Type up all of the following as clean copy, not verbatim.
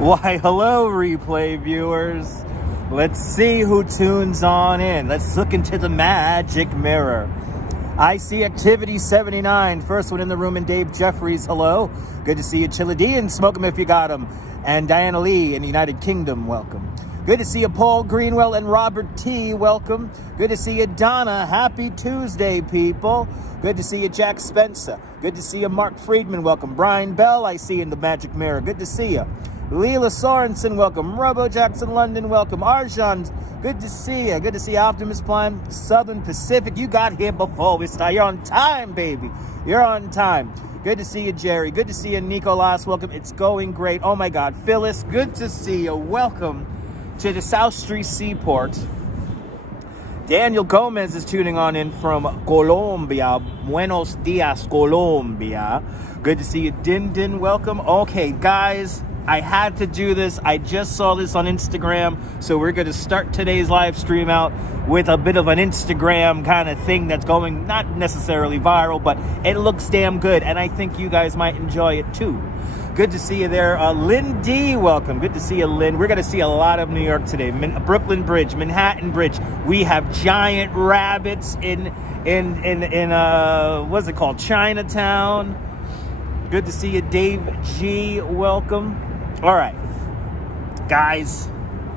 Why, hello, replay viewers. Let's see who tunes on in. Let's look into the magic mirror. I see Activity 79, first one in the room, and Dave Jeffries, hello. Good to see you, Chilla D, and Smoke 'em if you got 'em. And Diana Lee in the United Kingdom, welcome. Good to see you, Paul Greenwell and Robert T, welcome. Good to see you, Donna. Happy Tuesday, people. Good to see you, Jack Spencer. Good to see you, Mark Friedman, welcome. Brian Bell, I see in the magic mirror. Good to see you. Leela Sorensen, welcome. Robo Jackson London, welcome. Arjan, good to see you. Good to see Optimus Prime, Southern Pacific. You got here before we start. You're on time, baby. You're on time. Good to see you, Jerry. Good to see you, Nicolas. Welcome. It's going great. Oh, my God. Phyllis, good to see you. Welcome to the South Street Seaport. Daniel Gomez is tuning on in from Colombia. Buenos dias, Colombia. Good to see you, Din Din. Welcome. Okay, guys. I had to do this. I just saw this on Instagram. So we're going to start today's live stream out with a bit of an Instagram kind of thing that's going not necessarily viral, but it looks damn good. And I think you guys might enjoy it too. Good to see you there. Lynn D, welcome. Good to see you, Lynn. We're going to see a lot of New York today. Brooklyn Bridge, Manhattan Bridge. We have giant rabbits in what's it called? Chinatown. Good to see you, Dave G. Welcome. All right, guys,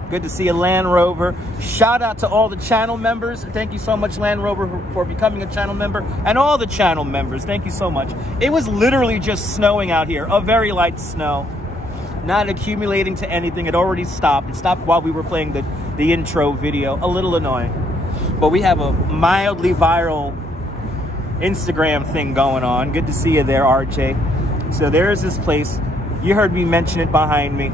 good to see you, Land Rover. Shout out to all the channel members. Thank you so much, Land Rover, for becoming a channel member. And all the channel members, thank you so much. It was literally just snowing out here, a very light snow. Not accumulating to anything. It already stopped. It stopped while we were playing the intro video. A little annoying. But we have a mildly viral Instagram thing going on. Good to see you there, RJ. So there's this place. You heard me mention it behind me.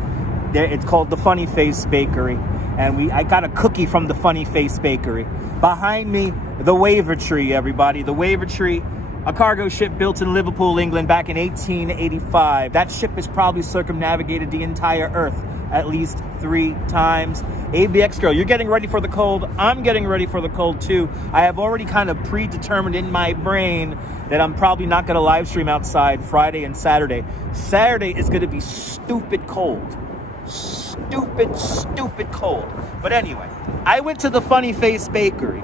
There, it's called the Funny Face Bakery. And I got a cookie from the Funny Face Bakery. Behind me, the Waiver Tree, everybody. The Waiver Tree, a cargo ship built in Liverpool, England back in 1885. That ship has probably circumnavigated the entire Earth at least 3 times. ABX Girl, you're getting ready for the cold. I'm getting ready for the cold too. I have already kind of predetermined in my brain that I'm probably not going to live stream outside Friday and Saturday. Saturday is going to be stupid cold. Stupid cold. But anyway, I went to the Funny Face Bakery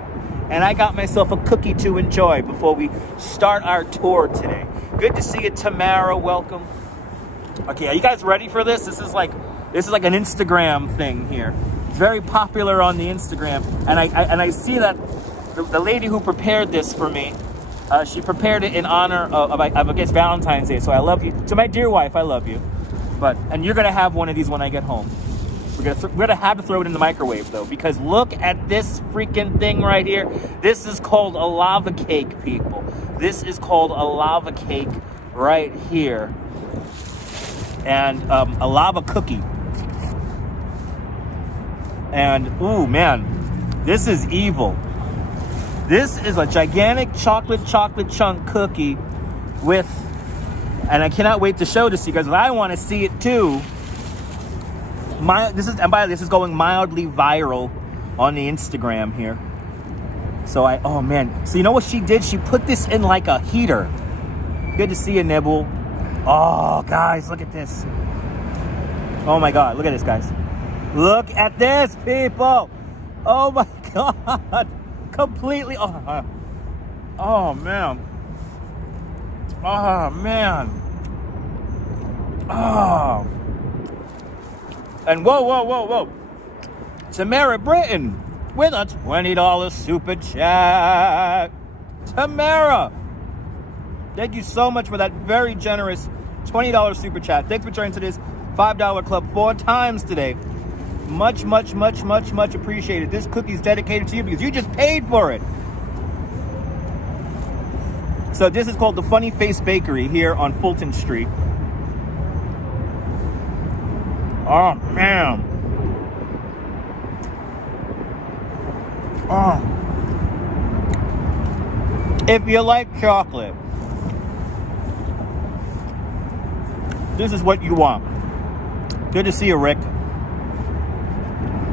and I got myself a cookie to enjoy before we start our tour today. Good to see you, Tamara. Welcome. Okay, are you guys ready for this? This is like an Instagram thing here. Very popular on the Instagram. And I see that the lady who prepared this for me, she prepared it in honor of I guess, Valentine's Day. So I love you. To my dear wife, I love you. And you're going to have one of these when I get home. We're gonna have to throw it in the microwave, though, because look at this freaking thing right here. This is called a lava cake, people. This is called a lava cake right here. And a lava cookie. And, ooh, man, this is evil. This is a gigantic chocolate chunk cookie with, and I cannot wait to show this to you guys, but I want to see it too. This is going mildly viral on the Instagram here. So oh man. So you know what she did? She put this in like a heater. Good to see you, Nibble. Oh, guys, look at this. Oh my God, look at this, guys. Look at this, people. Oh my God. Completely. Oh man. Oh man. Oh. And whoa. Tamara Britton with a $20 super chat. Tamara, thank you so much for that very generous $20 super chat. Thanks for joining today's $5 club 4 times today. Much appreciated. This cookie's dedicated to you because you just paid for it. So this is called the Funny Face Bakery here on Fulton Street. Oh, man. Oh. If you like chocolate, this is what you want. Good to see you, Rick.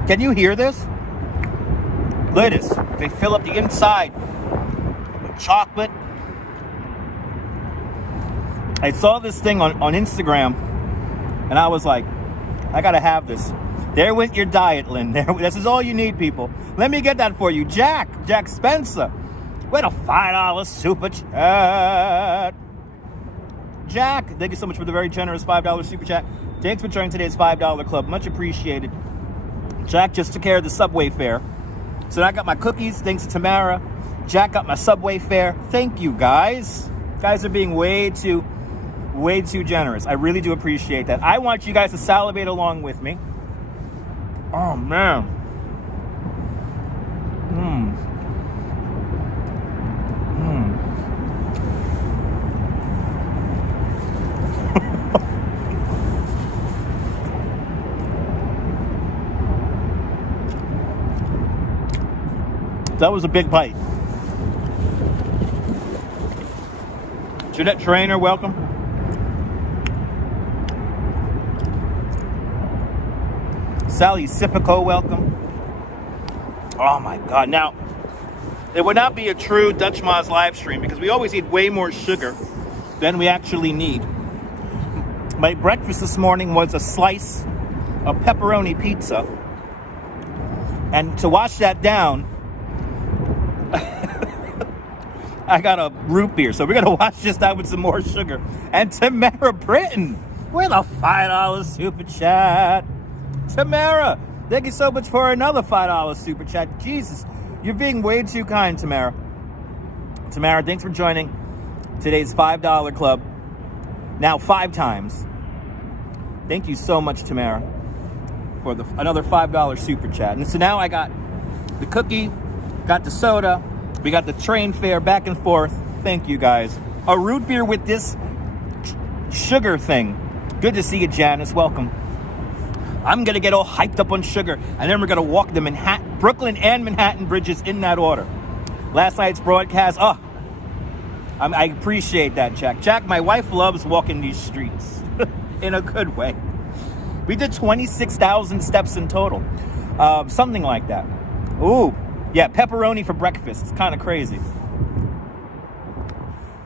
Can you hear this? Look at this. They fill up the inside with chocolate. I saw this thing on Instagram, and I was like, I gotta have this. There went your diet, Lynn. This is all you need, people. Let me get that for you. Jack Spencer. With a $5 super chat. Jack, thank you so much for the very generous $5 super chat. Thanks for joining today's $5 club. Much appreciated. Jack just took care of the subway fare. So I got my cookies, thanks to Tamara. Jack got my subway fare. Thank you, guys. You guys are being way too generous. I really do appreciate that. I want you guys to salivate along with me. Oh, man. That was a big bite. Jeanette Trainer, welcome. Sally Sipico, welcome. Oh my God. Now, it would not be a true Dutch Moz live stream because we always eat way more sugar than we actually need. My breakfast this morning was a slice of pepperoni pizza. And to wash that down, I got a root beer. So we're going to wash this down with some more sugar. And Tamara Britton with a $5 super chat. Tamara, thank you so much for another $5 super chat. Jesus, you're being way too kind, Tamara. Tamara, thanks for joining today's $5 club. Now 5 times. Thank you so much, Tamara, for another $5 super chat. And so now I got the cookie, got the soda, we got the train fare back and forth. Thank you, guys. A root beer with this sugar thing. Good to see you, Janice. Welcome. I'm going to get all hyped up on sugar, and then we're going to walk the Brooklyn and Manhattan bridges in that order. Last night's broadcast, I appreciate that, Jack. Jack, my wife loves walking these streets in a good way. We did 26,000 steps in total. Something like that. Ooh, yeah, pepperoni for breakfast. It's kind of crazy.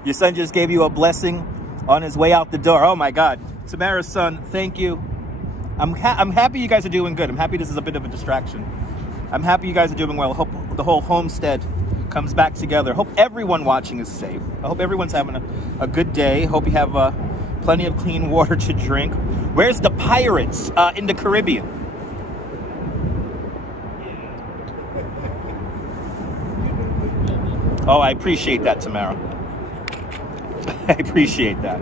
Your son just gave you a blessing on his way out the door. Oh, my God. Tamara's son, thank you. I'm happy you guys are doing good. I'm happy this is a bit of a distraction. I'm happy you guys are doing well. I hope the whole homestead comes back together. Hope everyone watching is safe. I hope everyone's having a good day. Hope you have plenty of clean water to drink. Where's the pirates in the Caribbean? Oh, I appreciate that, Tamara. I appreciate that.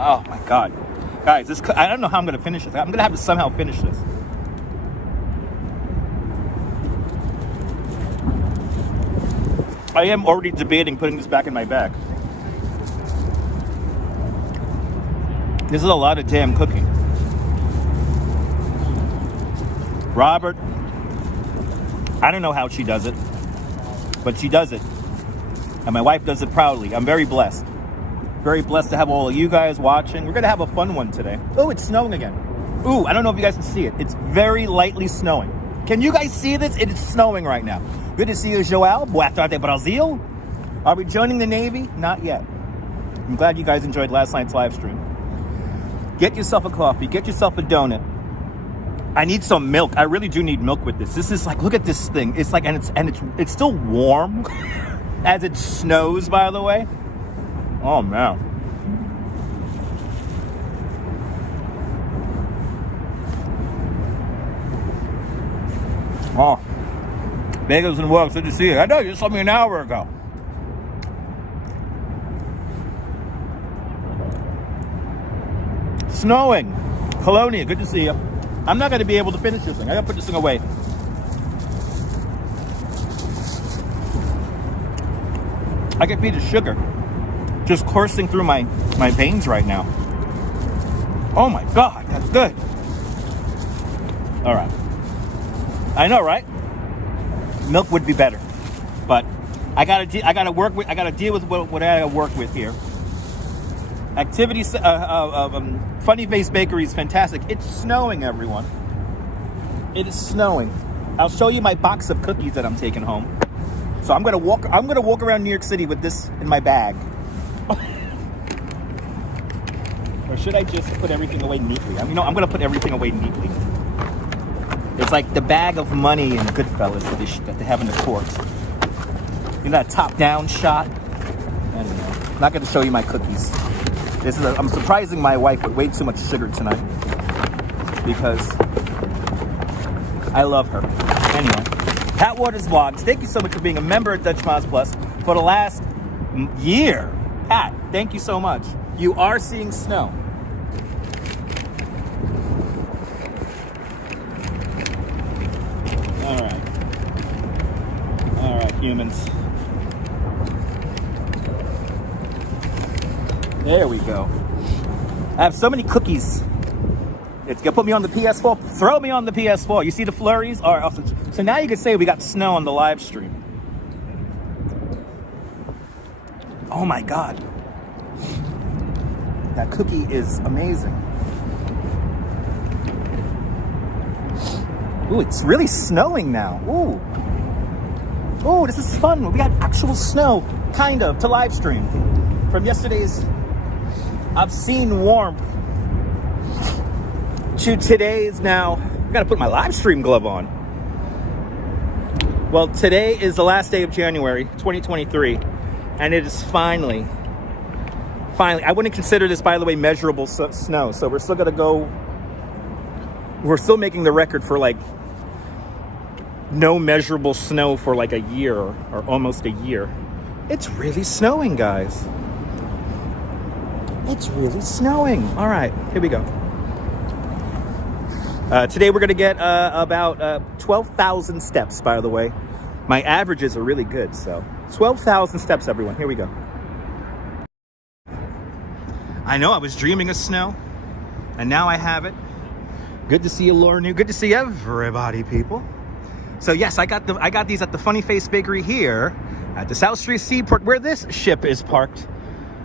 Oh, my God. Guys, I don't know how I'm going to finish this. I'm going to have to somehow finish this. I am already debating putting this back in my bag. This is a lot of damn cooking. Robert, I don't know how she does it, but she does it. And my wife does it proudly. I'm very blessed. Very blessed to have all of you guys watching. We're going to have a fun one today. Oh, it's snowing again. Ooh, I don't know if you guys can see it. It's very lightly snowing. Can you guys see this? It is snowing right now. Good to see you, Joel. Boa tarde, Brazil. Are we joining the Navy? Not yet. I'm glad you guys enjoyed last night's live stream. Get yourself a coffee. Get yourself a donut. I need some milk. I really do need milk with this. This is like, look at this thing. It's like, and it's still warm as it snows, by the way. Oh, man. Oh, bagels and works. Good to see you. I know you saw me an hour ago. Snowing. Colonia, good to see you. I'm not going to be able to finish this thing. I got to put this thing away. I can feel the sugar just coursing through my veins right now. Oh my God, that's good. All right. I know, right? Milk would be better, but I gotta deal with what I gotta work with here. Activities, Funny Face Bakery is fantastic. It's snowing, everyone. It is snowing. I'll show you my box of cookies that I'm taking home. So I'm gonna walk around New York City with this in my bag. Or should I just put everything away neatly? I'm going to put everything away neatly. It's like the bag of money in Goodfellas that they have in the court. You know that top-down shot? Anyway, I'm not going to show you my cookies. I'm surprising my wife with way too much sugar tonight because I love her. Anyway, Pat Waters Vlogs, thank you so much for being a member at Dutch Miles Plus for the last year. Pat, thank you so much. You are seeing snow. All right, humans. There we go. I have so many cookies. It's gonna put me on the PS4. Throw me on the PS4. You see the flurries? All right, awesome. So now you can say we got snow on the live stream. Oh my God. That cookie is amazing. Ooh, it's really snowing now. Ooh. Ooh, this is fun. We got actual snow, kind of, to live stream. From yesterday's obscene warmth to today's now. I gotta put my live stream glove on. Well, today is the last day of January 2023, and it is finally, I wouldn't consider this, by the way, measurable snow. So we're still gonna go. We're still making the record for like no measurable snow for like a year or almost a year. It's really snowing, guys. It's really snowing. All right, here we go. Today we're gonna get about 12,000 steps, by the way. My averages are really good, so 12,000 steps, everyone. Here we go. I know I was dreaming of snow, and now I have it. Good to see you, Laura New. Good to see everybody, people. So yes, I got these at the Funny Face Bakery here at the South Street Seaport, where this ship is parked.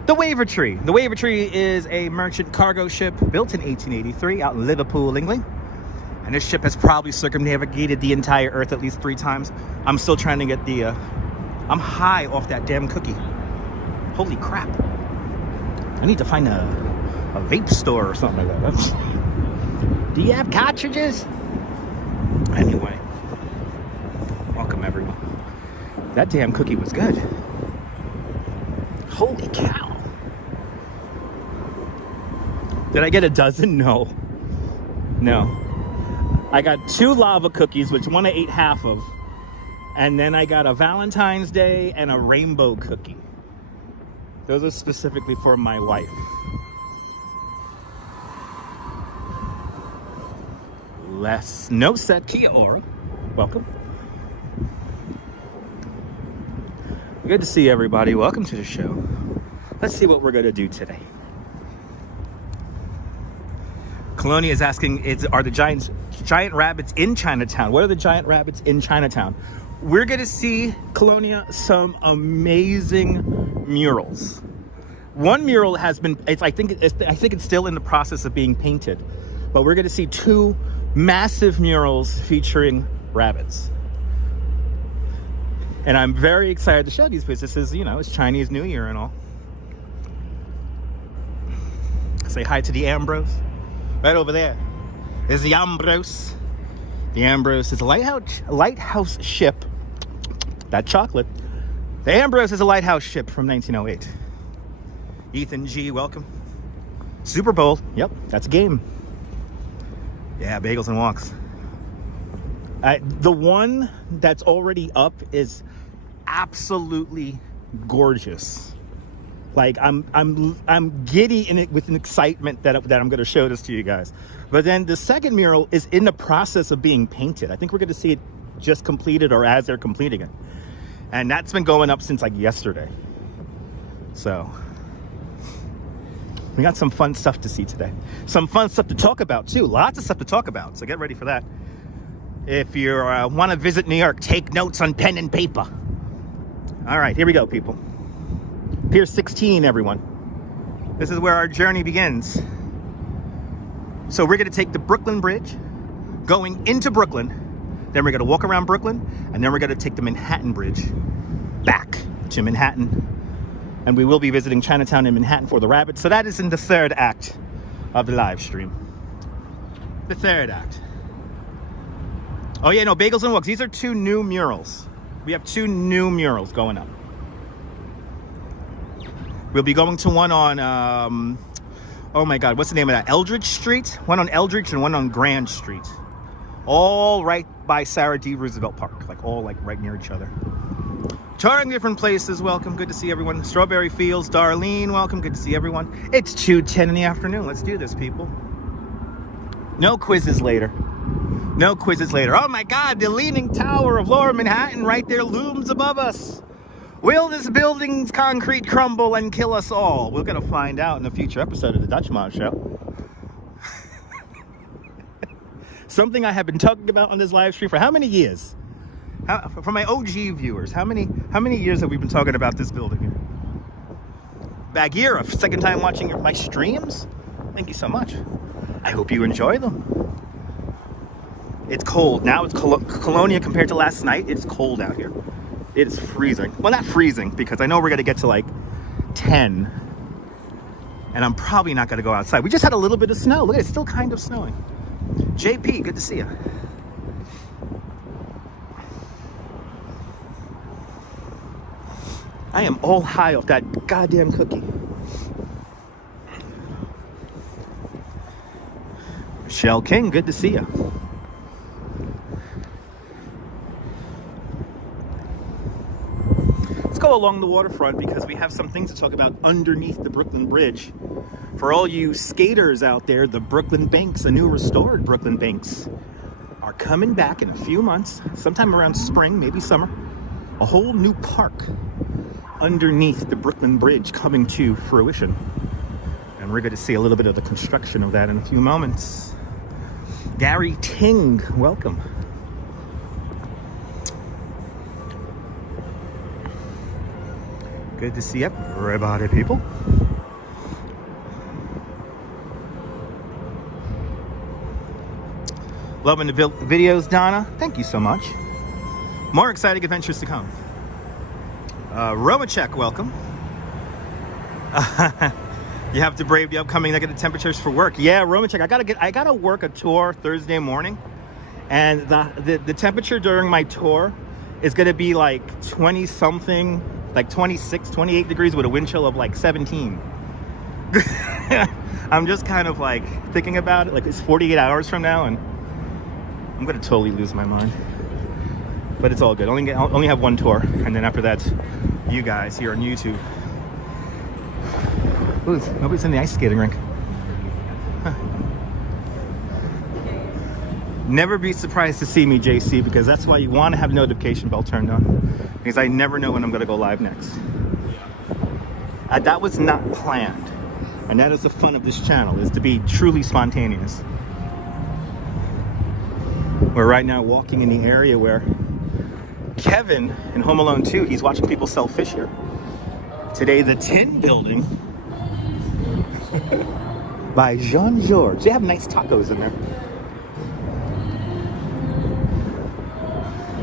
The Wavertree. The Wavertree is a merchant cargo ship built in 1883 out in Liverpool, England. And this ship has probably circumnavigated the entire Earth at least 3 times. I'm still trying to get the, I'm high off that damn cookie. Holy crap. I need to find a vape store or something like that. Do you have cartridges? Anyway. Welcome, everyone. That damn cookie was good. Holy cow. Did I get a dozen? No. No. I got 2 lava cookies, which one I ate half of. And then I got a Valentine's Day and a rainbow cookie. Those are specifically for my wife. No set. Kia ora. Welcome. Good to see everybody. Welcome to the show. Let's see what we're going to do today. Colonia is asking, are the giant rabbits in Chinatown? What are the giant rabbits in Chinatown? We're going to see, Colonia, some amazing murals. One mural has been, I think it's still in the process of being painted, but we're going to see 2 massive murals featuring rabbits. And I'm very excited to show these because this is, you know, it's Chinese New Year and all. Say hi to the Ambrose. Right over there is the Ambrose. The Ambrose is a lighthouse ship. That chocolate. The Ambrose is a lighthouse ship from 1908. Ethan G, welcome. Super Bowl. Yep, that's a game. Yeah, bagels and walks. The one that's already up is absolutely gorgeous. Like I'm giddy in it with an excitement that I'm going to show this to you guys. But then the second mural is in the process of being painted. I think we're going to see it just completed or as they're completing it. And that's been going up since like yesterday. So we got some fun stuff to see today. Some fun stuff to talk about too. Lots of stuff to talk about. So get ready for that. If you want to visit New York, take notes on pen and paper. All right, here we go, people. Pier 16, everyone. This is where our journey begins. So we're going to take the Brooklyn Bridge, going into Brooklyn. Then we're going to walk around Brooklyn, and then we're going to take the Manhattan Bridge back to Manhattan. And we will be visiting Chinatown in Manhattan for the rabbits. So that is in the 3rd act of the live stream. The third act. Oh yeah, no, Bagels and Wooks. These are 2 new murals. We have 2 new murals going up. We'll be going to one on, oh my God, what's the name of that? Eldridge Street? One on Eldridge and one on Grand Street. All right by Sarah D. Roosevelt Park. Like all like right near each other. Touring different places, welcome, good to see everyone. Strawberry Fields, Darlene, welcome, good to see everyone. It's 2:10 in the afternoon, let's do this, people. No quizzes later. No quizzes later. Oh my God, the Leaning Tower of Lower Manhattan right there looms above us. Will this building's concrete crumble and kill us all? We're gonna find out in a future episode of the Dutch Mod Show. Something I have been talking about on this live stream for how many years? For my OG viewers, how many years have we been talking about this building here? Bagheera, second time watching my streams. Thank you so much. I hope you enjoy them. It's cold. Now it's Colonia compared to last night. It's cold out here. It is freezing. Well, not freezing, because I know we're gonna get to like 10. And I'm probably not gonna go outside. We just had a little bit of snow. Look, it's still kind of snowing. JP, good to see you. I am all high off that goddamn cookie. Michelle King, good to see you. Let's go along the waterfront because we have some things to talk about underneath the Brooklyn Bridge. For all you skaters out there, the Brooklyn Banks, a new restored Brooklyn Banks, are coming back in a few months, sometime around spring, maybe summer. A whole new park underneath the Brooklyn Bridge coming to fruition. And we're going to see a little bit of the construction of that in a few moments. Gary Ting, welcome. Good to see everybody, people. Loving the videos, Donna. Thank you so much. More exciting adventures to come. Romachek, welcome. You have to brave the upcoming negative temperatures for work. Yeah, Romachek, I gotta work a tour Thursday morning, and the temperature during my tour is gonna be like 20 something, like 26, 28 degrees with a wind chill of like 17. I'm just kind of like thinking about it, like it's 48 hours from now, and I'm gonna totally lose my mind. But it's all good. Only have one tour, and then after that, you guys here on YouTube. Ooh, nobody's in the ice skating rink. Huh. Never be surprised to see me, JC, because that's why you want to have notification bell turned on, because I never know when I'm going to go live next. That was not planned, and that is the fun of this channel, is to be truly spontaneous. We're right now walking in the area where Kevin in Home Alone 2, he's watching people sell fish here. Today, the Tin Building by Jean-Georges. They have nice tacos in there.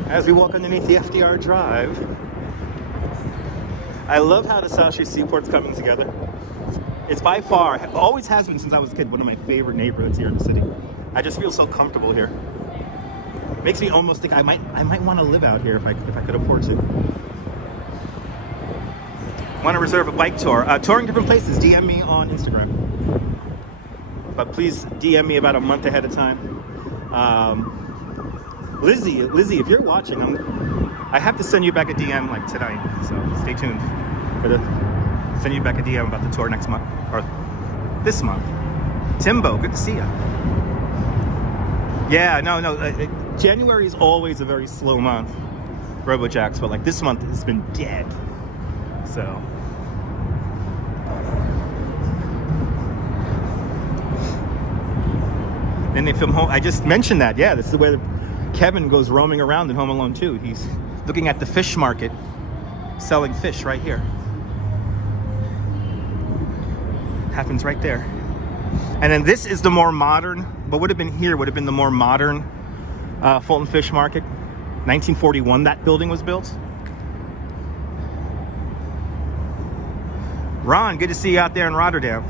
As we walk underneath the FDR Drive, I love how the South Street Seaport's coming together. It's by far, always has been since I was a kid, one of my favorite neighborhoods here in the city. I just feel so comfortable here. Makes me almost think I might want to live out here if I could afford to. Want to reserve a bike tour? Touring different places, DM me on Instagram. But please DM me about a month ahead of time. Lizzie, if you're watching, I have to send you back a DM like tonight, so stay tuned for send you back a DM about the tour next month, or this month. Timbo, good to see you. Yeah, no, January is always a very slow month, RoboJax, but like this month has been dead. So. Then they film home. I just mentioned that. Yeah, this is where Kevin goes roaming around in Home Alone 2. He's looking at the fish market, selling fish right here. Happens right there. And then this is the more modern, what would have been here would have been the more modern Fulton Fish Market. 1941 that building was built. Ron, good to see you out there in Rotterdam.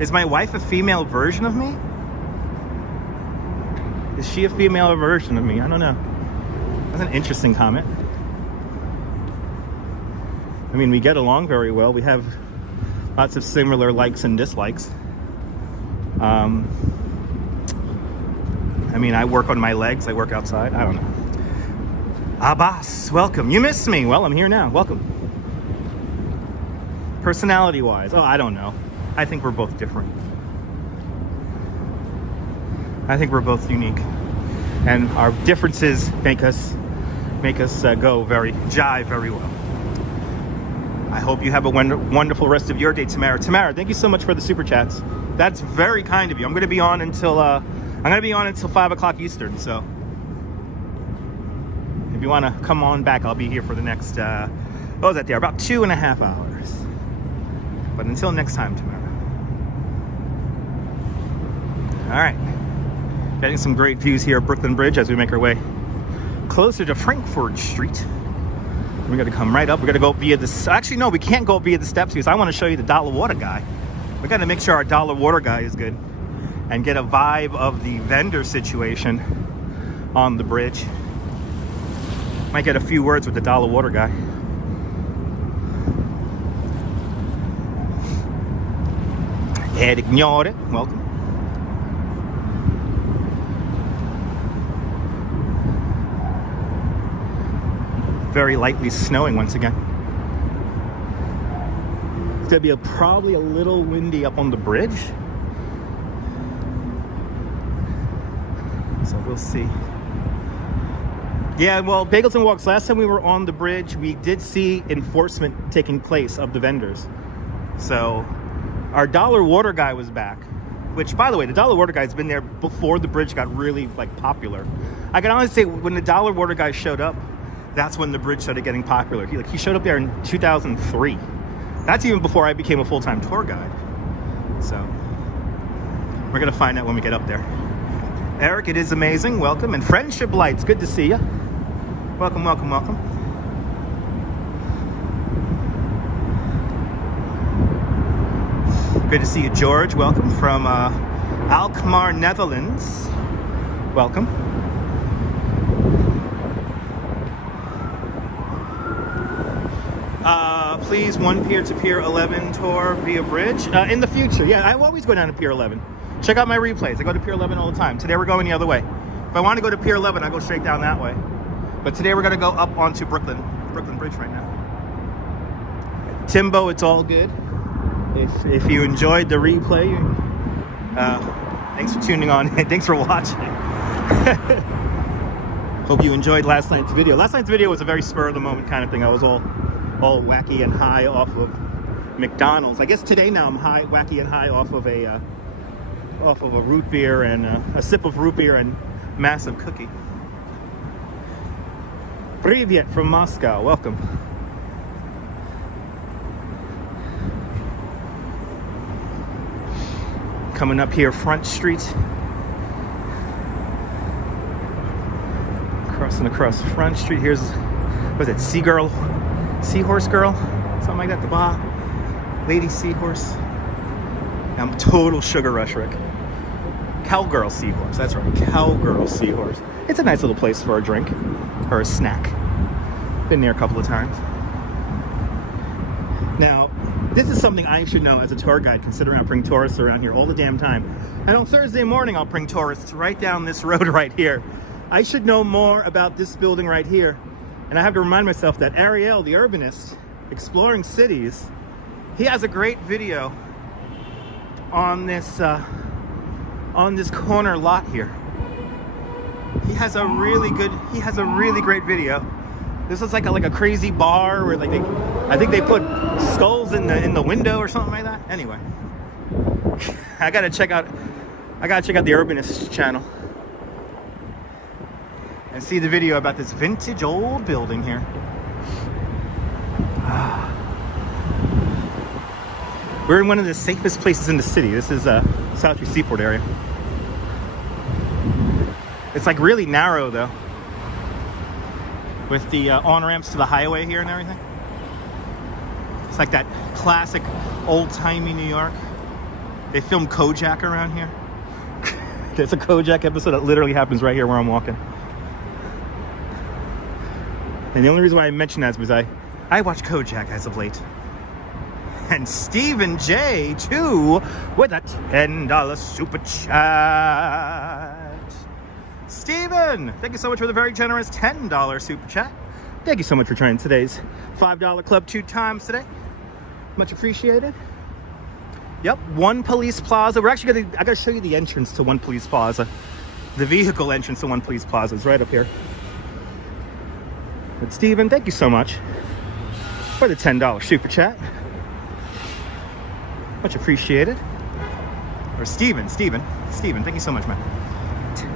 Is my wife a female version of me? Is she a female version of me? I don't know. That's an interesting comment. I mean, we get along very well. We have lots of similar likes and dislikes. I mean, I work on my legs. I work outside. I don't know. Abbas, welcome. You missed me. Well, I'm here now. Welcome. Personality-wise, oh, I don't know. I think we're both different. I think we're both unique, and our differences make us jive very well. I hope you have a wonderful rest of your day, Tamara. Tamara, thank you so much for the super chats. That's very kind of you. I'm going to be on until 5 o'clock Eastern. So if you want to come on back, I'll be here for the next what was that there? About 2.5 hours. But until next time, Tamara. All right, getting some great views here at Brooklyn Bridge as we make our way closer to Frankfurt Street. We're gonna come right up. We're gonna go via the, actually no, we can't go via the steps because I want to show you the dollar water guy. We gotta make sure our dollar water guy is good and get a vibe of the vendor situation on the bridge. Might get a few words with the dollar water guy. Ed ignored it. Welcome. Very lightly snowing once again. It's gonna be probably a little windy up on the bridge, so we'll see. Yeah, well, Bagels and Walks, last time we were on the bridge, we did see enforcement taking place of the vendors. So our dollar water guy was back, which, by the way, the dollar water guy's been there before the bridge got really like popular. I can honestly say when the dollar water guy showed up, that's when the bridge started getting popular. He showed up there in 2003. That's even before I became a full-time tour guide. So we're gonna find out when we get up there. Eric, it is amazing. Welcome. And Friendship Lights, good to see you. Welcome, welcome, welcome. Good to see you, George. Welcome from Alkmaar, Netherlands. Welcome. Please, one peer-to-peer 11 tour via bridge. In the future, yeah, I always go down to Pier 11. Check out my replays. I go to Pier 11 all the time. Today we're going the other way. If I want to go to Pier 11, I go straight down that way. But today we're going to go up onto Brooklyn Bridge right now. Timbo, it's all good. If you enjoyed the replay, thanks for tuning on. Thanks for watching. Hope you enjoyed last night's video. Last night's video was a very spur-of-the-moment kind of thing. I was all wacky and high off of McDonald's. I guess today now I'm wacky and high off of a root beer and a sip of root beer and massive cookie. Привет from Moscow. Welcome. Coming up here, Front Street. Crossing across Front Street. Here's, what is it, Seahorse Girl? Something like that, the bar. Lady Seahorse. I'm total Sugar Rush Rick. Cowgirl Seahorse, that's right, Cowgirl Seahorse. It's a nice little place for a drink or a snack. Been there a couple of times. Now, this is something I should know as a tour guide, considering I bring tourists around here all the damn time. And on Thursday morning, I'll bring tourists right down this road right here. I should know more about this building right here. And I have to remind myself that Ariel, the urbanist, exploring cities, he has a great video on this corner lot here. He has a really great video. This is like a crazy bar where like I think they put skulls in the window or something like that. Anyway, I gotta check out the Urbanist channel and see the video about this vintage old building here. We're in one of the safest places in the city. This is Street Seaport area. It's like really narrow though, with the on-ramps to the highway here and everything. It's like that classic old-timey New York. They filmed Kojak around here. There's a Kojak episode that literally happens right here where I'm walking. And the only reason why I mention that is because I watch Kojak as of late. And Stephen J, too, with a $10 super chat. Stephen, thank you so much for the very generous $10 super chat. Thank you so much for trying today's $5 club 2 times today. Much appreciated. Yep, One Police Plaza. We're actually I gotta show you the entrance to One Police Plaza. The vehicle entrance to One Police Plaza is right up here. But Stephen, thank you so much for the $10 super chat. Much appreciated. Or Steven, thank you so much, man.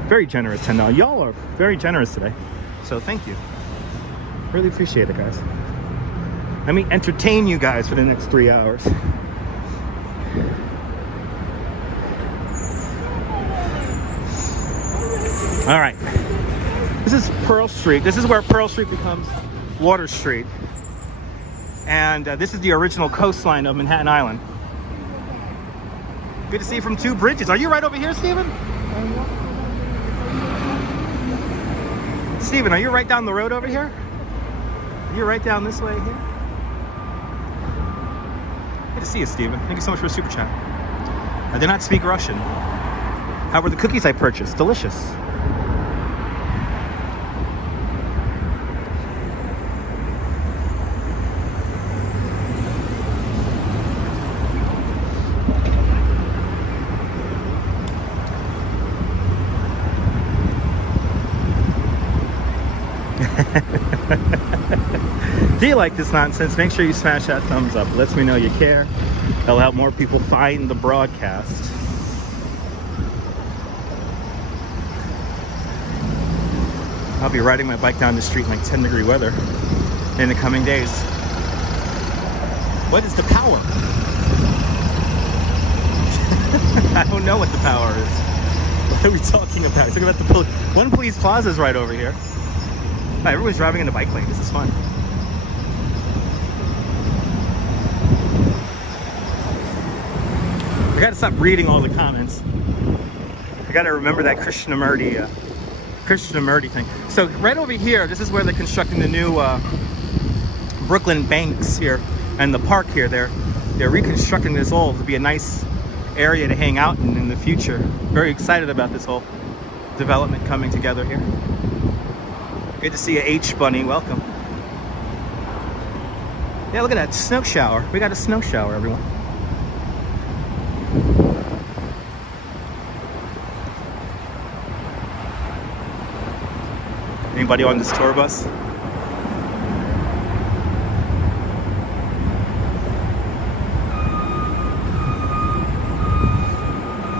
Very generous $10. Y'all are very generous today. So thank you. Really appreciate it, guys. Let me entertain you guys for the next 3 hours. All right. This is Pearl Street. This is where Pearl Street becomes Water Street. And this is the original coastline of Manhattan Island. Good to see you from 2 bridges. Are you right over here, Steven? Steven, are you right down the road over here? Are you right down this way here? Good to see you, Steven. Thank you so much for the super chat. I did not speak Russian. How were the cookies I purchased? Delicious. Do you like this nonsense? Make sure you smash that thumbs up. It lets me know you care. It'll help more people find the broadcast. I'll be riding my bike down the street in like 10-degree weather in the coming days. What is the power? I don't know what the power is. What are we talking about? Talking about the One Police Plaza is right over here. Oh, everyone's driving in the bike lane. This is fun. I gotta stop reading all the comments. I gotta remember that Krishnamurti thing. So right over here, this is where they're constructing the new Brooklyn banks here and the park here. They're reconstructing this all to be a nice area to hang out in the future. Very excited about this whole development coming together here. Good to see you, H Bunny. Welcome. Yeah, look at that snow shower. We got a snow shower, everyone. Anybody on this tour bus?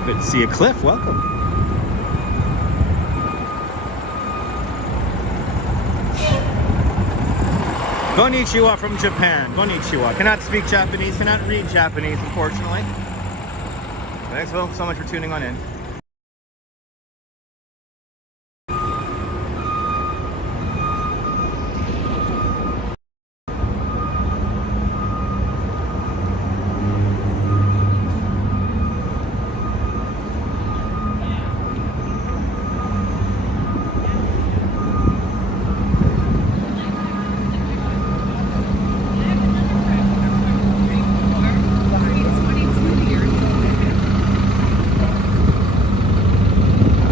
Good to see you, Cliff. Welcome. Konnichiwa from Japan. Konnichiwa. Cannot speak Japanese, cannot read Japanese, unfortunately. Thanks so much for tuning on in.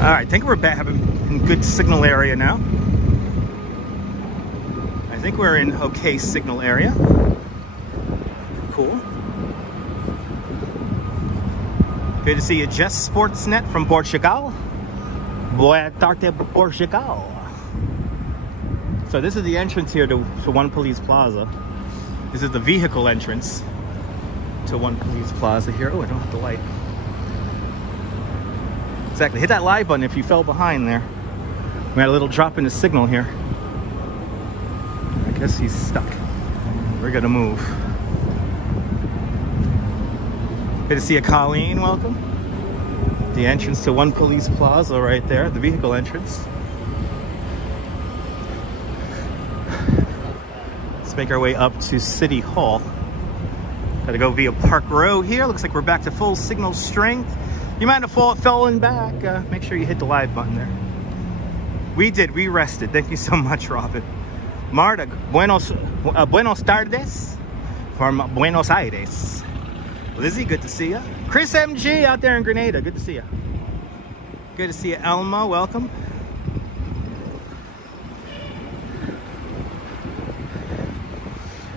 I think we're in good signal area now. I think we're in okay signal area. Cool. Good to see you, Jess Sportsnet from Portugal. Boa tarde, Portugal. So this is the entrance here to One Police Plaza. This is the vehicle entrance to One Police Plaza here. Oh, I don't have the light. Exactly. Hit that live button if you fell behind there. We had a little drop in the signal here. I guess he's stuck. We're gonna move. Good to see you, Colleen. Welcome. The entrance to One Police Plaza right there, the vehicle entrance. Let's make our way up to City Hall. Gotta go via Park Row here. Looks like we're back to full signal strength. You might have fallen back. Make sure you hit the live button there. We did. We rested. Thank you so much, Robin. Marta, buenos tardes from Buenos Aires. Lizzie, good to see you. Chris MG out there in Grenada. Good to see you. Good to see you, Elma. Welcome.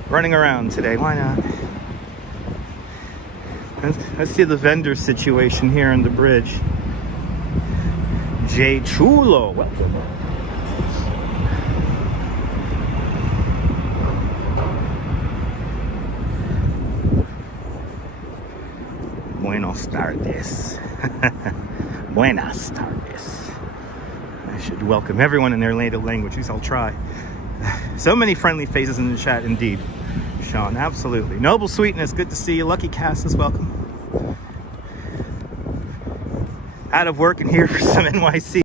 Running around today. Why not? Let's see the vendor situation here on the bridge. Jay Chulo, welcome. Buenos tardes. Buenas tardes. I should welcome everyone in their native language. At least I'll try. So many friendly faces in the chat, indeed. Sean, absolutely. Noble Sweetness, good to see you. Lucky Cassis, welcome. Out of work and here for some NYC.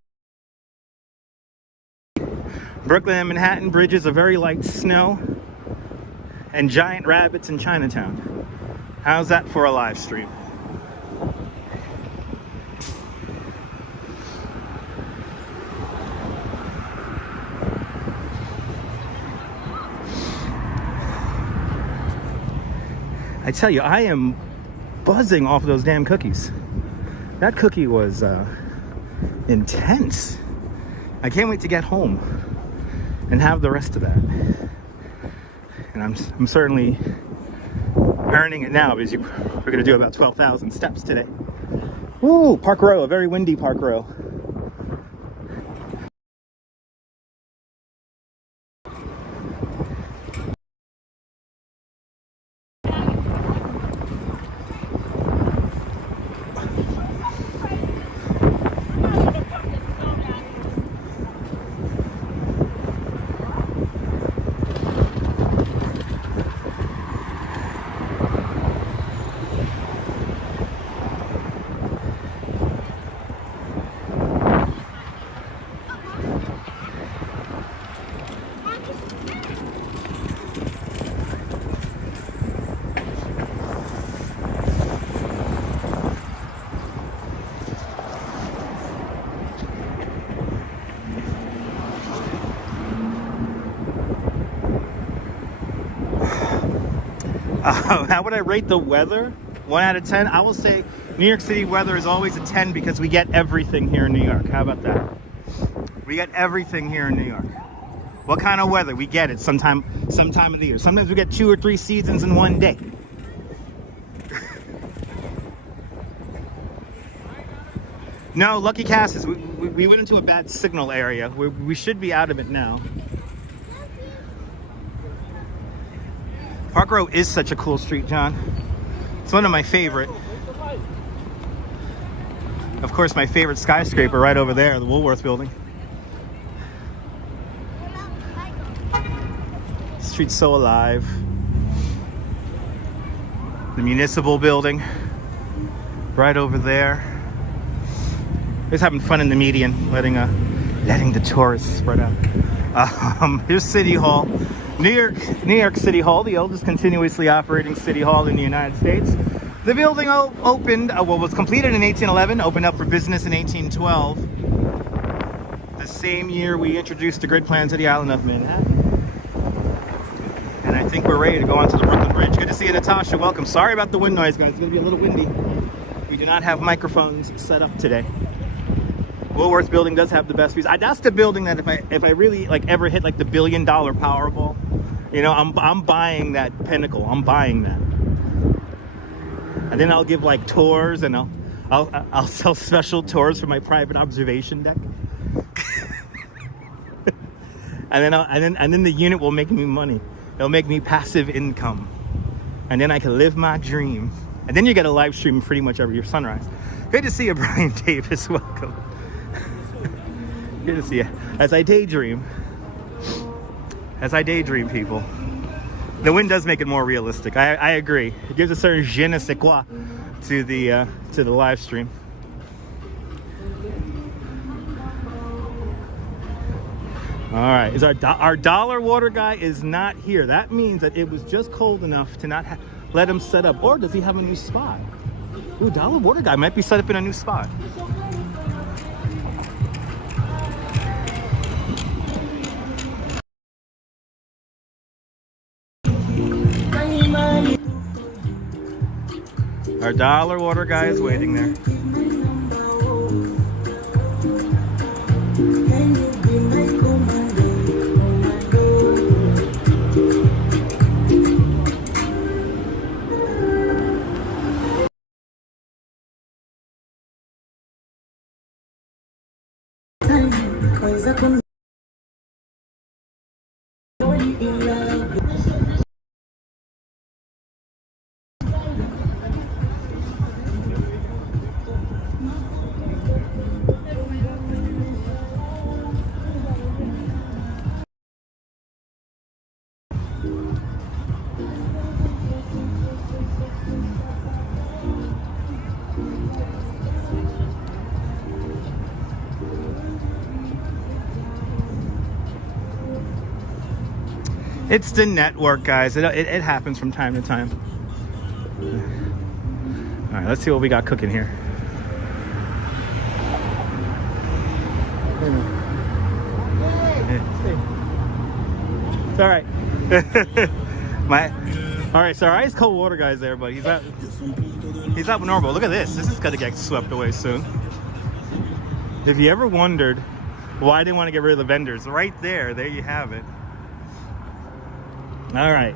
Brooklyn and Manhattan bridges, a very light snow, and giant rabbits in Chinatown. How's that for a live stream? I tell you, I am buzzing off of those damn cookies. That cookie was intense. I can't wait to get home and have the rest of that. And I'm certainly earning it now because we're going to do about 12,000 steps today. Ooh, Park Row, a very windy Park Row. How would I rate the weather? 1 out of 10? I will say New York City weather is always a 10 because we get everything here in New York. How about that? We get everything here in New York. What kind of weather? We get it some time of the year. Sometimes we get 2 or 3 seasons in one day. No, Lucky Cassis, we went into a bad signal area. We should be out of it now. Park Row is such a cool street, John. It's one of my favorite. Of course, my favorite skyscraper right over there, the Woolworth building. Street's so alive. The municipal building right over there. Just having fun in the median, letting the tourists spread out. Here's City Hall. New York City Hall, the oldest continuously operating city hall in the United States. The building opened, was completed in 1811, opened up for business in 1812. The same year we introduced the grid plan to the island of Manhattan. And I think we're ready to go onto the Brooklyn Bridge. Good to see you, Natasha. Welcome. Sorry about the wind noise, guys. It's going to be a little windy. We do not have microphones set up today. Woolworth building does have the best views. That's the building that if I really ever hit the $1 billion Powerball, you know, I'm buying that pinnacle. I'm buying that, and then I'll give tours, and I'll sell special tours for my private observation deck, and then the unit will make me money. It'll make me passive income, and then I can live my dream. And then you get a live stream pretty much every sunrise. Good to see you, Brian Davis. Welcome. Good to see you. As I daydream, people. The wind does make it more realistic. I agree. It gives a certain je ne sais quoi to the live stream. All right, is our dollar water guy is not here. That means that it was just cold enough to not have. let him set up. Or does he have a new spot? Ooh, Dollar Water Guy might be set up in a new spot. Our Dollar Water Guy is waiting there. It's the network, guys. It happens from time to time. All right, let's see what we got cooking here. It's all right. All right, so our ice cold water guy's there, but he's not normal. Look at this. This is gonna get swept away soon. If you ever wondered why I didn't want to get rid of the vendors, right there you have it. All right,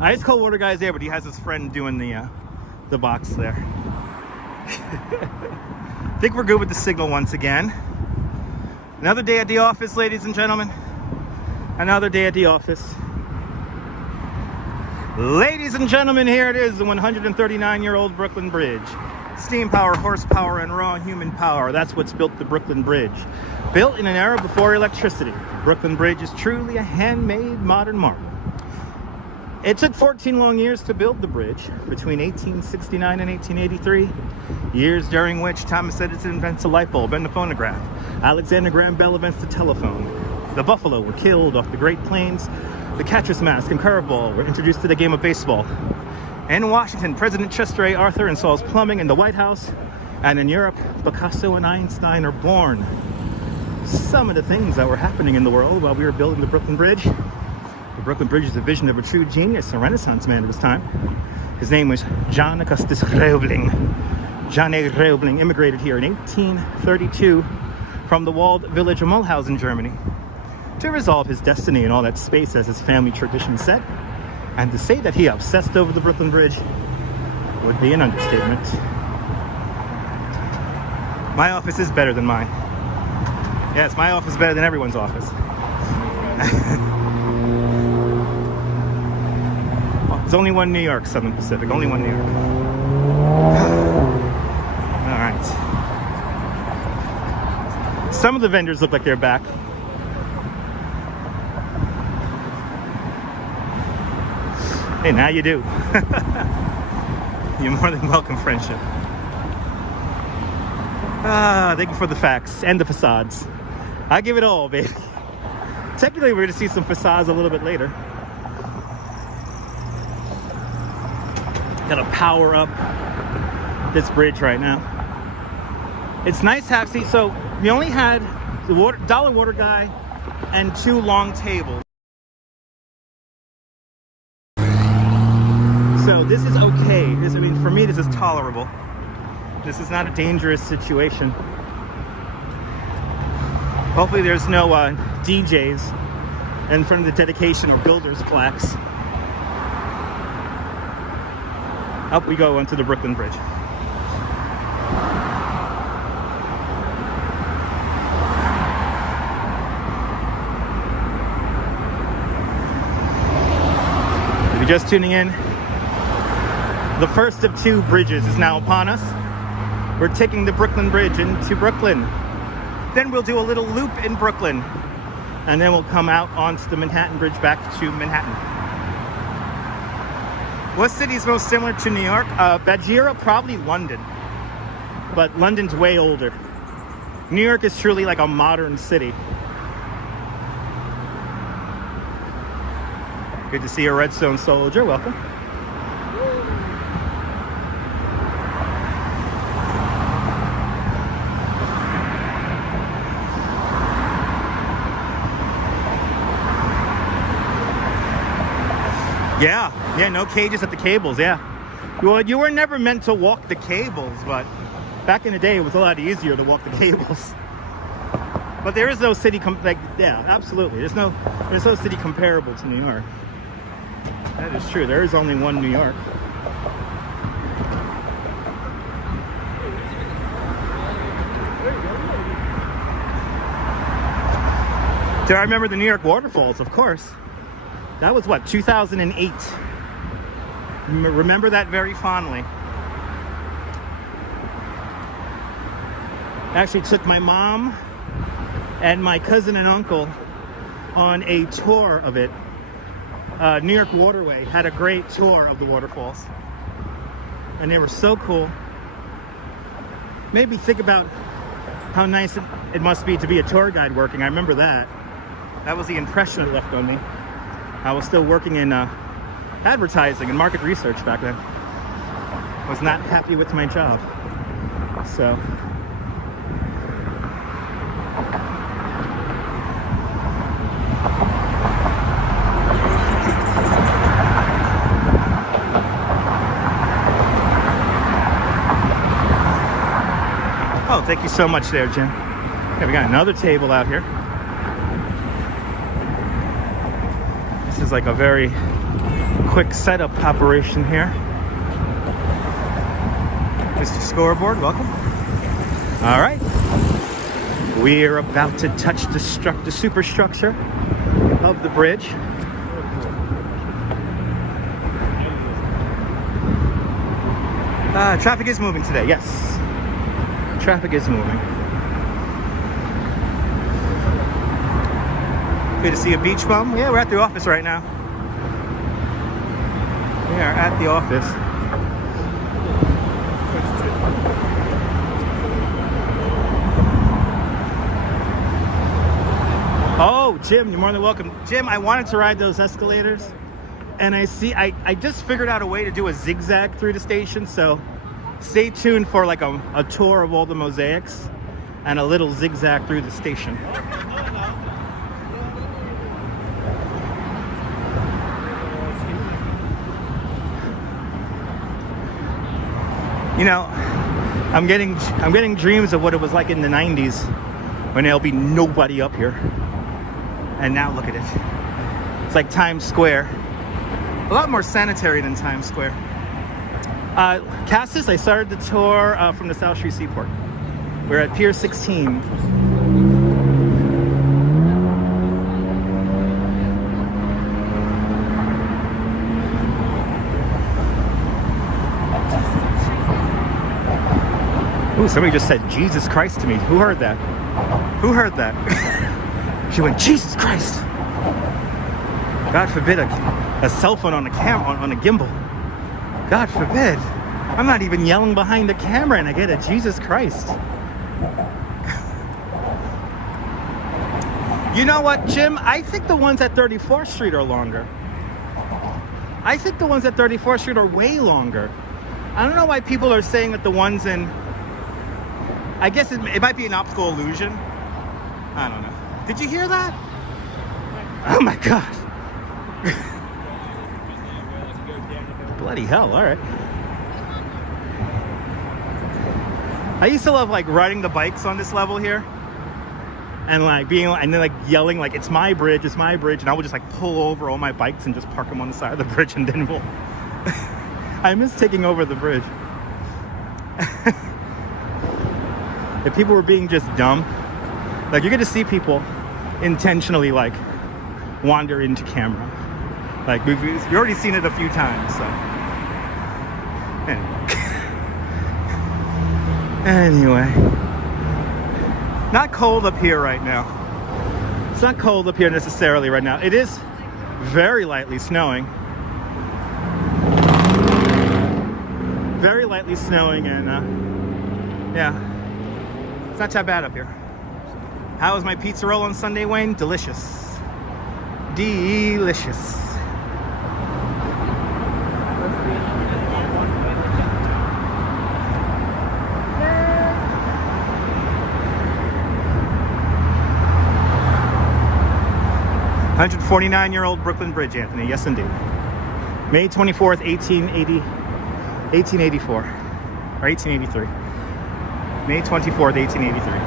ice cold water guy's there, but he has his friend doing the box there. I think we're good with the signal once again. Another day at the office, ladies and gentlemen. Another day at the office. Ladies and gentlemen, here it is, the 139-year-old Brooklyn Bridge. Steam power, horsepower, and raw human power. That's what's built the Brooklyn Bridge. Built in an era before electricity, Brooklyn Bridge is truly a handmade modern marvel. It took 14 long years to build the bridge, between 1869 and 1883, years during which Thomas Edison invents a light bulb and the phonograph. Alexander Graham Bell invents the telephone. The Buffalo were killed off the Great Plains. The catcher's mask and curveball were introduced to the game of baseball. In Washington, President Chester A. Arthur installs plumbing in the White House. And in Europe, Picasso and Einstein are born. Some of the things that were happening in the world while we were building the Brooklyn Bridge. The Brooklyn Bridge is a vision of a true genius, a Renaissance man of his time. His name was John Augustus Roebling. John A. Roebling immigrated here in 1832 from the walled village of Mulhausen, Germany, to resolve his destiny in all that space as his family tradition set. And to say that he obsessed over the Brooklyn Bridge would be an understatement. My office is better than mine. Yes, my office is better than everyone's office. There's only one New York, Southern Pacific. Only one New York. All right. Some of the vendors look like they're back. Hey, now you do. You're more than welcome, friendship. Thank you for the facts and the facades. I give it all, baby. Technically, we're going to see some facades a little bit later. Gotta power up this bridge right now. It's nice to have, see, so we only had the Dollar Water Guy and 2 long tables. So this is okay. I mean, for me, this is tolerable. This is not a dangerous situation. Hopefully there's no DJs in front of the dedication or builder's plaques. Up we go onto the Brooklyn Bridge. If you're just tuning in, the first of 2 bridges is now upon us. We're taking the Brooklyn Bridge into Brooklyn. Then we'll do a little loop in Brooklyn. And then we'll come out onto the Manhattan Bridge back to Manhattan. What city is most similar to New York? Bajira, probably London. But London's way older. New York is truly like a modern city. Good to see a Redstone soldier. Welcome. Yeah, no cages at the cables, yeah. Well, you were never meant to walk the cables, but back in the day, it was a lot easier to walk the cables. But there is no city, yeah, absolutely. There's no city comparable to New York. That is true. There is only one New York. Do I remember the New York waterfalls? Of course. That was what, 2008. Remember that very fondly. I actually took my mom and my cousin and uncle on a tour of it. New York Waterway had a great tour of the waterfalls. And they were so cool. Made me think about how nice it must be to be a tour guide working. I remember that. That was the impression it left on me. I was still working in advertising and market research back then. I was not happy with my job. So. Oh, thank you so much there, Jim. Okay, we got another table out here. This is like a very quick setup operation here. Mr. Scoreboard, welcome. All right. We are about to touch the superstructure of the bridge. Traffic is moving today, yes. Traffic is moving. Good to see a beach bum. Yeah, we're at the office right now. We are at the office. Oh, Jim, you're more than welcome. Jim, I wanted to ride those escalators, and I just figured out a way to do a zigzag through the station, so stay tuned for like a tour of all the mosaics and a little zigzag through the station. You know, I'm getting dreams of what it was like in the 90s when there'll be nobody up here. And now look at it. It's like Times Square. A lot more sanitary than Times Square. Cassis, I started the tour from the South Street Seaport. We're at Pier 16. Ooh, somebody just said Jesus Christ to me. Who heard that? Who heard that? She went, Jesus Christ. God forbid a cell phone on a on a gimbal. God forbid. I'm not even yelling behind the camera and I get a Jesus Christ. You know what, Jim? I think the ones at 34th Street are longer. I think the ones at 34th Street are way longer. I don't know why people are saying that the ones in... I guess it might be an optical illusion. I don't know. Did you hear that? Oh my God. Bloody hell, all right. I used to love like riding the bikes on this level here. And like and then like yelling like, it's my bridge, and I would just like pull over all my bikes and just park them on the side of the bridge and then we'll... I miss taking over the bridge. If people were being just dumb, like you're gonna see people intentionally like wander into camera. Like you've already seen it a few times, so. Anyway. Not cold up here right now. It's not cold up here necessarily right now. It is very lightly snowing. Very lightly snowing and yeah. It's not that bad up here. How was my pizza roll on Sunday, Wayne? Delicious. Delicious. $149-year-old Brooklyn Bridge, Anthony. Yes, indeed. May 24th, 1884, or 1883. May 24th, 1883.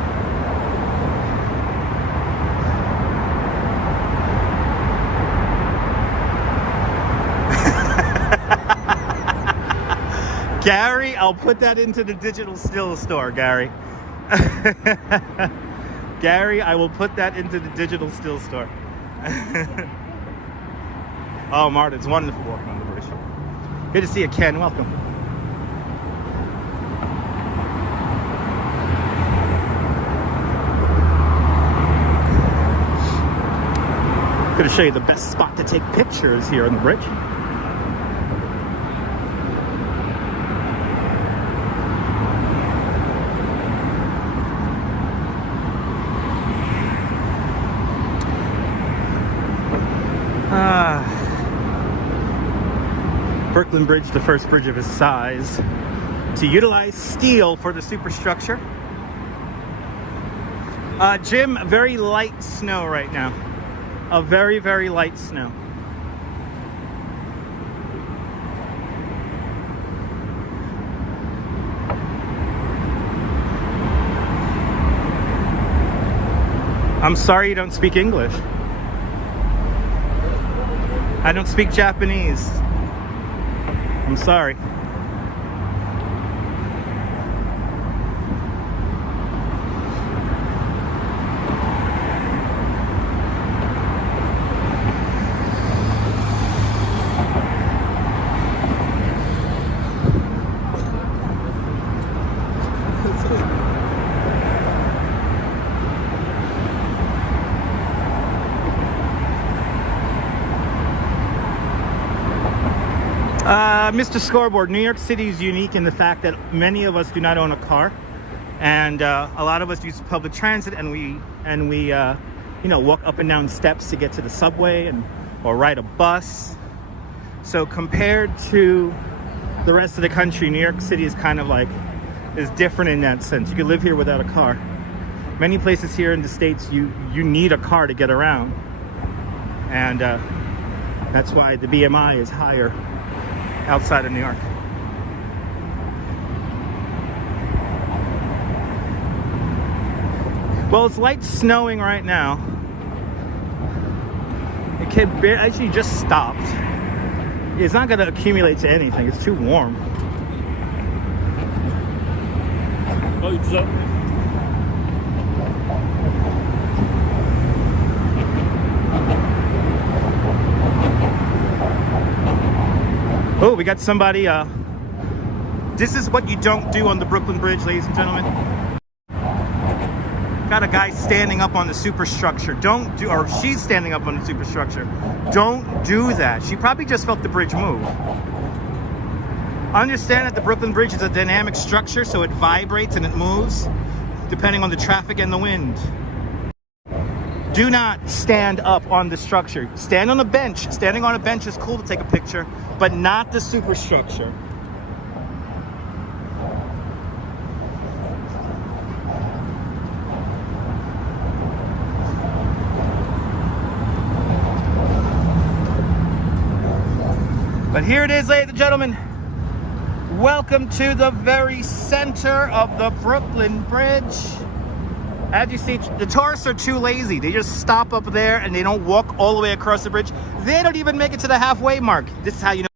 Gary, I'll put that into the digital still store, Gary. Gary, I will put that into the digital still store. Oh, Marta, it's wonderful walking on the bridge. Good to see you, Ken. Welcome. Going to show you the best spot to take pictures here on the bridge. Brooklyn Bridge, the first bridge of its size to utilize steel for the superstructure. Jim, very light snow right now. A very, very light snow. I'm sorry you don't speak English. I don't speak Japanese. I'm sorry. Mr. Scoreboard, New York City is unique in the fact that many of us do not own a car, and a lot of us use public transit, and we you know, walk up and down steps to get to the subway or ride a bus. So compared to the rest of the country, New York City is kind of like is different in that sense. You can live here without a car. Many places here in the States, you need a car to get around, and that's why the BMI is higher outside of New York. Well, it's light snowing right now. It can actually just stopped. It's not going to accumulate to anything. It's too warm. Oh, it's up. Oh, we got somebody. This is what you don't do on the Brooklyn Bridge, ladies and gentlemen. Got a guy standing up on the superstructure. Don't do, or she's standing up on the superstructure. Don't do that. She probably just felt the bridge move. Understand that the Brooklyn Bridge is a dynamic structure, so it vibrates and it moves depending on the traffic and the wind. Do not stand up on the structure. Stand on a bench. Standing on a bench is cool to take a picture, but not the superstructure. But here it is, ladies and gentlemen. Welcome to the very center of the Brooklyn Bridge. As you see, the tourists are too lazy. They just stop up there and they don't walk all the way across the bridge. They don't even make it to the halfway mark. This is how you know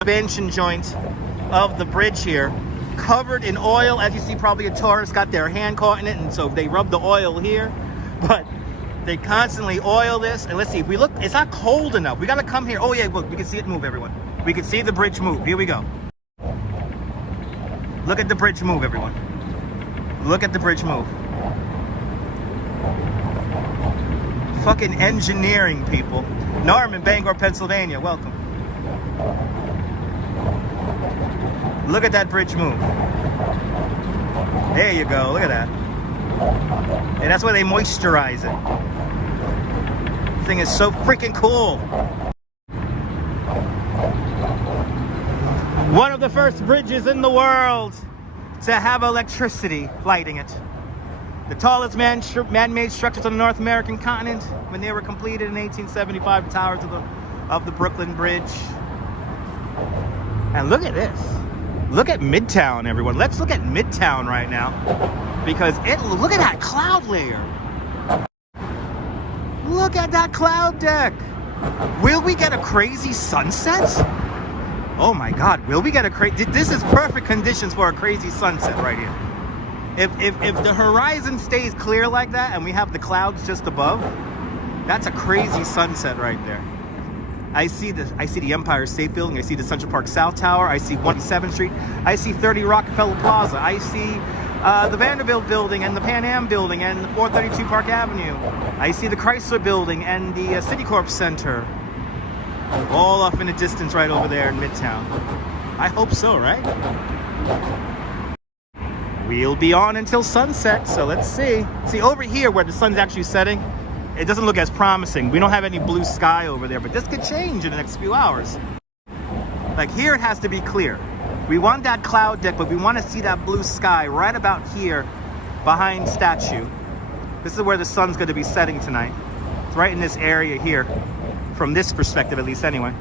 the expansion joint of the bridge here, covered in oil. As you see, probably a tourist got their hand caught in it, and so they rub the oil here. But they constantly oil this. And let's see, if we look, it's not cold enough. We got to come here. Oh yeah, look, we can see it move, everyone. We can see the bridge move. Here we go. Look at the bridge move, everyone. Look at the bridge move. Fucking engineering, people. Norm in Bangor, Pennsylvania, welcome. Look at that bridge move. There you go, look at that. And that's why they moisturize it. This thing is so freaking cool. One of the first bridges in the world to have electricity lighting it. The tallest man-made structures on the North American continent. When they were completed in 1875, the towers of the of the Brooklyn Bridge. And look at this. Look at Midtown, everyone. Let's look at Midtown right now. Because look at that cloud layer. Look at that cloud deck. Will we get a crazy sunset? Oh my God, will we get a crazy... This is perfect conditions for a crazy sunset right here. If the horizon stays clear like that and we have the clouds just above, that's a crazy sunset right there. I see the Empire State Building. I see the Central Park South Tower. I see 107th Street. I see 30 Rockefeller Plaza. I see the Vanderbilt Building and the Pan Am Building and the 432 Park Avenue. I see the Chrysler Building and the Citicorp Center. All off in the distance right over there in Midtown. I hope so, right? We'll be on until sunset, so let's see. See, over here where the sun's actually setting, it doesn't look as promising. We don't have any blue sky over there, but this could change in the next few hours. Like here, it has to be clear. We want that cloud deck, but we want to see that blue sky right about here behind Statue. This is where the sun's going to be setting tonight. It's right in this area here, from this perspective at least anyway.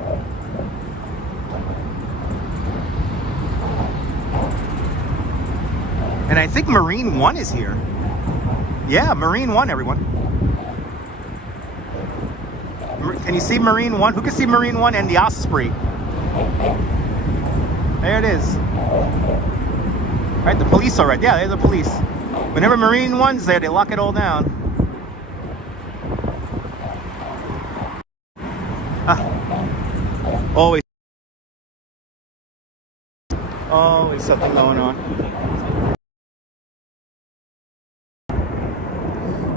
And I think Marine 1 is here. Yeah, Marine 1, everyone. Can you see Marine 1? Who can see Marine 1 and the Osprey? There it is. All right, the police are right. Yeah, there's the police. Whenever Marine 1's there, they lock it all down. Always something going on.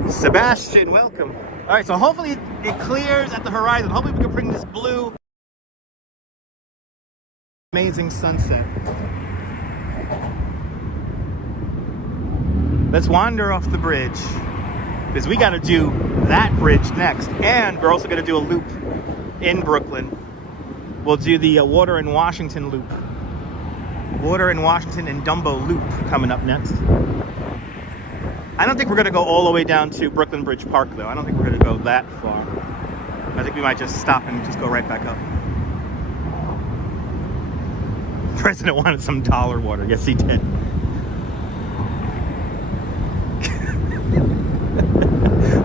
Sebastian, welcome. All right, so hopefully it clears at the horizon. Hopefully we can bring this blue, amazing sunset. Let's wander off the bridge because we got to do that bridge next, and we're also going to do a loop in Brooklyn. We'll do the Water in Washington loop. Water in Washington and Dumbo loop coming up next. I don't think we're going to go all the way down to Brooklyn Bridge Park, though. I don't think we're going to go that far. I think we might just stop and just go right back up. The president wanted some dollar water. Yes, he did.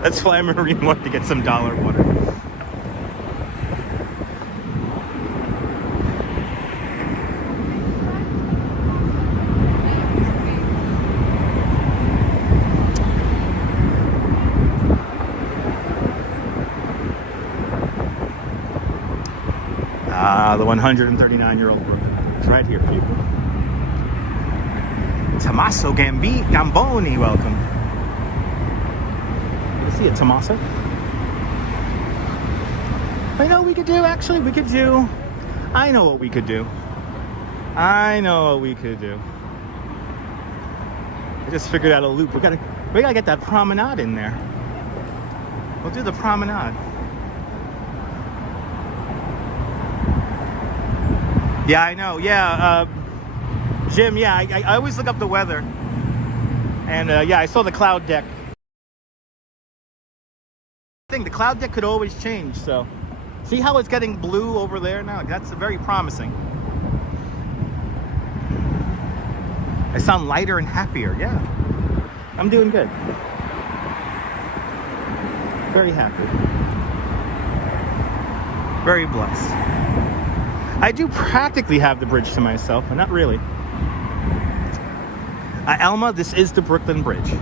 Let's fly Marine 1 to get some dollar water. The 139-year-old Brooklyn. It's right here, people. Tommaso Gamboni, welcome. You see it, Tommaso? I know what we could do, actually. We could do... I know what we could do. I just figured out a loop. We gotta get that promenade in there. We'll do the promenade. Yeah, I know. Yeah, Jim, yeah, I always look up the weather. And yeah, I saw the cloud deck. I think the cloud deck could always change, so. See how it's getting blue over there now? That's very promising. I sound lighter and happier, yeah. I'm doing good. Very happy. Very blessed. I do practically have the bridge to myself, but not really. Elma, this is the Brooklyn Bridge.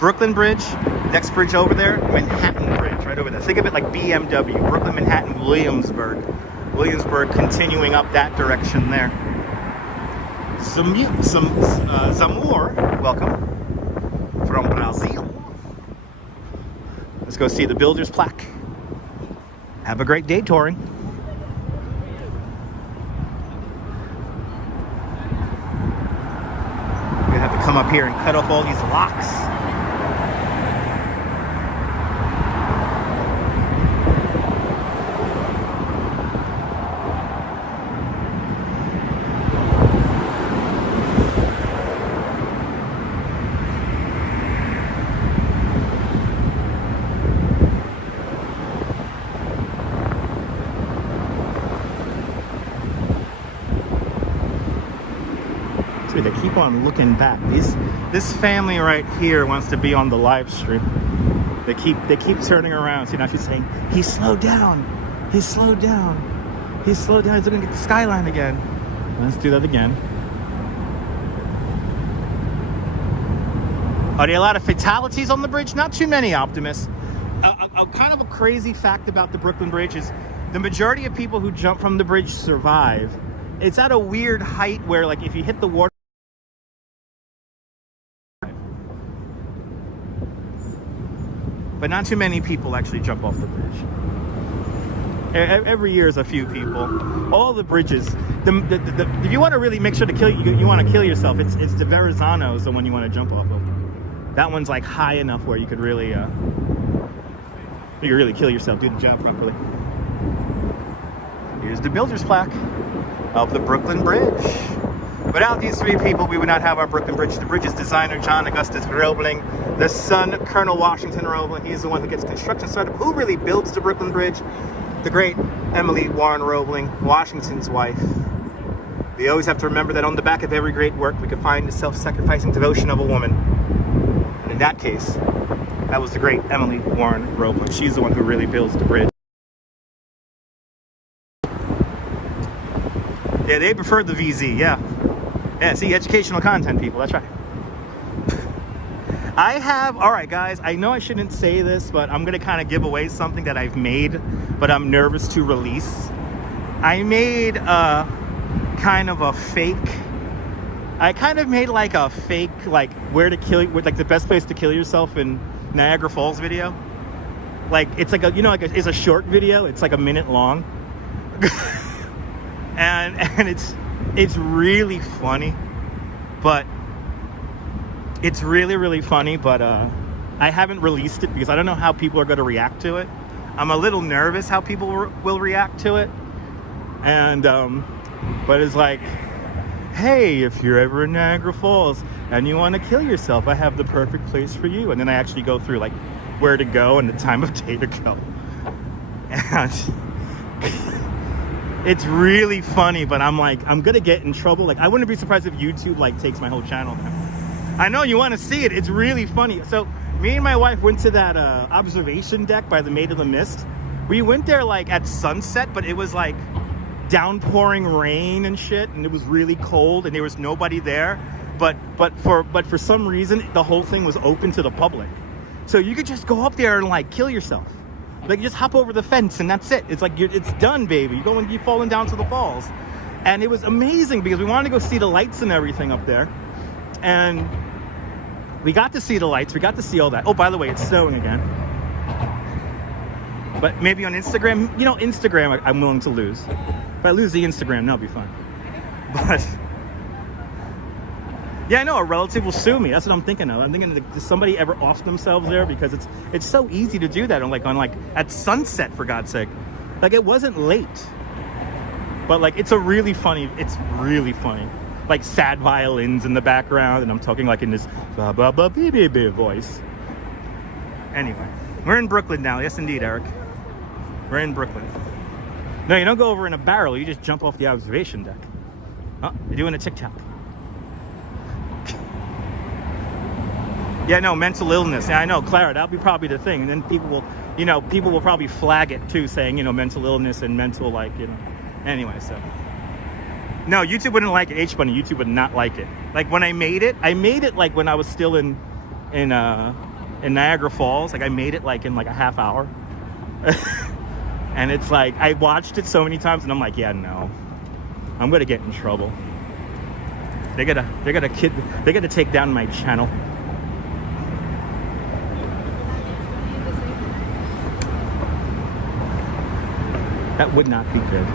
Brooklyn Bridge, next bridge over there, Manhattan Bridge, right over there. Think of it like BMW, Brooklyn, Manhattan, Williamsburg. Williamsburg continuing up that direction there. Zamor, welcome, from Brazil. Let's go see the builder's plaque. Have a great day touring. Have to come up here and cut off all these locks. See, they keep on looking back. This family right here wants to be on the live stream. They keep turning around. See, now she's saying, he slowed down. He slowed down. He slowed down. He's looking at the skyline again. Let's do that again. Are there a lot of fatalities on the bridge? Not too many, Optimus. A kind of a crazy fact about the Brooklyn Bridge is the majority of people who jump from the bridge survive. It's at a weird height where, like, if you hit the water, but not too many people actually jump off the bridge. Every year is a few people. All the bridges. If you want to really make sure to kill you want to kill yourself. It's the Verizon is the one you want to jump off of. That one's like high enough where you could really kill yourself, do the job properly. Here's the builder's plaque of the Brooklyn Bridge. Without these three people, we would not have our Brooklyn Bridge. The bridge's designer, John Augustus Roebling, the son, Colonel Washington Roebling. He's the one who gets construction started. Who really builds the Brooklyn Bridge? The great Emily Warren Roebling, Washington's wife. We always have to remember that on the back of every great work, we can find the self-sacrificing devotion of a woman. And in that case, that was the great Emily Warren Roebling. She's the one who really builds the bridge. Yeah, they prefer the VZ, yeah. Yeah, see, educational content, people, that's right. All right, guys, I know I shouldn't say this, but I'm gonna kind of give away something that I've made, but I'm nervous to release. I made I kind of made like a fake, like like the best place to kill yourself in Niagara Falls video. Like, it's like it's a short video, it's like a minute long. and it's really funny, but it's really funny, but I haven't released it because I don't know how people are going to react to it. I'm a little nervous how people will react to it. And but it's like, hey, if you're ever in Niagara Falls and you want to kill yourself, I have the perfect place for you. And then I actually go through like where to go and the time of day to go. And it's really funny, but I'm like, I'm gonna get in trouble. Like, I wouldn't be surprised if YouTube like takes my whole channel now. I know you want to see it. It's really funny. So me and my wife went to that observation deck by the Maid of the Mist. We went there like at sunset, but it was like downpouring rain and shit, and it was really cold, and there was nobody there. But for some reason, the whole thing was open to the public, so you could just go up there and like kill yourself. Like, you just hop over the fence and that's it. It's like, it's done, baby. You're falling down to the falls. And it was amazing because we wanted to go see the lights and everything up there. And we got to see the lights. We got to see all that. Oh, by the way, it's snowing again. But maybe on Instagram, Instagram I'm willing to lose. If I lose the Instagram, that'll be fine. But yeah, I know a relative will sue me. That's what I'm thinking of. I'm thinking, does somebody ever off themselves there? Because it's so easy to do that on like at sunset, for God's sake. Like, it wasn't late, but like it's really funny. Like sad violins in the background, and I'm talking like in this ba ba ba bee bee bee voice. Anyway, we're in Brooklyn now. Yes, indeed, Eric. We're in Brooklyn. No, you don't go over in a barrel. You just jump off the observation deck. Oh, you're doing a TikTok. Yeah, no, mental illness. Yeah, I know, Clara, that'll be probably the thing. And then people will probably flag it too, saying, mental illness and mental, anyway, so. No, YouTube wouldn't like it. H-Bunny, YouTube would not like it. Like, when I made it like when I was still in Niagara Falls. Like, I made it like in like a half hour. And it's like, I watched it so many times and I'm like, yeah, no, I'm gonna get in trouble. They're gonna take down my channel. That would not be good.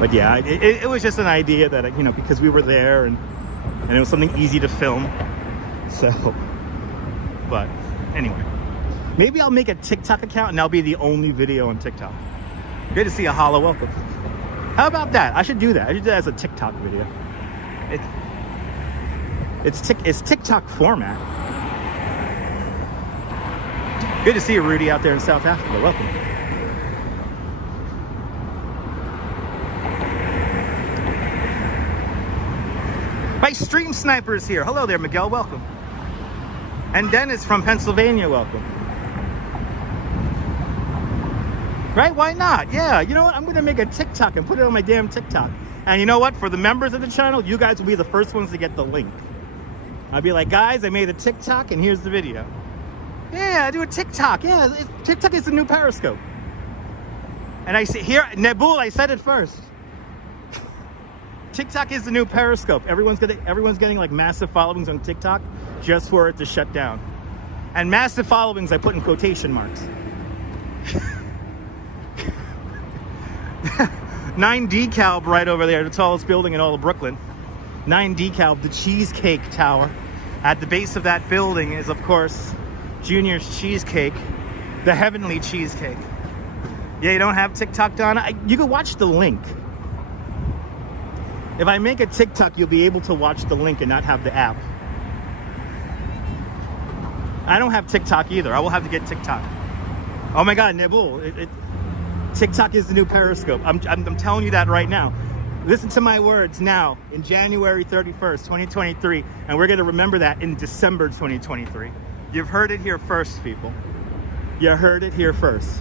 But yeah, it was just an idea that, because we were there and it was something easy to film. So, but anyway, maybe I'll make a TikTok account and that'll be the only video on TikTok. Good to see a hollow welcome. How about that? I should do that. I should do that as a TikTok video. It's TikTok format. Good to see you, Rudy, out there in South Africa. Welcome. My stream sniper is here. Hello there, Miguel. Welcome. And Dennis from Pennsylvania. Welcome. Right? Why not? Yeah. You know what? I'm going to make a TikTok and put it on my damn TikTok. And you know what? For the members of the channel, you guys will be the first ones to get the link. I'll be like, guys, I made a TikTok and here's the video. Yeah, I do a TikTok. Yeah, TikTok is the new Periscope. And I say here, Nebul, I said it first. TikTok is the new Periscope. Everyone's getting like massive followings on TikTok just for it to shut down. And massive followings I put in quotation marks. 9 DeKalb right over there, the tallest building in all of Brooklyn. 9 DeKalb, the Cheesecake Tower. At the base of that building is, of course, Junior's Cheesecake, the Heavenly Cheesecake. Yeah, you don't have TikTok, Donna? You can watch the link. If I make a TikTok, you'll be able to watch the link and not have the app. I don't have TikTok either. I will have to get TikTok. Oh my God, Nebul, TikTok is the new Periscope. I'm telling you that right now. Listen to my words now, in January 31st, 2023, and we're gonna remember that in December 2023. You've heard it here first, people. You heard it here first.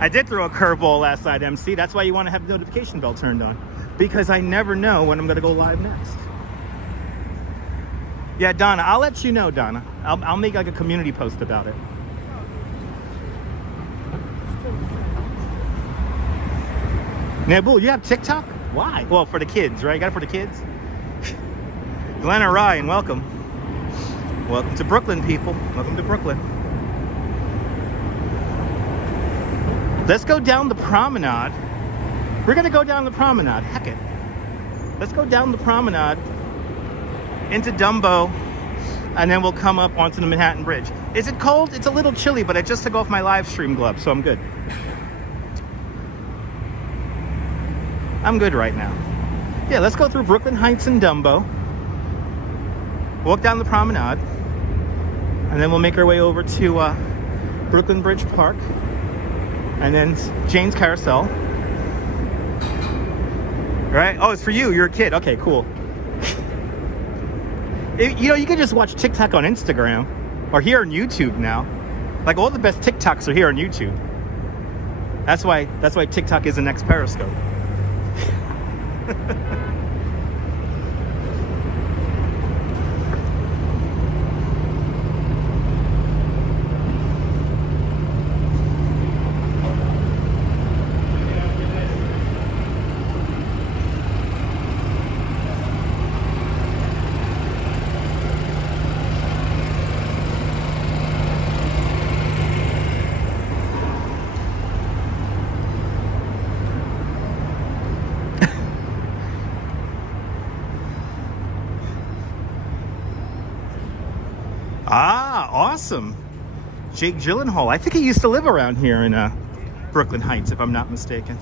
I did throw a curveball last night, MC. That's why you want to have the notification bell turned on, because I never know when I'm gonna go live next. Yeah, Donna, I'll let you know, Donna. I'll make like a community post about it. Nebul, you have TikTok? Why? Well, for the kids, right? You got it for the kids? Glenna Ryan, welcome. Welcome to Brooklyn, people. Welcome to Brooklyn. Let's go down the promenade. We're gonna go down the promenade. Heck it. Let's go down the promenade into Dumbo, and then we'll come up onto the Manhattan Bridge. Is it cold? It's a little chilly, but I just took off my live stream gloves, so I'm good. I'm good right now. Yeah, let's go through Brooklyn Heights and Dumbo. Walk down the promenade. And then we'll make our way over to Brooklyn Bridge Park. And then Jane's Carousel. Right? Oh, it's for you. You're a kid. Okay, cool. You know, you can just watch TikTok on Instagram. Or here on YouTube now. Like, all the best TikToks are here on YouTube. That's why TikTok is the next Periscope. Ah, awesome. Jake Gyllenhaal. I think he used to live around here in Brooklyn Heights, if I'm not mistaken.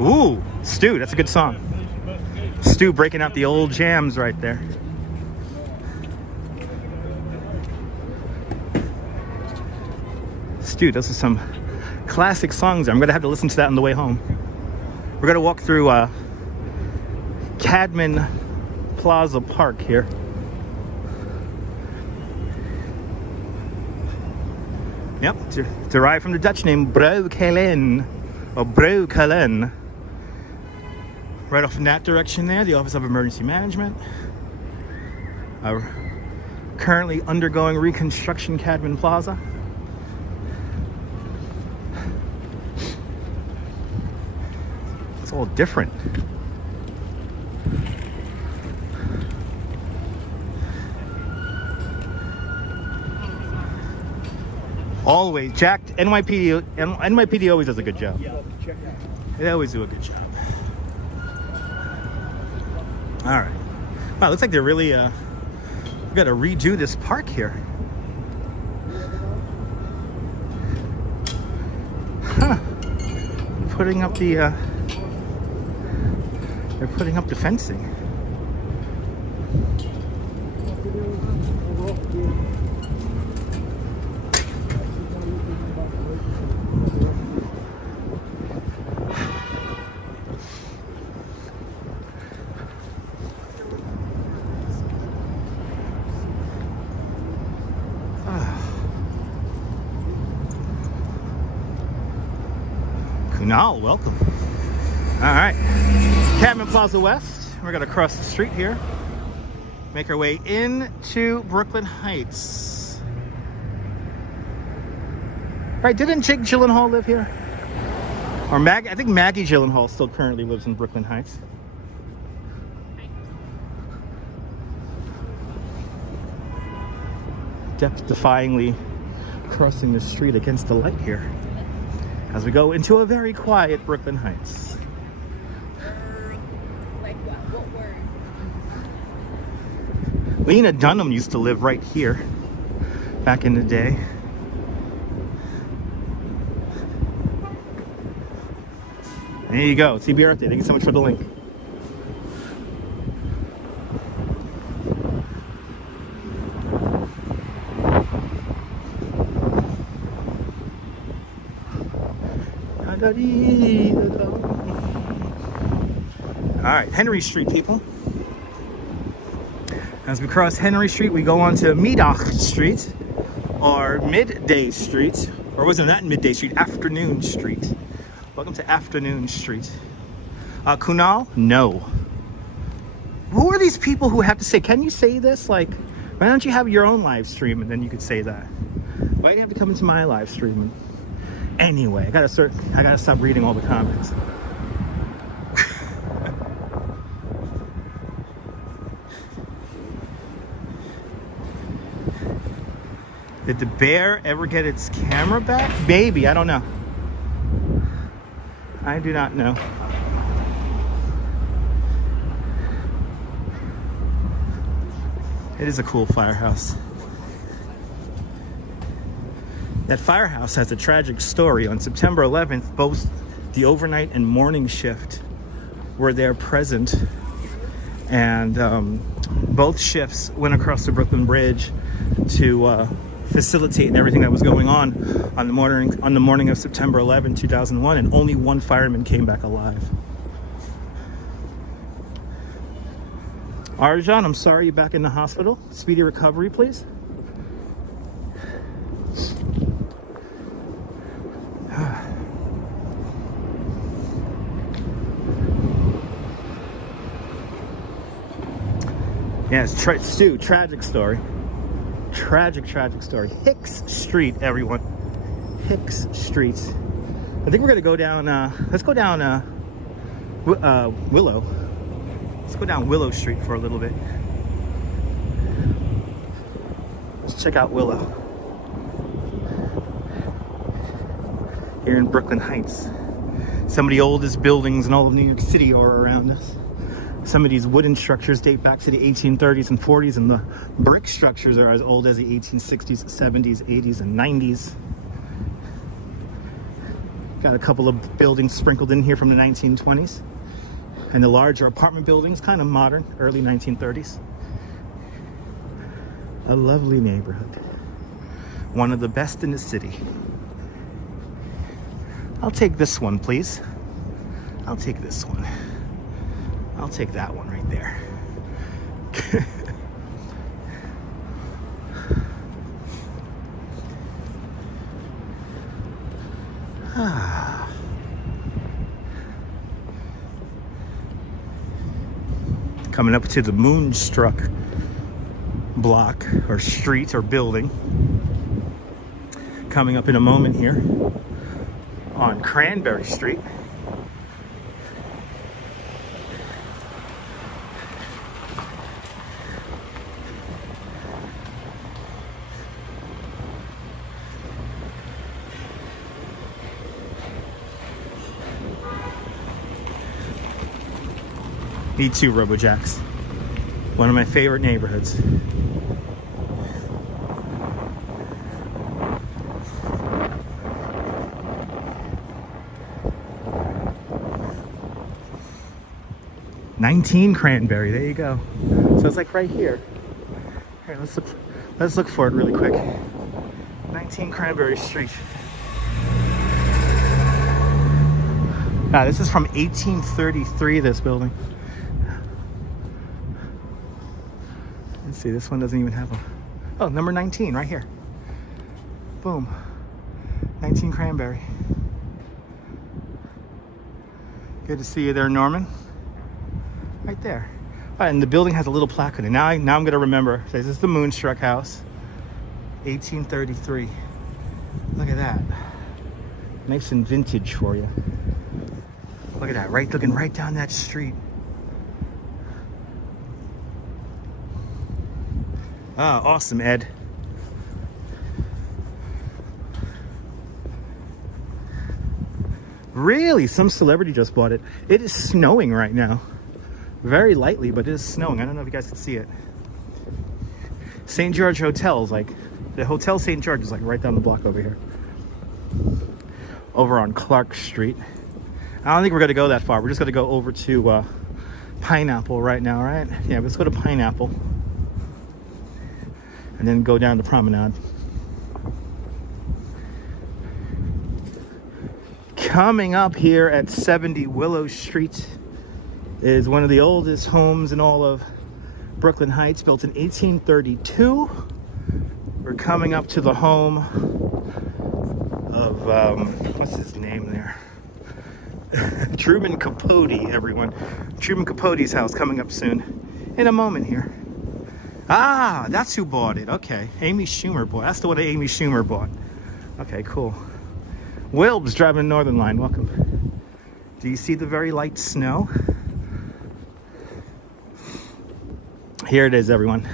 Ooh, Stu, that's a good song. Stu breaking out the old jams right there. Stu, those are some classic songs. I'm going to have to listen to that on the way home. We're going to walk through Cadman Plaza Park here. Yep, derived from the Dutch name Broekelen, or Broekelen. Right off in that direction there, the Office of Emergency Management. Currently undergoing reconstruction, Cadman Plaza. It's all different. Always, Jack, NYPD always does a good job. They always do a good job. All right. Wow, looks like they're really, we got to redo this park here. Huh. Putting up the They're putting up the fencing. Kunal, welcome. All right, Cadman Plaza West. We're gonna cross the street here, make our way into Brooklyn Heights. Right, didn't Jake Gyllenhaal live here? Or Maggie, I think Maggie Gyllenhaal still currently lives in Brooklyn Heights. Defyingly crossing the street against the light here as we go into a very quiet Brooklyn Heights. Like what word? Lena Dunham used to live right here back in the day. There you go. It's your birthday. Thank you so much for the link. All right, Henry Street, people. As we cross Henry Street, we go on to Middag Street, or Midday Street, or was it not Midday Street? Afternoon Street. Welcome to Afternoon Street. Kunal? No. Who are these people who have to say, can you say this? Like, why don't you have your own live stream and then you could say that? Why do you have to come into my live stream? Anyway, I gotta stop reading all the comments. Did the bear ever get its camera back? Maybe, I don't know. I do not know. It is a cool firehouse. That firehouse has a tragic story. On September 11th, both the overnight and morning shift were there present, and both shifts went across the Brooklyn Bridge to facilitate everything that was going on the morning of September 11, 2001, and only one fireman came back alive. Arjan, I'm sorry you're back in the hospital. Speedy recovery, please. Yes, Stu, tragic story. Tragic story. Hicks Street, everyone. Hicks Street. I think we're gonna go down, let's go down Willow. Let's go down Willow Street for a little bit. Let's check out Willow. Here in Brooklyn Heights. Some of the oldest buildings in all of New York City are around us. Some of these wooden structures date back to the 1830s and 40s, and the brick structures are as old as the 1860s, 70s, 80s, and 90s. Got a couple of buildings sprinkled in here from the 1920s. And the larger apartment buildings, kind of modern, early 1930s. A lovely neighborhood. One of the best in the city. I'll take this one, please. I'll take this one. I'll take that one right there. Coming up to the Moonstruck block or street or building. Coming up in a moment here on Cranberry Street. Me too, RoboJax. One of my favorite neighborhoods. 19 Cranberry, there you go. So it's like right here. Here, let's look for it really quick. 19 Cranberry Street. This is from 1833, this building. Let's see, this one doesn't even have a... Oh, number 19, right here. Boom. 19 Cranberry. Good to see you there, Norman. Right there. All right, and the building has a little plaque on it. Now I'm going to remember. This is the Moonstruck House. 1833. Look at that. Nice and vintage for you. Look at that, looking right down that street. Ah, awesome, Ed. Really? Some celebrity just bought it. It is snowing right now. Very lightly, but it is snowing. I don't know if you guys can see it. St. George Hotel is like, the Hotel St. George is like right down the block over here. Over on Clark Street. I don't think we're going to go that far. We're just going to go over to Pineapple right now, right? Yeah, let's go to Pineapple. And then go down to Promenade. Coming up here at 70 Willow Street is one of the oldest homes in all of Brooklyn Heights, built in 1832. We're coming up to the home of, what's his name there? Truman Capote, everyone. Truman Capote's house coming up soon. In a moment here. Ah, that's who bought it. Okay. Amy Schumer bought. That's the one that Amy Schumer bought. Okay, cool. Wilb's driving Northern Line. Welcome. Do you see the very light snow? Here it is, everyone.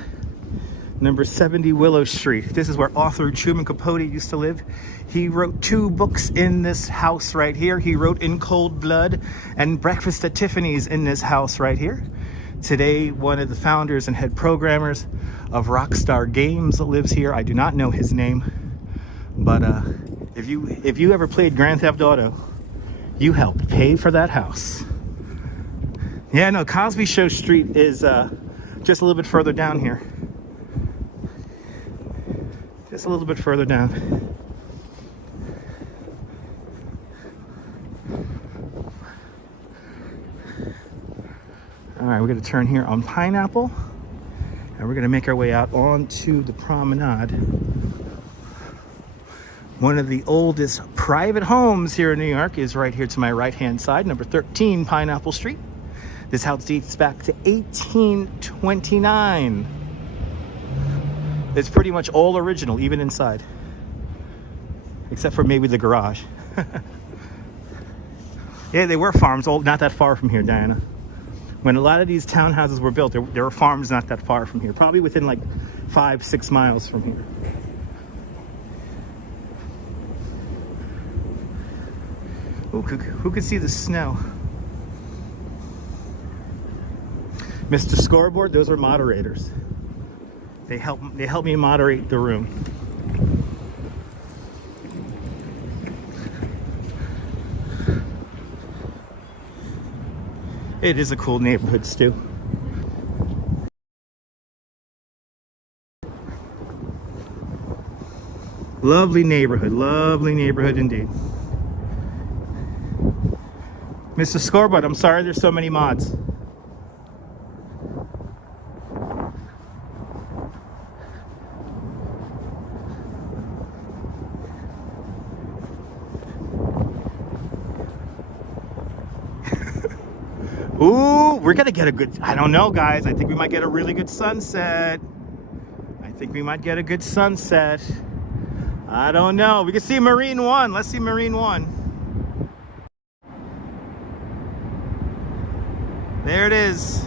Number 70 Willow Street. This is where author Truman Capote used to live. He wrote 2 books in this house right here. He wrote In Cold Blood and Breakfast at Tiffany's in this house right here. Today, one of the founders and head programmers of Rockstar Games lives here. I do not know his name, but if you ever played Grand Theft Auto, you helped pay for that house. Yeah, no, Cosby Show Street is just a little bit further down here. Just a little bit further down. All right, we're going to turn here on Pineapple, and we're going to make our way out onto the Promenade. One of the oldest private homes here in New York is right here to my right-hand side, number 13 Pineapple Street. This house dates back to 1829. It's pretty much all original, even inside. Except for maybe the garage. Yeah, they were farms, not that far from here, Diana. When a lot of these townhouses were built, there were farms not that far from here. Probably within like 5-6 miles from here. Ooh, who could see the snow? Mr. Scoreboard, those are moderators. They help me moderate the room. It is a cool neighborhood, Stu. Lovely neighborhood indeed. Mr. Scoreboard, I'm sorry there's so many mods. Ooh, we're gonna get a good, I don't know, guys. I think we might get a really good sunset. I don't know. We can see Marine One. Let's see Marine One. There it is.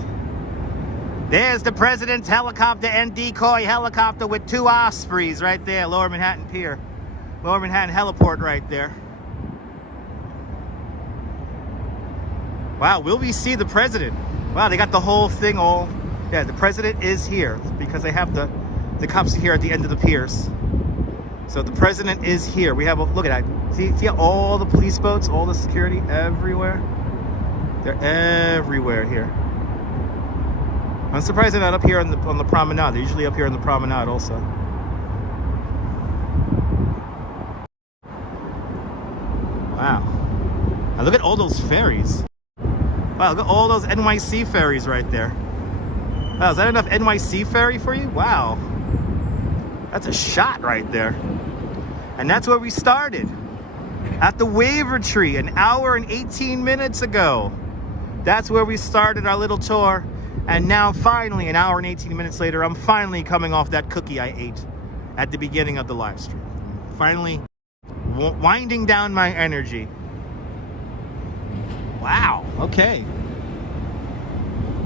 There's the president's helicopter and decoy helicopter with 2 Ospreys right there. Lower Manhattan Pier. Lower Manhattan Heliport right there. Wow, will we see the president? Wow, they got the whole thing all... Yeah, the president is here because they have the cops here at the end of the piers. So the president is here. We have a... Look at that. See all the police boats, all the security everywhere? They're everywhere here. I'm surprised they're not up here on the promenade. They're usually up here on the promenade also. Wow. Now look at all those ferries. Wow, look at all those NYC ferries right there. Wow, is that enough NYC ferry for you? Wow. That's a shot right there. And that's where we started. At the Waiver Tree, an hour and 18 minutes ago. That's where we started our little tour. And now finally, an hour and 18 minutes later, I'm finally coming off that cookie I ate at the beginning of the live stream. Finally winding down my energy. Wow, okay.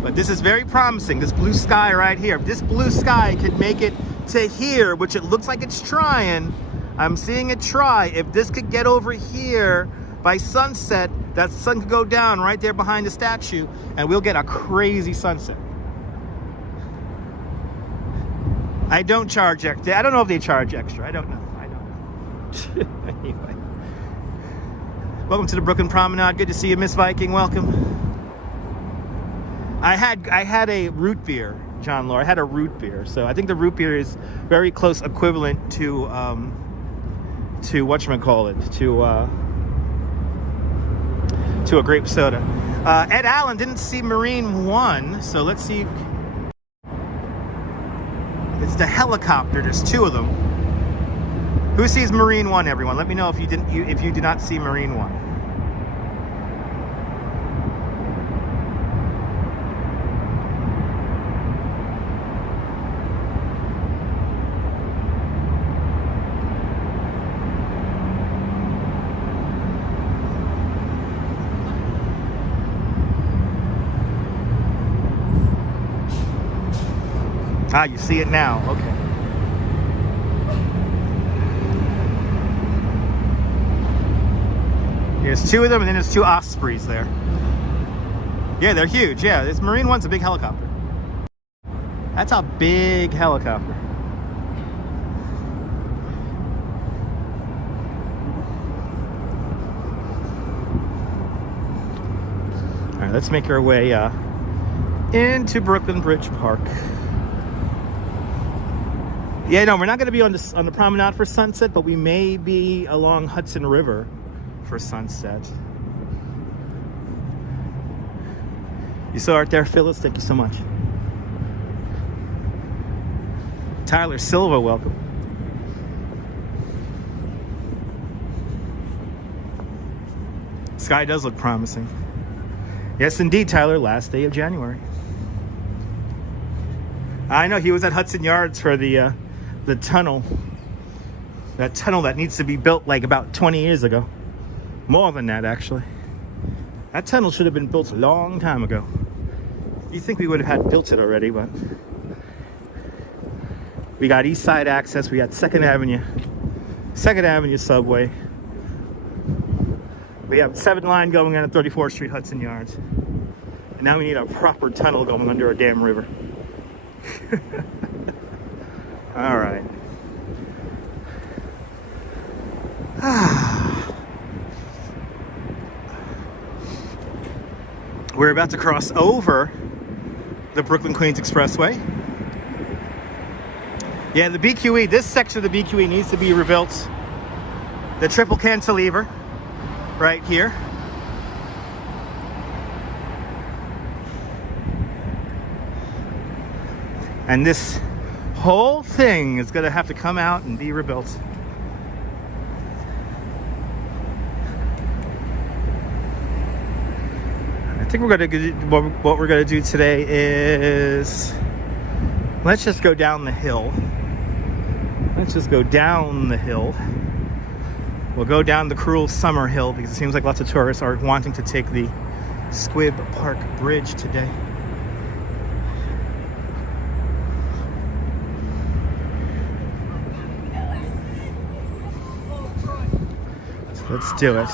But this is very promising, this blue sky right here. If this blue sky could make it to here, which it looks like it's trying, I'm seeing it try. If this could get over here by sunset, that sun could go down right there behind the statue and we'll get a crazy sunset. I don't charge extra. I don't know if they charge extra. I don't know. Anyway. Welcome to the Brooklyn Promenade. Good to see you, Miss Viking. Welcome. I had a root beer, John Law. I had a root beer. So I think the root beer is very close equivalent to whatchamacallit, to a grape soda. Ed Allen didn't see Marine 1, so let's see. It's the helicopter. There's two of them. Who sees Marine 1, everyone? Let me know if you did not see Marine 1. Ah, you see it now. Okay. There's two of them, and then there's two Ospreys there. Yeah, they're huge. Yeah, this Marine 1's a big helicopter. That's a big helicopter. All right, let's make our way into Brooklyn Bridge Park. Yeah, no, we're not going to be on the promenade for sunset, but we may be along Hudson River for sunset. You saw it there, Phyllis? Thank you so much. Tyler Silva, welcome. Sky does look promising. Yes, indeed, Tyler, last day of January. I know he was at Hudson Yards for the tunnel. That tunnel that needs to be built like about 20 years ago. More than that, actually. That tunnel should have been built a long time ago. You think we would have had built it already, but we got East Side access, we got 2nd Avenue subway. We have 7 line going on at 34th Street, Hudson Yards. And now we need a proper tunnel going under a damn river. All right. We're about to cross over the Brooklyn Queens Expressway. Yeah, the BQE, this section of the BQE needs to be rebuilt. The triple cantilever right here. And this whole thing is going to have to come out and be rebuilt. I think we're going to what we're going to do today is let's just go down the hill. Let's just go down the hill. We'll go down the cruel summer hill because it seems like lots of tourists are wanting to take the Squibb Park Bridge today. So let's do it.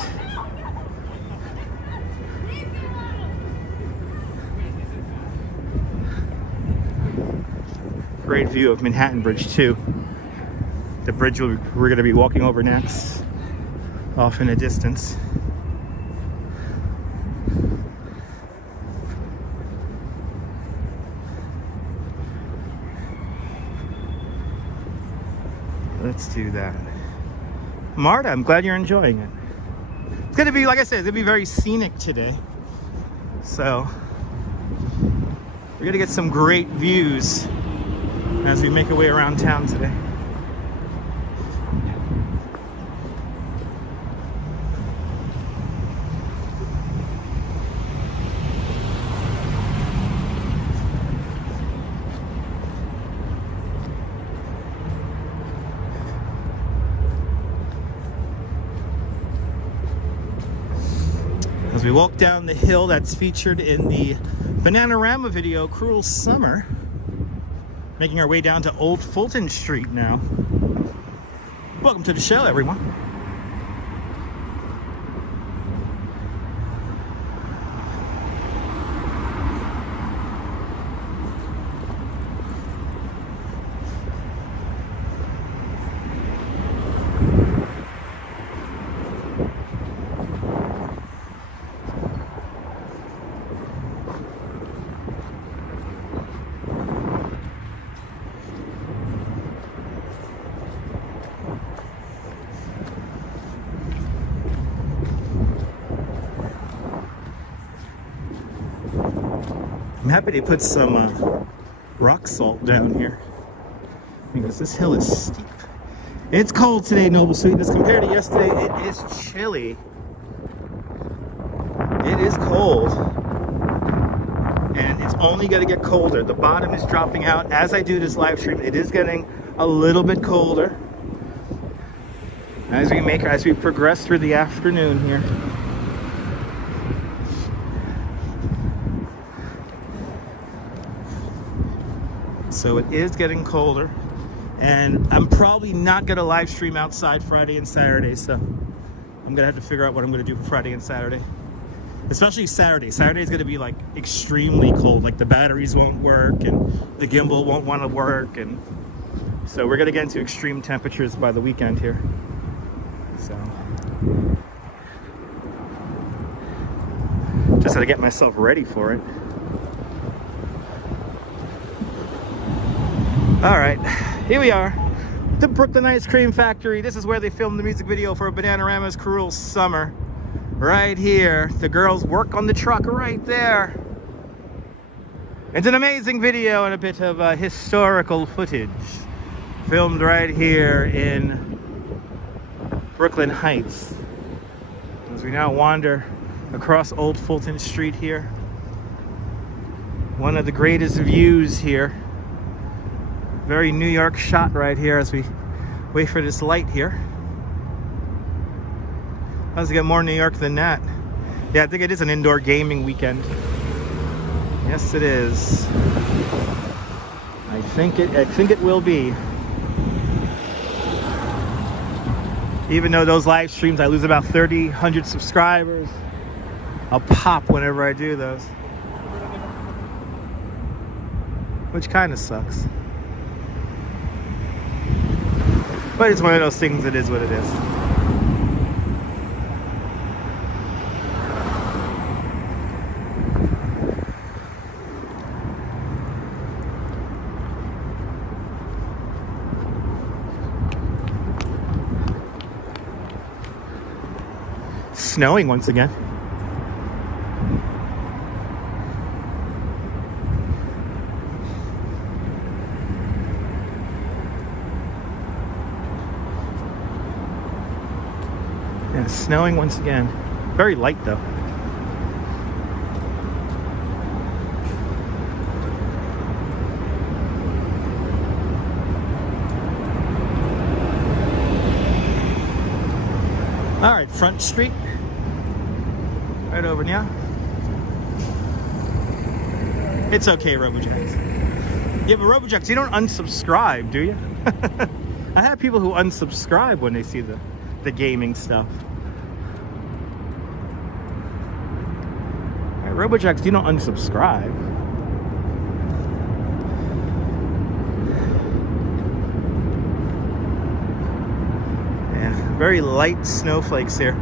Great view of Manhattan Bridge too. The bridge we're going to be walking over next, off in the distance. Let's do that. Marta, I'm glad you're enjoying it. It's gonna be, like I said, it's gonna be very scenic today. So we're gonna get some great views as we make our way around town today. As we walk down the hill that's featured in the Bananarama video, Cruel Summer, making our way down to Old Fulton Street now. Welcome to the show, everyone. I'm happy they put some rock salt down here because this hill is steep. It's cold today, Noble Sweetness. Compared to yesterday, it is chilly. It is cold. And it's only going to get colder. The bottom is dropping out. As I do this live stream, it is getting a little bit colder as we progress through the afternoon here. So it is getting colder, and I'm probably not going to live stream outside Friday and Saturday, so I'm going to have to figure out what I'm going to do for Friday and Saturday. Especially Saturday. Saturday is going to be like extremely cold, like the batteries won't work and the gimbal won't want to work, and so we're going to get into extreme temperatures by the weekend here. So just got to get myself ready for it. All right, here we are, the Brooklyn Ice Cream Factory. This is where they filmed the music video for Bananarama's Cruel Summer. Right here, the girls work on the truck right there. It's an amazing video and a bit of historical footage filmed right here in Brooklyn Heights. As we now wander across Old Fulton Street here. One of the greatest views here. Very New York shot right here as we wait for this light here. How's it get more New York than that? Yeah, I think it is an indoor gaming weekend. Yes, it is. I think it will be. Even though those live streams I lose about 100 subscribers, I'll pop whenever I do those. Which kind of sucks. But it's one of those things, it is what it is. Snowing once again. Yeah, snowing once again. Very light though. All right, Front Street. Right over now. It's okay, Robojacks. Yeah, but Robojacks, you don't unsubscribe, do you? I have people who unsubscribe when they see the gaming stuff. All right, Robojacks, you don't unsubscribe. Yeah, very light snowflakes here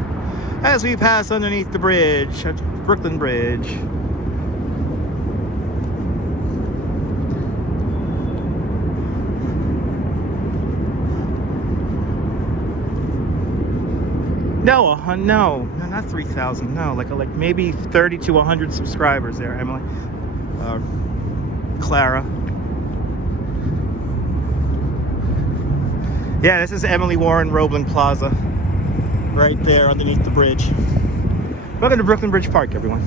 as we pass underneath the bridge, Brooklyn Bridge. No, no, not 3,000. No, like maybe 30 to 100 subscribers there, Emily. Clara. Yeah, this is Emily Warren Roebling Plaza, right there underneath the bridge. Welcome to Brooklyn Bridge Park, everyone.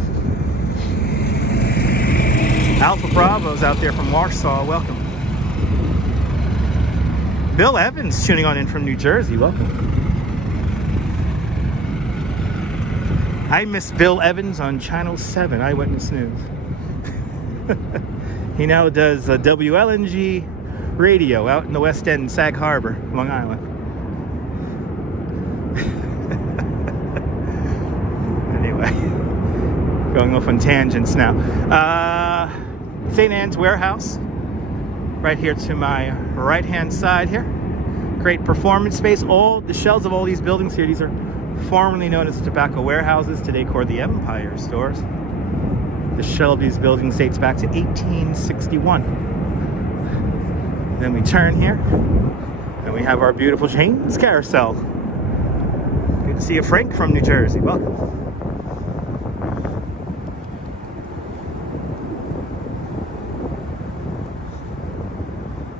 Alpha Bravo's out there from Warsaw. Welcome. Bill Evans tuning on in from New Jersey. Welcome. I miss Bill Evans on Channel 7, Eyewitness News. He now does WLNG radio out in the West End, Sag Harbor, Long Island. Anyway, going off on tangents now. St. Anne's Warehouse, right here to my right-hand side here. Great performance space. All the shells of all these buildings here, these are formerly known as tobacco warehouses, today called the Empire stores. The shell of these buildings dates back to 1861. Then we turn here, and we have our beautiful Jane's Carousel. Good to see you, Frank from New Jersey. Welcome.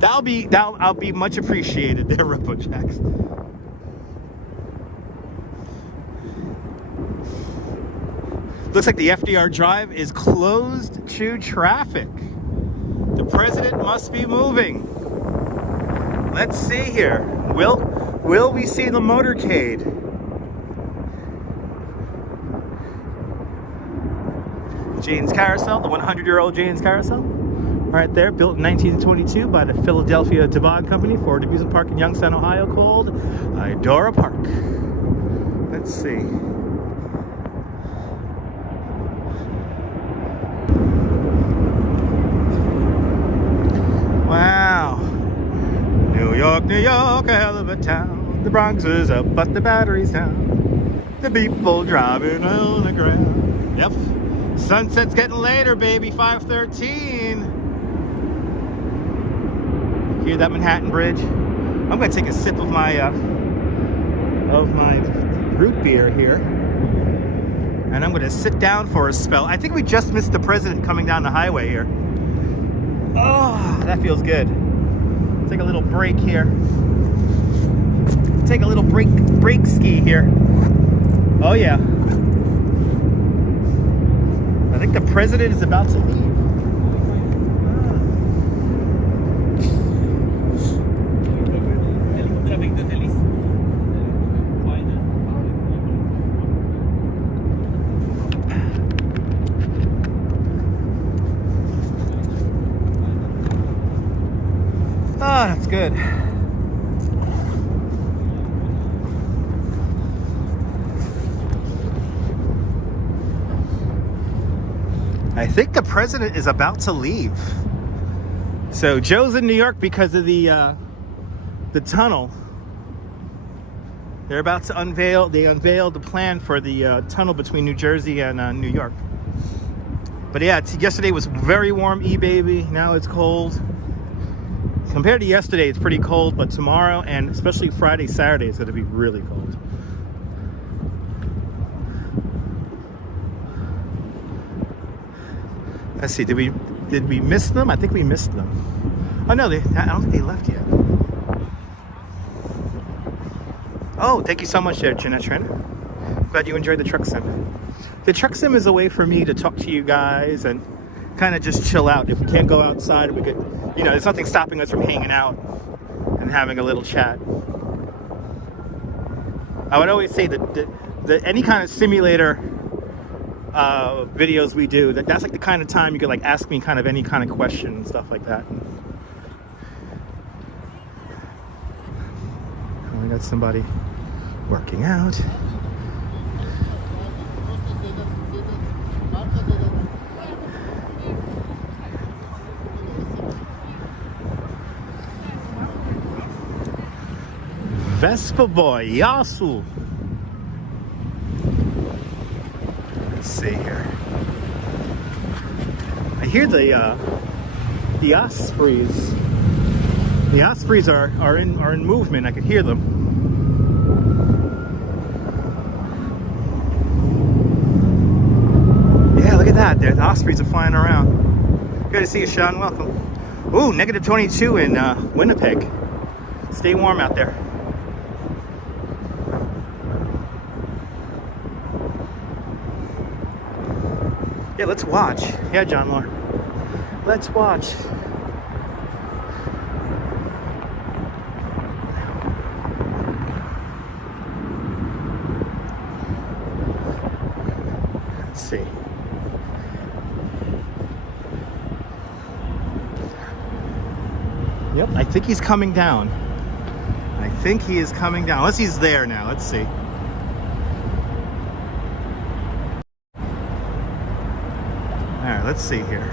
I'll be much appreciated there, Robo Jacks. Looks like the FDR Drive is closed to traffic. The president must be moving. Let's see here. Will we see the motorcade? Jane's Carousel, the 100-year-old Jane's Carousel. Right there, built in 1922 by the Philadelphia Toboggan Company for an amusement park in Youngstown, Ohio called Idora Park. Let's see. Wow. New York, New York, a hell of a town. The Bronx is up, but the battery's down. The people driving on the ground. Yep. Sunset's getting later, baby. 5:13. Hear that Manhattan Bridge? I'm gonna take a sip of my root beer here, and I'm gonna sit down for a spell. I think we just missed the president coming down the highway here. Oh, that feels good. Take a little break here. Take a little break ski here. Oh yeah. I think the president is about to leave. Oh, that's good. I think the president is about to leave. So Joe's in New York because of the tunnel. They're about to unveiled the plan for the tunnel between New Jersey and New York. But yeah, yesterday was very warm, baby. Now it's cold. Compared to yesterday, it's pretty cold, but tomorrow and especially Friday, Saturday, it's going to be really cold. Let's see, did we miss them? I think we missed them. Oh no, I don't think they left yet. Oh, thank you so much there, Jeanette Trina. Glad you enjoyed the truck sim. The truck sim is a way for me to talk to you guys and kind of just chill out. If we can't go outside, we could, you know, there's nothing stopping us from hanging out and having a little chat. I would always say that any kind of simulator videos we do, that's like the kind of time you could like ask me kind of any kind of question and stuff like that. We got somebody working out. Vespa Boy, Yasu. Let's see here. I hear the ospreys. The ospreys are in movement. I could hear them. there. The ospreys are flying around. Good to see you, Sean. Welcome. Ooh, negative 22 in Winnipeg. Stay warm out there. Yeah, let's watch. Yeah, John Lore. Let's watch. Let's see. Yep, I think he's coming down. I think he is coming down. Unless he's there now. Let's see. Alright, let's see here.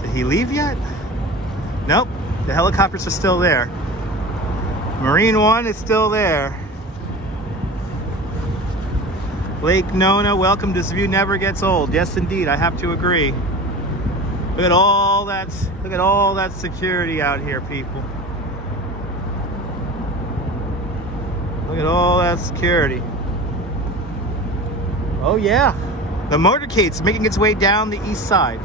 Did he leave yet? Nope. The helicopters are still there. Marine One is still there. Lake Nona, welcome. This view never gets old. Yes, indeed. I have to agree. Look at all that security out here, people. Look at all that security. Oh yeah. The motorcade's making its way down the east side.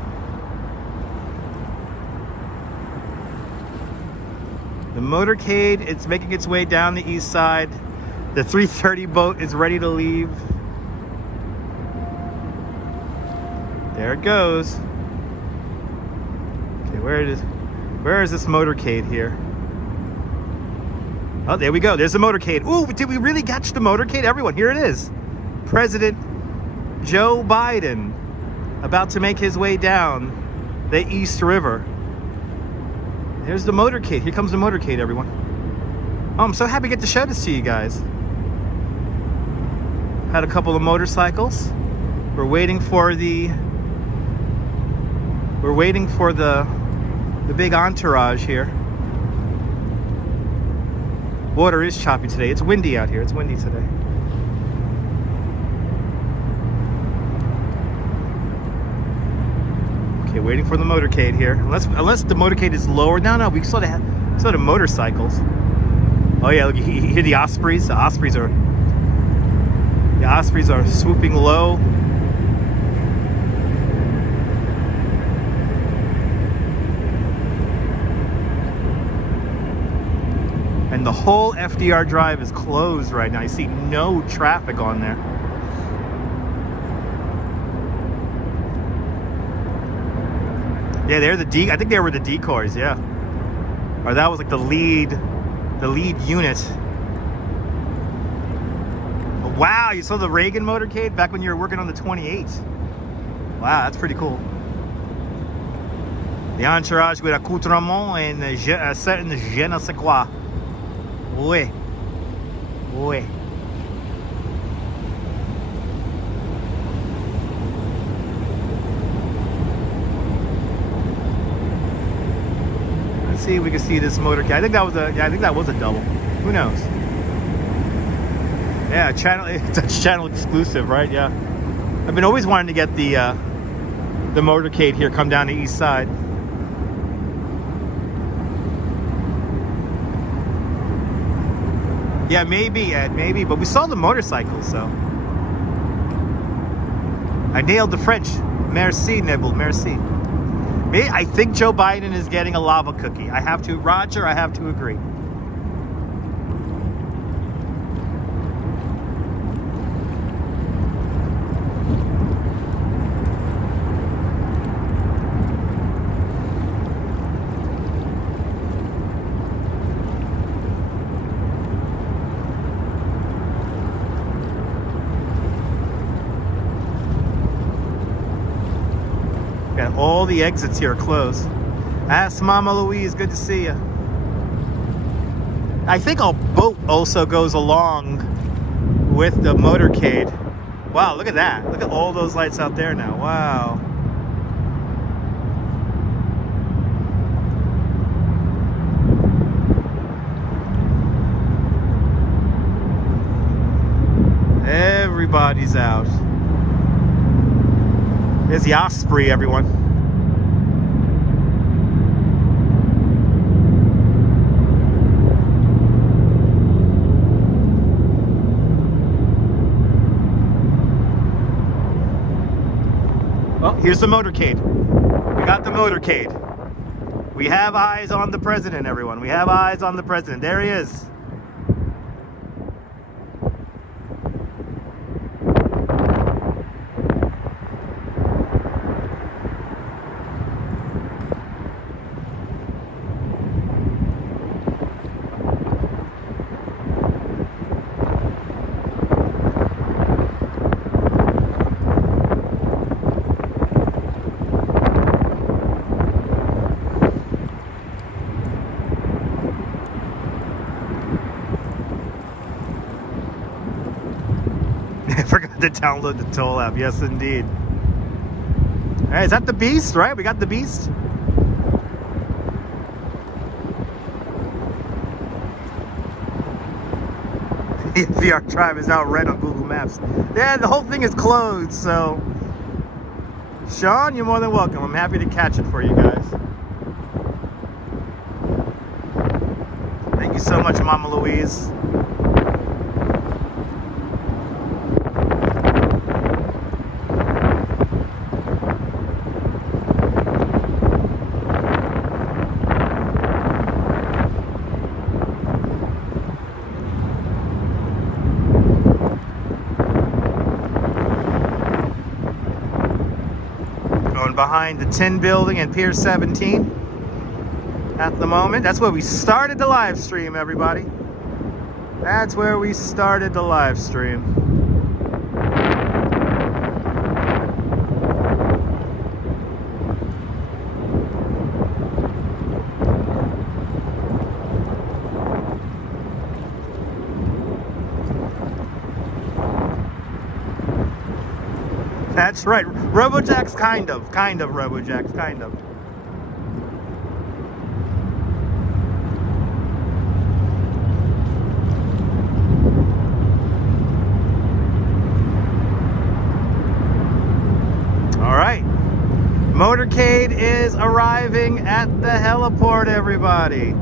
The motorcade, it's making its way down the east side. The 330 boat is ready to leave. There it goes. Okay, where is this motorcade here? Oh, there we go. There's the motorcade. Ooh, did we really catch the motorcade? Everyone, here it is. President Joe Biden about to make his way down the East River. There's the motorcade. Here comes the motorcade, everyone. Oh, I'm so happy to get to show this to you guys. Had a couple of motorcycles. We're waiting for the big entourage here. Water is choppy today. It's windy out here. It's windy today. Okay, waiting for the motorcade here. Unless the motorcade is lower. No, we sort of motorcycles. Oh yeah, look, you hear the ospreys. The ospreys are swooping low. And the whole FDR Drive is closed right now. I see no traffic on there. Yeah, I think they were the decoys, yeah. Or that was like the lead unit. Oh, wow, you saw the Reagan motorcade back when you were working on the 28. Wow, that's pretty cool. The entourage with accoutrement and certain je ne sais quoi. Oui. Oui. Let's see if we can see this motorcade. I think that was a double. Who knows? Yeah, it's channel exclusive, right? Yeah. I've been always wanting to get the motorcade here come down the east side. Yeah, maybe, Ed, maybe. But we saw the motorcycles, so. I nailed the French. Merci, Nibble, merci. I think Joe Biden is getting a lava cookie. Roger, I have to agree. All the exits here are closed. Ask Mama Louise, good to see you. I think a boat also goes along with the motorcade. Wow, look at that. Look at all those lights out there now. Wow. Everybody's out. There's the Osprey, everyone. Here's the motorcade. We got the motorcade. We have eyes on the president, everyone. We have eyes on the president. There he is. I forgot to download the toll app. Yes, indeed. All right, is that the Beast, right? We got the Beast. VR Drive is now red on Google Maps. Yeah, the whole thing is closed, so... Sean, you're more than welcome. I'm happy to catch it for you guys. Thank you so much, Mama Louise. Behind the Tin Building and Pier 17 at the moment. That's where we started the live stream, everybody. That's where we started the live stream. That's right. RoboJack's kind of RoboJack's kind of. All right. Motorcade is arriving at the heliport, everybody.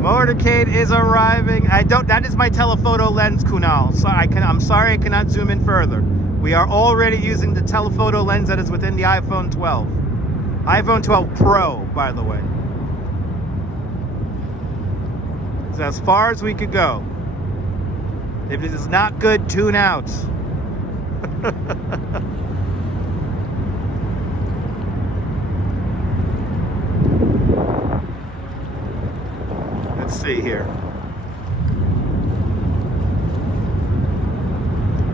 Motorcade is arriving. That is my telephoto lens, Kunal. So I'm sorry I cannot zoom in further. We are already using the telephoto lens that is within the iPhone 12. iPhone 12 Pro, by the way. It's as far as we could go. If it is not good, tune out. Let's see here.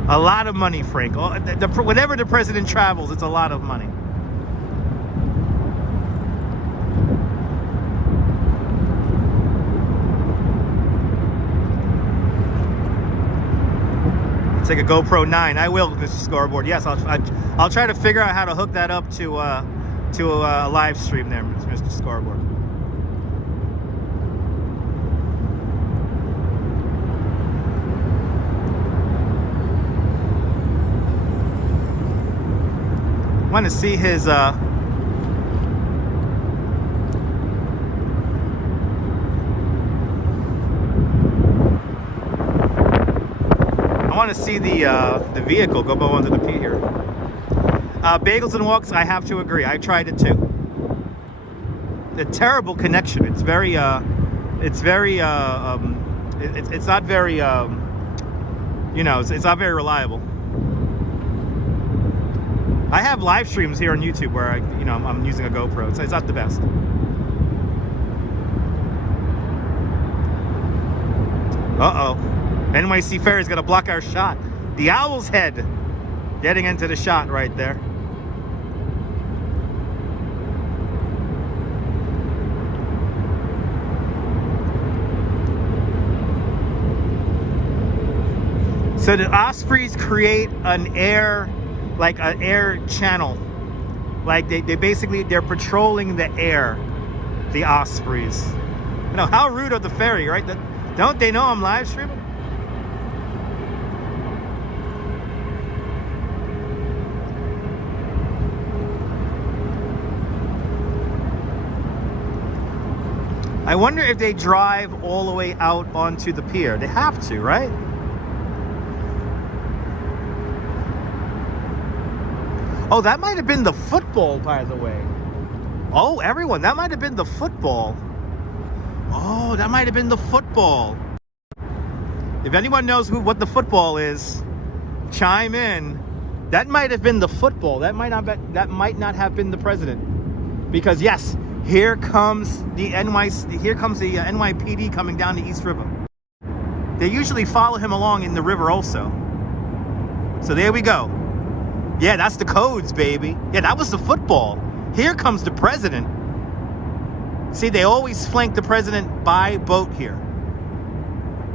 A lot of money, Frank. Whenever the president travels, it's a lot of money. Take a GoPro 9. I will, Mr. Scoreboard. Yes, I'll try to figure out how to hook that up to a live stream there, Mr. Scoreboard. Want to see his I want to see the vehicle go under the P here. Bagels and walks, I have to agree. I tried it too. A terrible connection. It's very it's not very you know, it's not very reliable. I have live streams here on YouTube where I'm using a GoPro. It's not the best. Uh-oh. NYC Ferry's gonna block our shot. The Owl's Head getting into the shot right there. So the Ospreys create an air channel. Like they're patrolling the air, the Ospreys. You know, how rude of the ferry, right? Don't they know I'm live streaming? I wonder if they drive all the way out onto the pier. They have to, right? Oh, that might have been the football, by the way. Oh, everyone, that might have been the football. Oh, that might have been the football. If anyone knows what the football is, chime in. That might have been the football. That might not have been the president. Because yes, here comes the NYC. Here comes the NYPD coming down the East River. They usually follow him along in the river also. So there we go. Yeah, that's the codes, baby. Yeah, that was the football. Here comes the president. See, they always flank the president by boat here.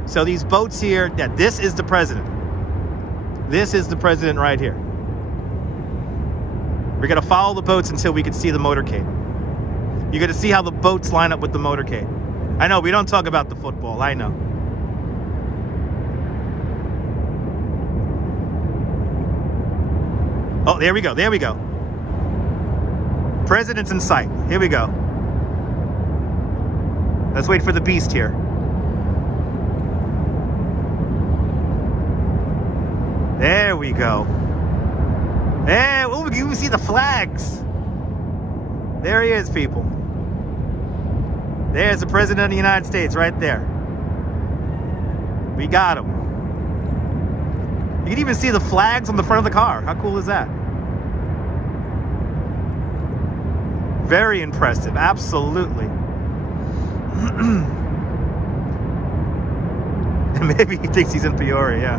So these boats here, yeah, this is the president. This is the president right here. We're gonna follow the boats until we can see the motorcade. You're gonna see how the boats line up with the motorcade. I know, we don't talk about the football, I know. Oh, there we go, there we go. President's in sight, here we go. Let's wait for the beast here. There we go. There, oh, you can see the flags. There he is, people. There's the President of the United States right there. We got him. You can even see the flags on the front of the car. How cool is that? Very impressive, absolutely. Maybe he thinks he's in Peoria, yeah.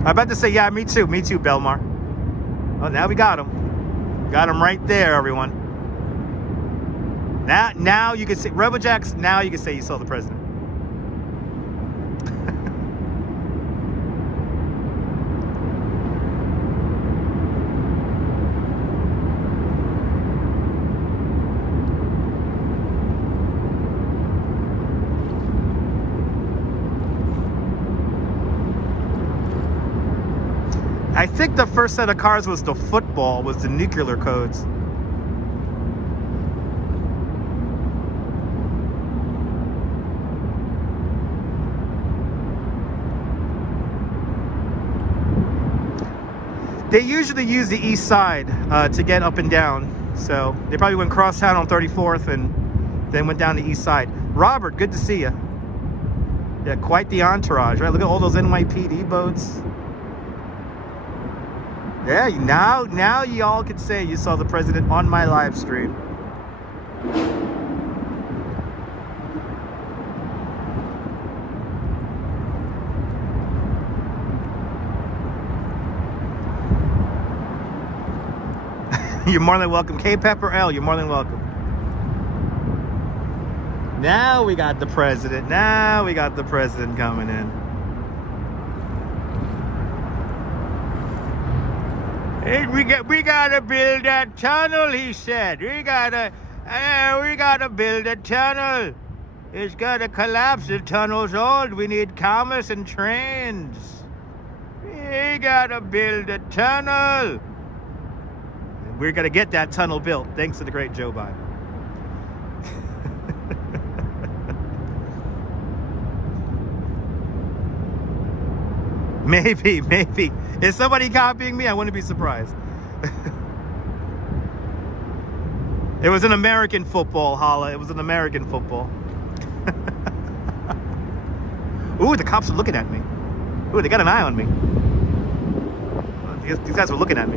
I'm about to say, yeah, me too, Belmar. Oh, now we got him. Got him right there, everyone. Now you can say, Robojacks, now you can say you saw the president. I think the first set of cars was the football, was the nuclear codes. They usually use the east side to get up and down. So they probably went cross town on 34th and then went down the east side. Robert, good to see you. Yeah, quite the entourage, right? Look at all those NYPD boats. Yeah, now y'all can say you saw the president on my live stream. You're more than welcome. K-Pepper L, you're more than welcome. Now we got the president. Now we got the president coming in. Hey, we gotta build that tunnel, he said. We gotta build a tunnel. It's gotta collapse. The tunnel's old. We need commerce and trains. We gotta build a tunnel. We're gonna get that tunnel built, thanks to the great Joe Biden. Maybe. Is somebody copying me? I wouldn't be surprised. It was an American football, Holla. It was an American football. Ooh, the cops are looking at me. Ooh, they got an eye on me. These guys were looking at me.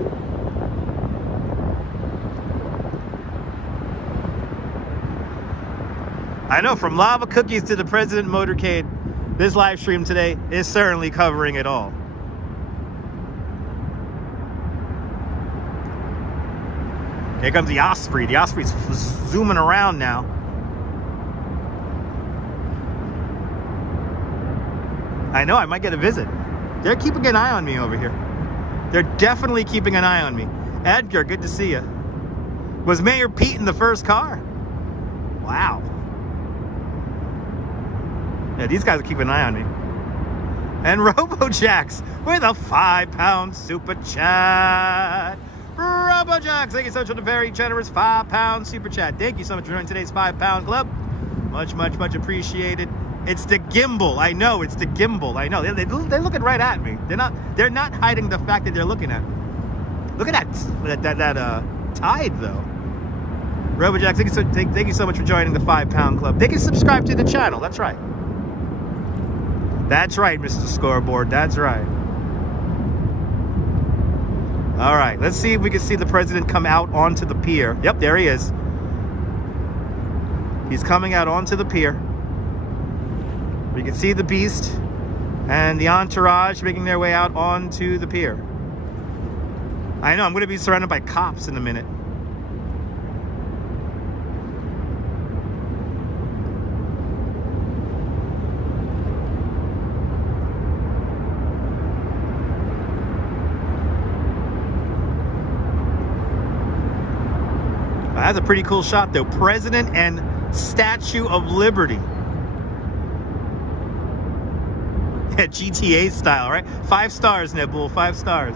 I know, from lava cookies to the president motorcade, this live stream today is certainly covering it all. Here comes the Osprey. The Osprey's zooming around now. I know, I might get a visit. They're keeping an eye on me over here. They're definitely keeping an eye on me. Edgar, good to see you. Was Mayor Pete in the first car? Wow. Yeah, these guys are keeping an eye on me. And Robojacks with a £5 super chat. Robojacks, thank you so much for the very generous £5 super chat. Thank you so much for joining today's £5 club. Much, much, much appreciated. It's the Gimble. I know, it's the Gimble. I know. They're looking right at me. They're not hiding the fact that they're looking at me. Look at that tide though. Robojack, thank you so much for joining the 5 Pound Club. They can subscribe to the channel. That's right. That's right, Mr. Scoreboard. That's right. All right, let's see if we can see the president come out onto the pier. Yep, there he is. He's coming out onto the pier. We can see the beast and the entourage making their way out onto the pier. I know, I'm going to be surrounded by cops in a minute. That's a pretty cool shot though. President and Statue of Liberty. Yeah, GTA style, right? 5 stars, Nebul, 5 stars.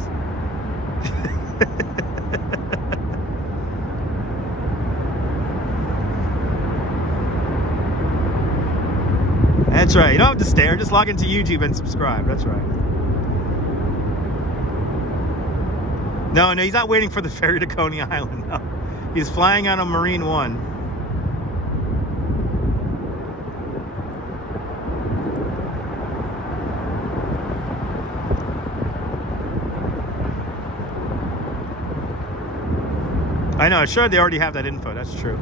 That's right. You don't have to stare. Just log into YouTube and subscribe. That's right. No, he's not waiting for the ferry to Coney Island. No. He's flying on a Marine One. I know, sure they already have that info. That's true.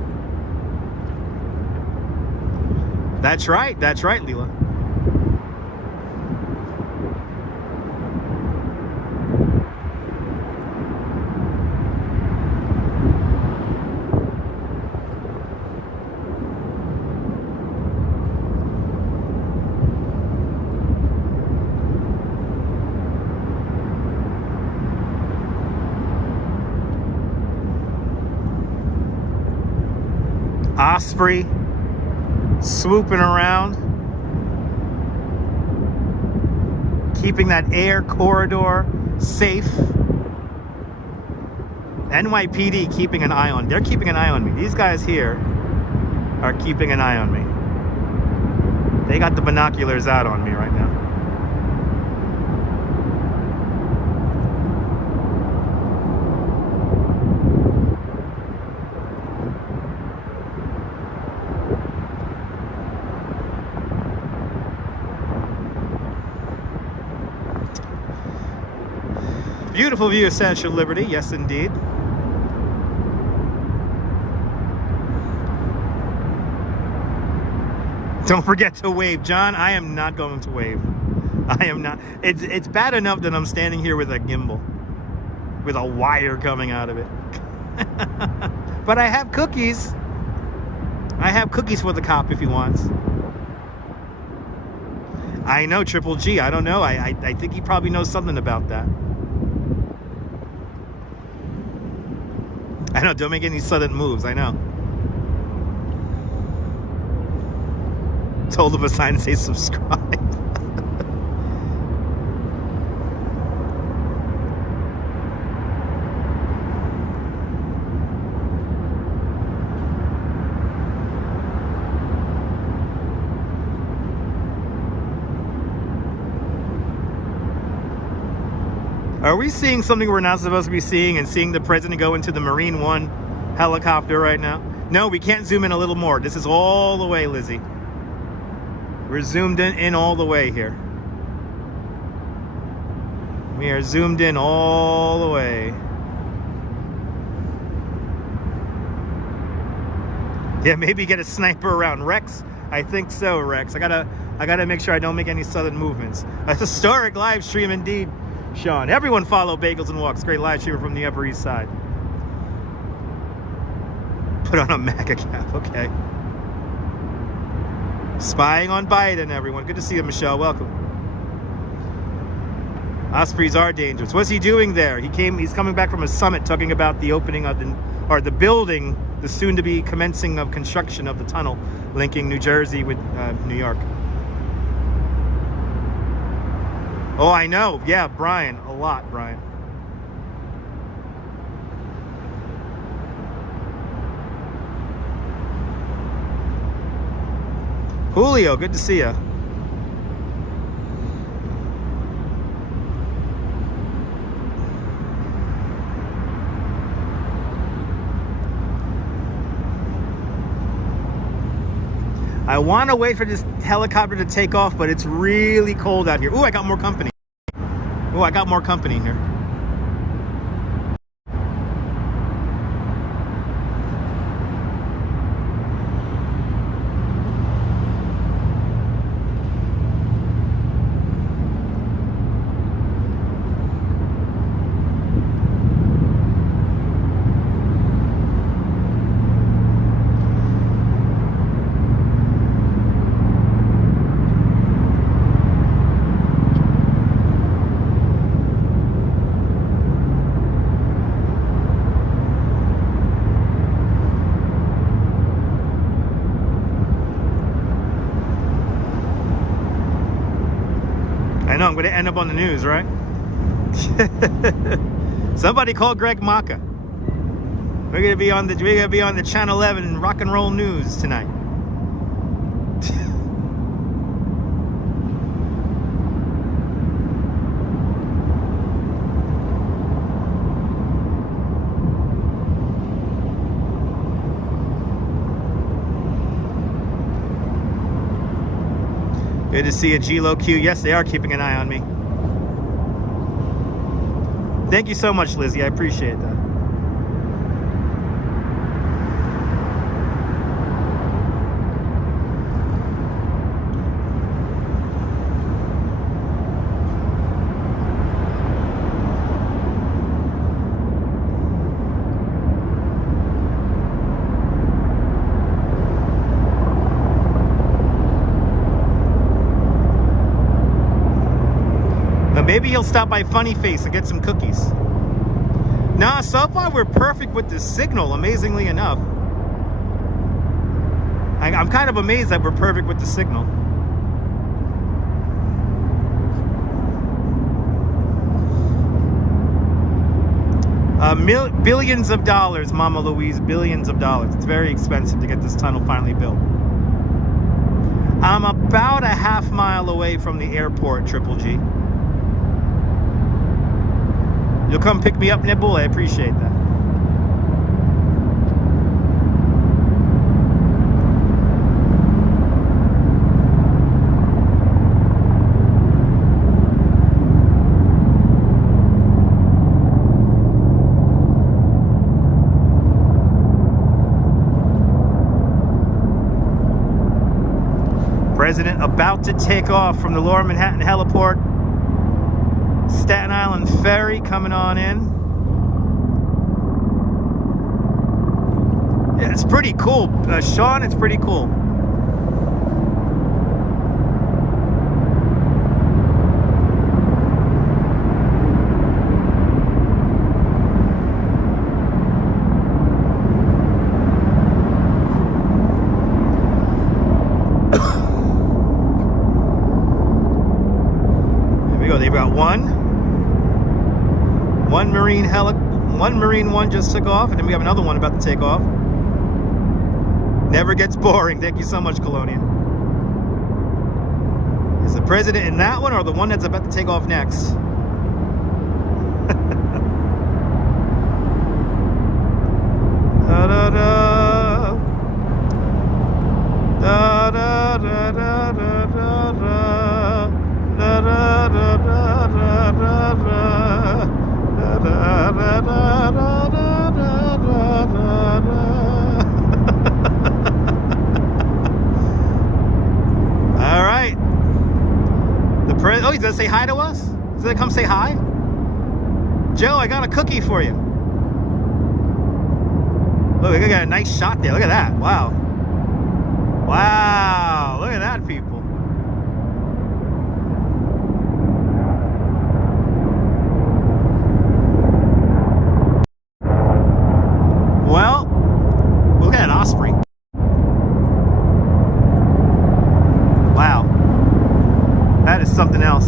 That's right, Leela. Osprey swooping around, keeping that air corridor safe. NYPD keeping an eye on. They're keeping an eye on me. These guys here are keeping an eye on me. They got the binoculars out on me right now. Beautiful view of Statue of Liberty, yes indeed. Don't forget to wave, John. I am not going to wave. I am not. It's bad enough that I'm standing here with a gimbal, with a wire coming out of it. But I have cookies. I have cookies for the cop if he wants. I know, Triple G. I don't know. I think he probably knows something about that. I know, don't make any sudden moves, I know. Told him a sign to say subscribe. Are we seeing something we're not supposed to be seeing and seeing the president go into the Marine One helicopter right now? No, we can't zoom in a little more. This is all the way, Lizzie. We're zoomed in all the way here. We are zoomed in all the way. Yeah, maybe get a sniper around Rex. I think so, Rex. I gotta make sure I don't make any sudden movements. A historic live stream indeed. Sean, everyone follow Bagels and Walks. Great live streamer from the Upper East Side. Put on a MAGA cap, okay. Spying on Biden, everyone. Good to see you, Michelle. Welcome. Ospreys are dangerous. What's he doing there? He's coming back from a summit talking about the opening of the building, the soon-to-be commencing of construction of the tunnel linking New Jersey with New York. Oh, I know. Yeah, Brian. A lot, Brian. Julio, good to see you. I want to wait for this helicopter to take off, but it's really cold out here. Ooh, I got more company. Ooh, I got more company here. I know I'm going to end up on the news, right? Somebody call Greg Maka. We're going to be on the Channel 11 Rock and Roll News tonight. Good to see a G-Lo Q. Yes, they are keeping an eye on me. Thank you so much, Lizzie. I appreciate that. Maybe he'll stop by Funny Face and get some cookies. Nah, so far we're perfect with the signal, amazingly enough. I'm kind of amazed that we're perfect with the signal. Billions of dollars, Mama Louise, billions of dollars. It's very expensive to get this tunnel finally built. I'm about a half-mile away from the airport, Triple G. You'll come pick me up, Nibble? I appreciate that. President about to take off from the Lower Manhattan Heliport. Staten Island Ferry coming on in. Yeah, it's pretty cool. Sean, it's pretty cool. There we go. They've got one Marine one just took off, and then we have another one about to take off. Never gets boring. Thank you so much, Colonian. Is the president in that one or the one that's about to take off next? Da da da. Da da da da da da da da da da da da. All right. Oh, he's gonna say hi to us? He's gonna come say hi? Joe, I got a cookie for you. Look, I got a nice shot there. Look at that. Wow. Wow. Look at that, people. Well, look at an osprey. Wow. That is something else.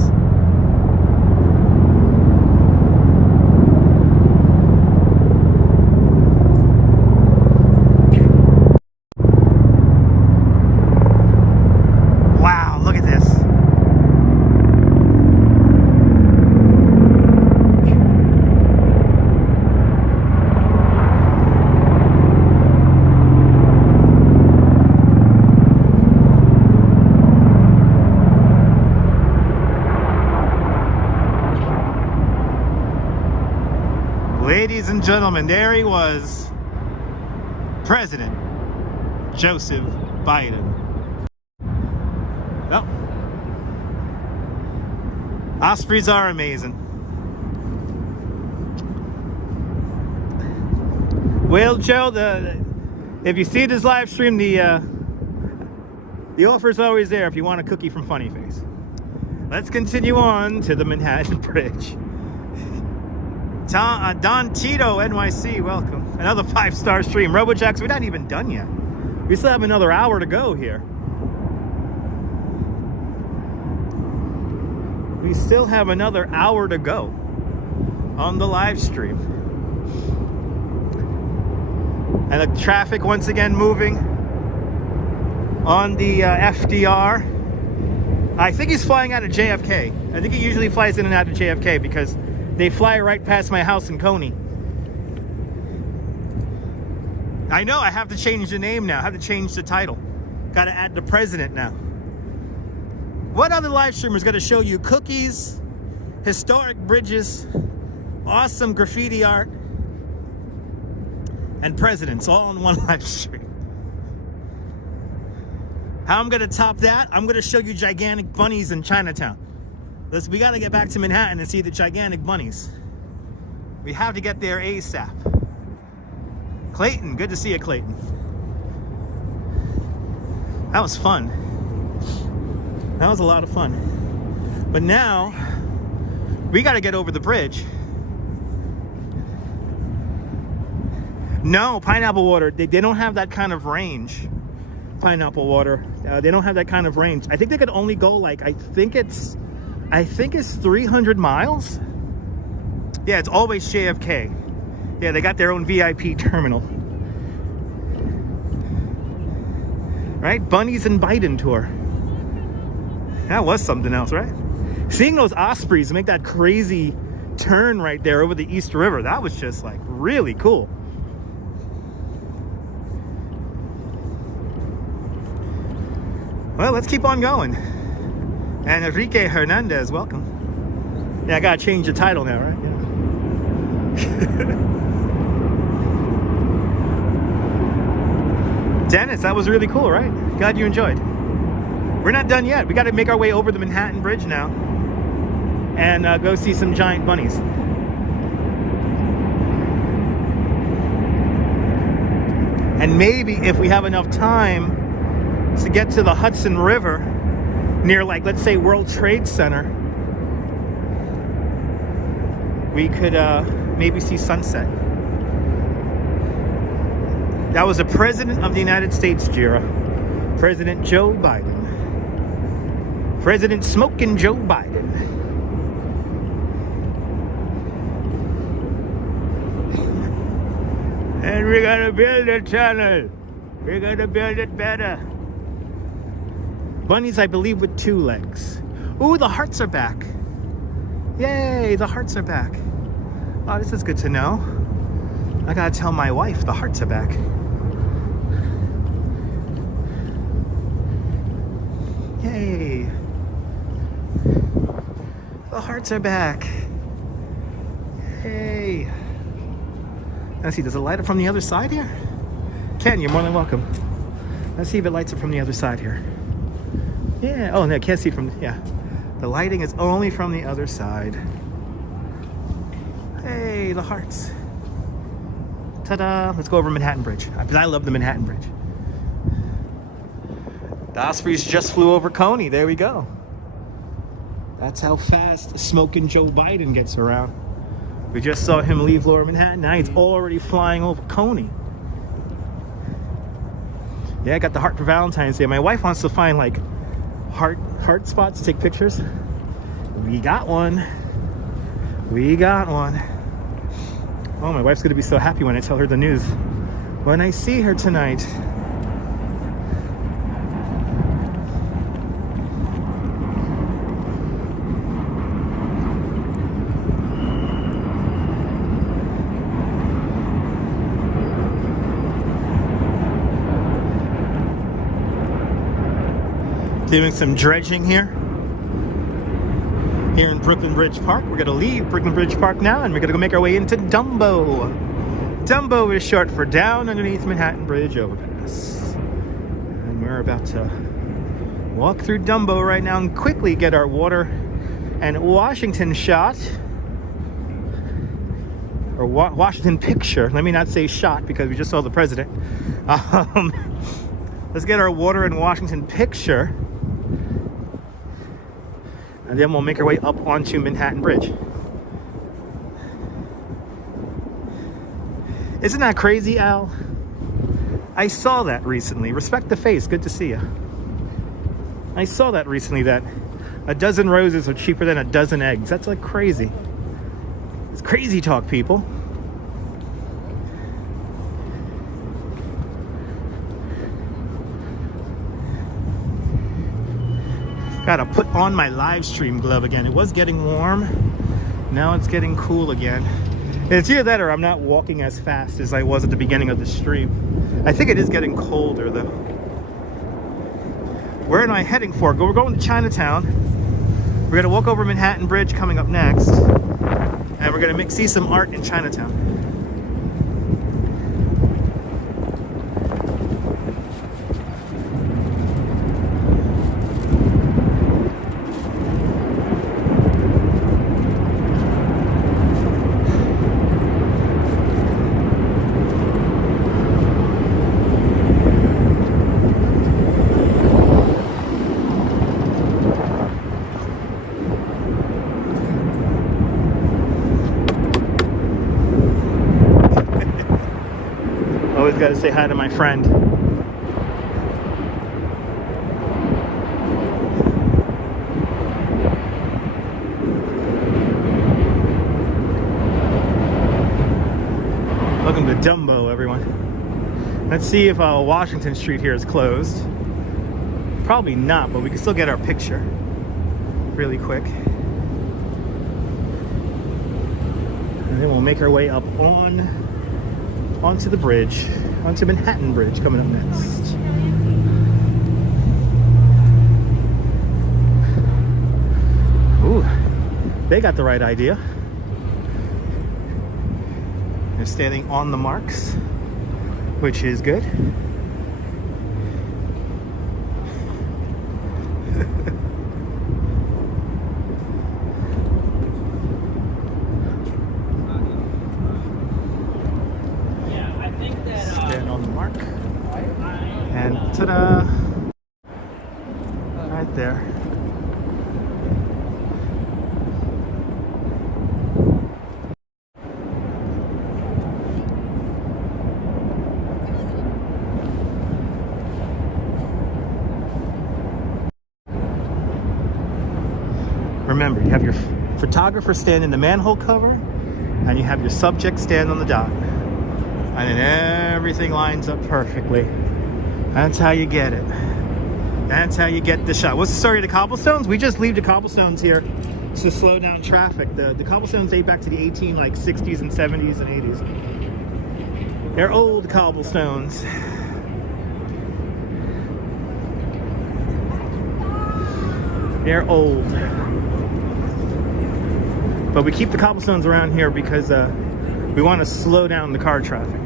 Ladies and gentlemen, there he was, President Joseph Biden. Well, Ospreys are amazing. Well, Joe, if you see this live stream, the offer's always there if you want a cookie from Funny Face. Let's continue on to the Manhattan Bridge. Don Tito, NYC, welcome. Another 5-star stream. RoboJax, we're not even done yet. We still have another hour to go here. We still have another hour to go on the live stream. And the traffic once again moving on the FDR. I think he's flying out of JFK. I think he usually flies in and out of JFK because they fly right past my house in Coney. I know, I have to change the name now. I have to change the title. Got to add the president now. What other live streamer is going to show you cookies, historic bridges, awesome graffiti art, and presidents all in one live stream? How I'm going to top that? I'm going to show you gigantic bunnies in Chinatown. We got to get back to Manhattan and see the gigantic bunnies. We have to get there ASAP. Clayton, good to see you, Clayton. That was fun. That was a lot of fun. But now, we got to get over the bridge. No, pineapple water, they don't have that kind of range. Pineapple water, they don't have that kind of range. I think they could only go like, I think it's 300 miles. Yeah, it's always JFK. Yeah, they got their own VIP terminal. Right? Bunnies and Biden tour. That was something else, right? Seeing those Ospreys make that crazy turn right there over the East River, that was just like really cool. Well, let's keep on going. And Enrique Hernandez, welcome. Yeah, I gotta change the title now, right? Yeah. Dennis, that was really cool, right? Glad you enjoyed. We're not done yet. We gotta make our way over the Manhattan Bridge now and go see some giant bunnies. And maybe if we have enough time to get to the Hudson River near, like, let's say World Trade Center, we could maybe see sunset. That was the President of the United States, Jira. President Joe Biden. President Smoking Joe Biden. And we're gonna build a tunnel. We're gonna build it better. Bunnies, I believe, with 2 legs. Ooh, the hearts are back. Yay, the hearts are back. Oh, this is good to know. I gotta tell my wife the hearts are back. Yay. The hearts are back. Hey. Let's see, does it light up from the other side here? Ken, you're more than welcome. Let's see if it lights up from the other side here. Yeah, oh no, I can't see from, yeah. The lighting is only from the other side. Hey, the hearts. Ta-da, let's go over Manhattan Bridge. Because I love the Manhattan Bridge. The Ospreys just flew over Coney, there we go. That's how fast Smoking Joe Biden gets around. We just saw him leave Lower Manhattan, now he's already flying over Coney. Yeah, I got the heart for Valentine's Day. My wife wants to find like heart spots to take pictures. We got one. We got one. Oh, my wife's gonna be so happy when I tell her the news. When I see her tonight. Doing some dredging here. here in Brooklyn Bridge Park. We're gonna leave Brooklyn Bridge Park now, and we're gonna go make our way into Dumbo. Dumbo is short for Down Underneath Manhattan Bridge Overpass. And we're about to walk through Dumbo right now and quickly get our water and Washington shot. Or Washington picture. Let me not say shot because we just saw the president. Let's get our water and Washington picture. And then we'll make our way up onto Manhattan Bridge. Isn't that crazy, Al? I saw that recently. Respect the face. Good to see you. I saw that recently, that a dozen roses are cheaper than a dozen eggs. That's like crazy. It's crazy talk, people. Gotta put on my live stream glove again. It was getting warm. Now it's getting cool again. It's either that or I'm not walking as fast as I was at the beginning of the stream. I think it is getting colder though. Where am I heading for? We're going to Chinatown. We're gonna walk over Manhattan Bridge coming up next. And we're gonna see some art in Chinatown. Always got to say hi to my friend. Welcome to Dumbo, everyone. Let's see if Washington Street here is closed. Probably not, but we can still get our picture really quick. And then we'll make our way up onto the bridge, onto Manhattan Bridge coming up next. Ooh, they got the right idea. They're standing on the marks, which is good. Ta-da! Right there. Remember, you have your photographer stand in the manhole cover, and you have your subject stand on the dock. And then everything lines up perfectly. That's how you get it. That's how you get the shot. What's the story of the cobblestones? We just leave the cobblestones here to slow down traffic. The cobblestones date back to the 60s and 70s and 80s. They're old cobblestones. They're old. But we keep the cobblestones around here because we want to slow down the car traffic.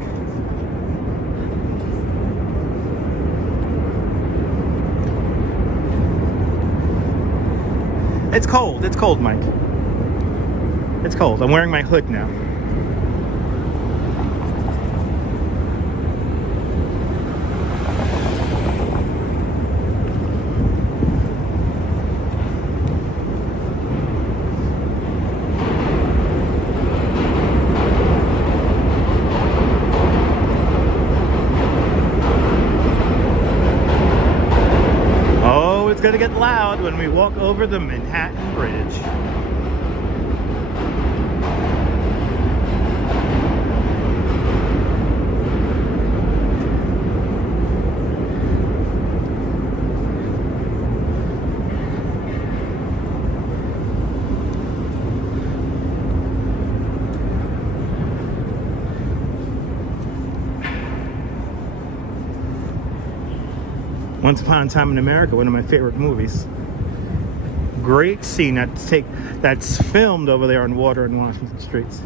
It's cold. It's cold, Mike. It's cold. I'm wearing my hood now. It's gonna get loud when we walk over the Manhattan Bridge. Once Upon a Time in America, one of my favorite movies. great scene that's filmed over there on water in Washington streets.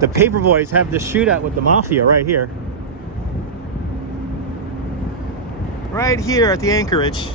The Paperboys have the shootout with the mafia right here. Right here at the Anchorage.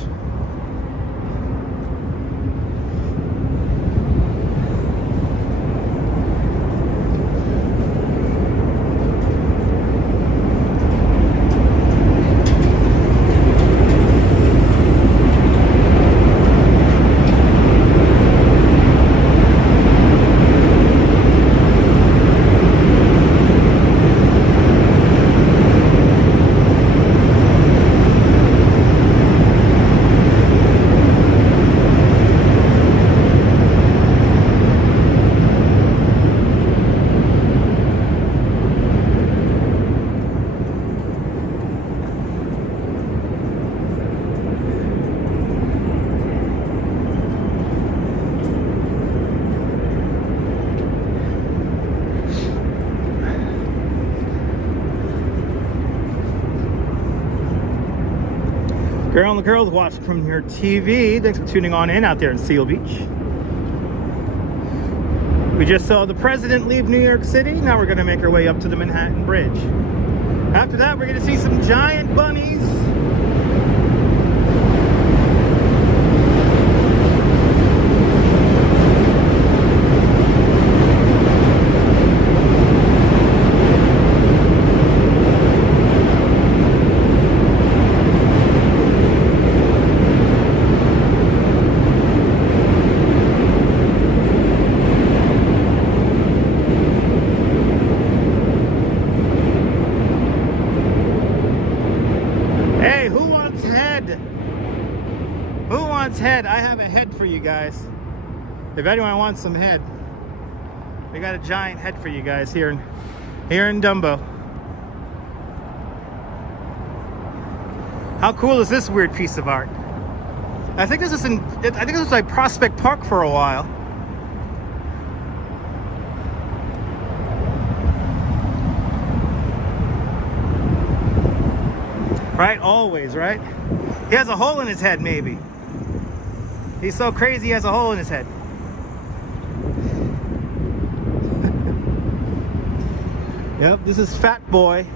Girl and the girls watching from your TV. Thanks for tuning on in out there in Seal Beach. We just saw the president leave New York City. Now we're going to make our way up to the Manhattan Bridge. After that, we're going to see some giant bunnies. Head. I have a head for you guys. If anyone wants some head, we got a giant head for you guys here in Dumbo. How cool is this weird piece of art? I think this was like Prospect Park for a while. Right? Always, right? He has a hole in his head, maybe. He's so crazy he has a hole in his head. Yep, this is Fat Boy.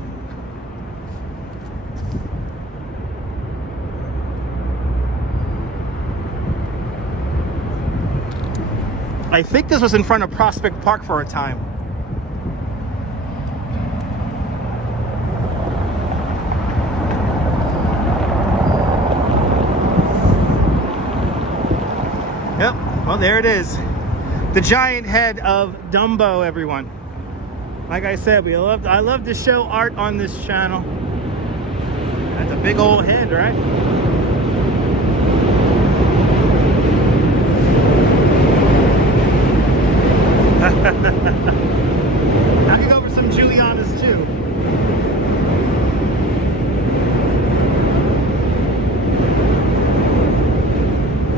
I think this was in front of Prospect Park for a time. Yep, well there it is. The giant head of Dumbo, everyone. Like I said, I love to show art on this channel. That's a big old head, right? I can go for some Julianas too.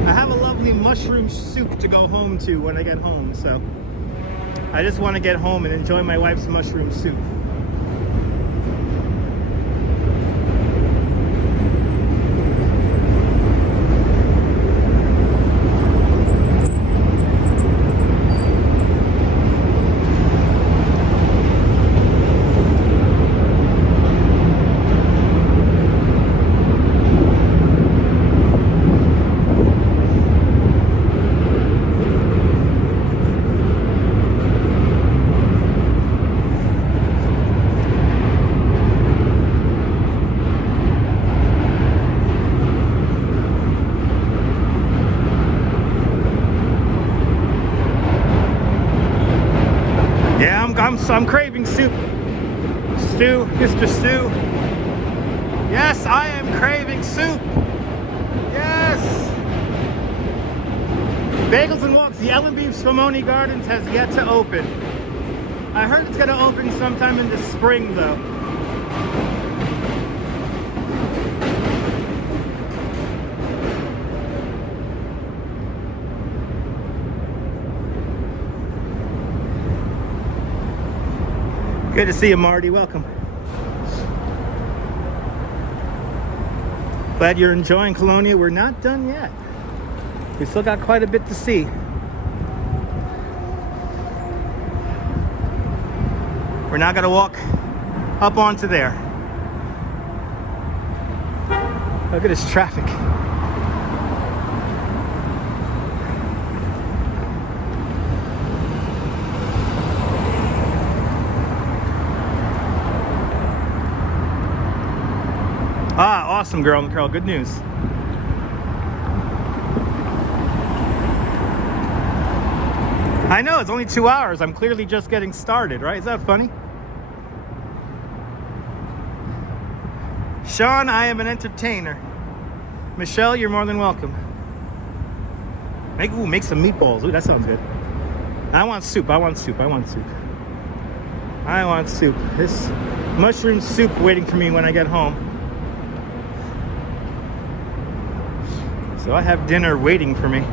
I have a lovely mushroom soup to go home to when I get home, so I just want to get home and enjoy my wife's mushroom soup. I'm craving soup. Stew, Mr. Stew. Yes, I am craving soup. Yes. Bagels and Walks. The L&B Spumoni Gardens has yet to open. I heard it's going to open sometime in the spring, though. Good to see you, Marty. Welcome. Glad you're enjoying Colonia. We're not done yet. We still got quite a bit to see. We're now gonna walk up onto there. Look at this traffic. Ah, awesome, girl. Good news. I know, it's only 2 hours. I'm clearly just getting started, right? Is that funny? Sean, I am an entertainer. Michelle, you're more than welcome. Make some meatballs. Ooh, that sounds good. I want soup. I want soup. I want soup. I want soup. This mushroom soup waiting for me when I get home. So I have dinner waiting for me.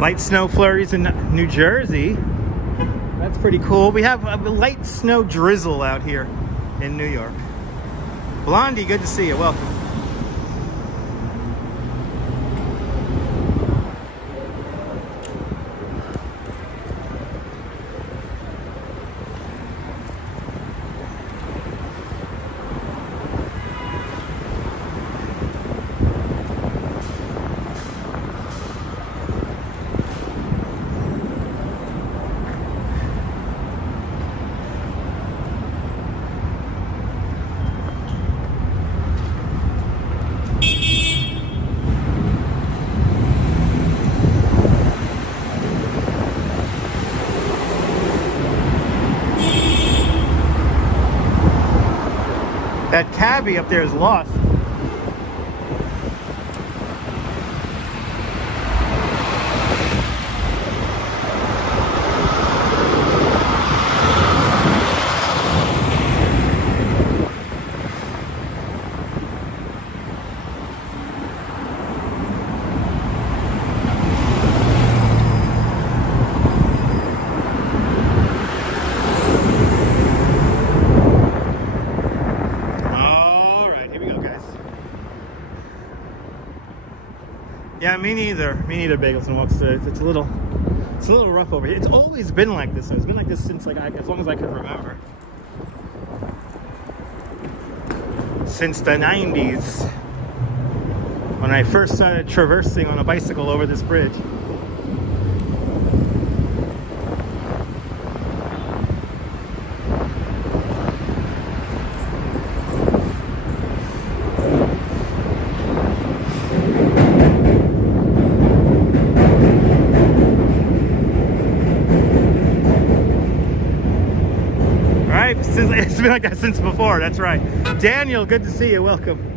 Light snow flurries in New Jersey. That's pretty cool. We have a light snow drizzle out here in New York. Blondie, good to see you. Welcome. That cabbie up there is lost. Yeah, me neither. Me neither, Bagels and Walks. It's a little rough over here. It's always been like this. It's been like this since as long as I can remember. Since the 90s, when I first started traversing on a bicycle over this bridge. It's been like that since before, that's right. Daniel, good to see you, welcome.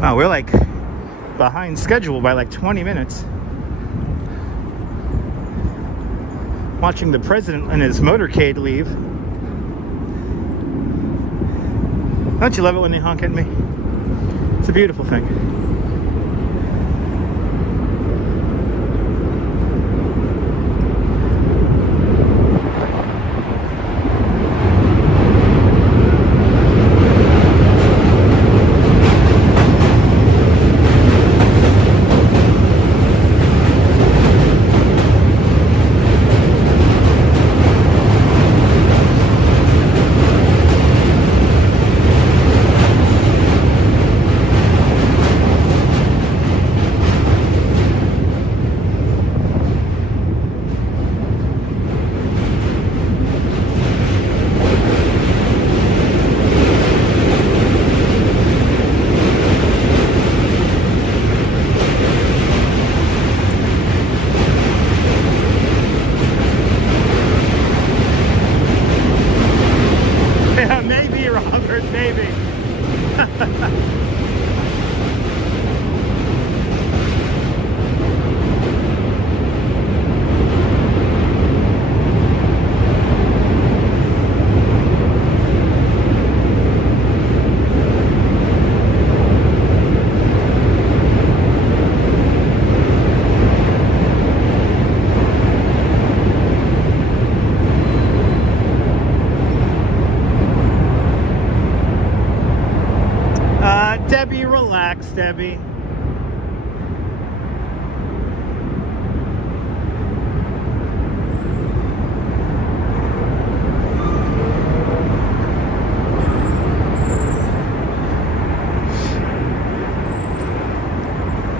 Wow, we're like behind schedule by like 20 minutes. Watching the president and his motorcade leave. Don't you love it when they honk at me? It's a beautiful thing. Debbie.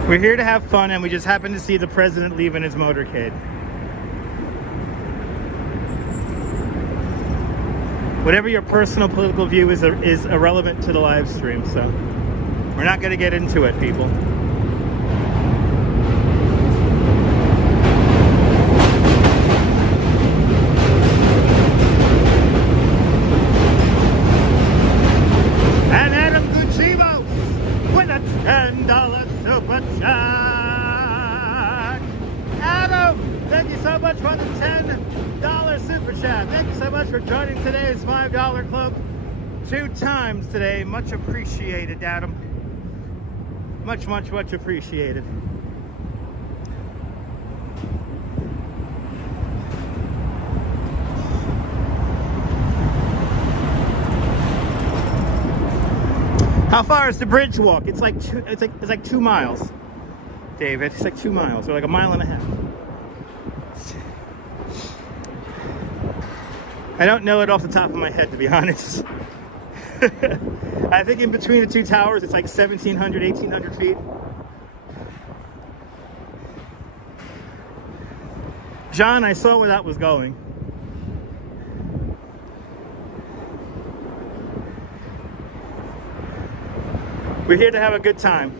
We're here to have fun, and we just happened to see the president leaving his motorcade. Whatever your personal political view is irrelevant to the live stream, so we're not going to get into it, people. And Adam Guccibo with a $10 super chat. Adam, thank you so much for the $10 super chat. Thank you so much for joining today's $5 club 2 times today. Much appreciated, Adam. Much appreciated. How far is the bridge walk? It's like 2 miles, David. It's like 2 miles, or like 1.5 miles. I don't know it off the top of my head, to be honest. I think in between the 2 towers, it's like 1,700, 1,800 feet. John, I saw where that was going. We're here to have a good time.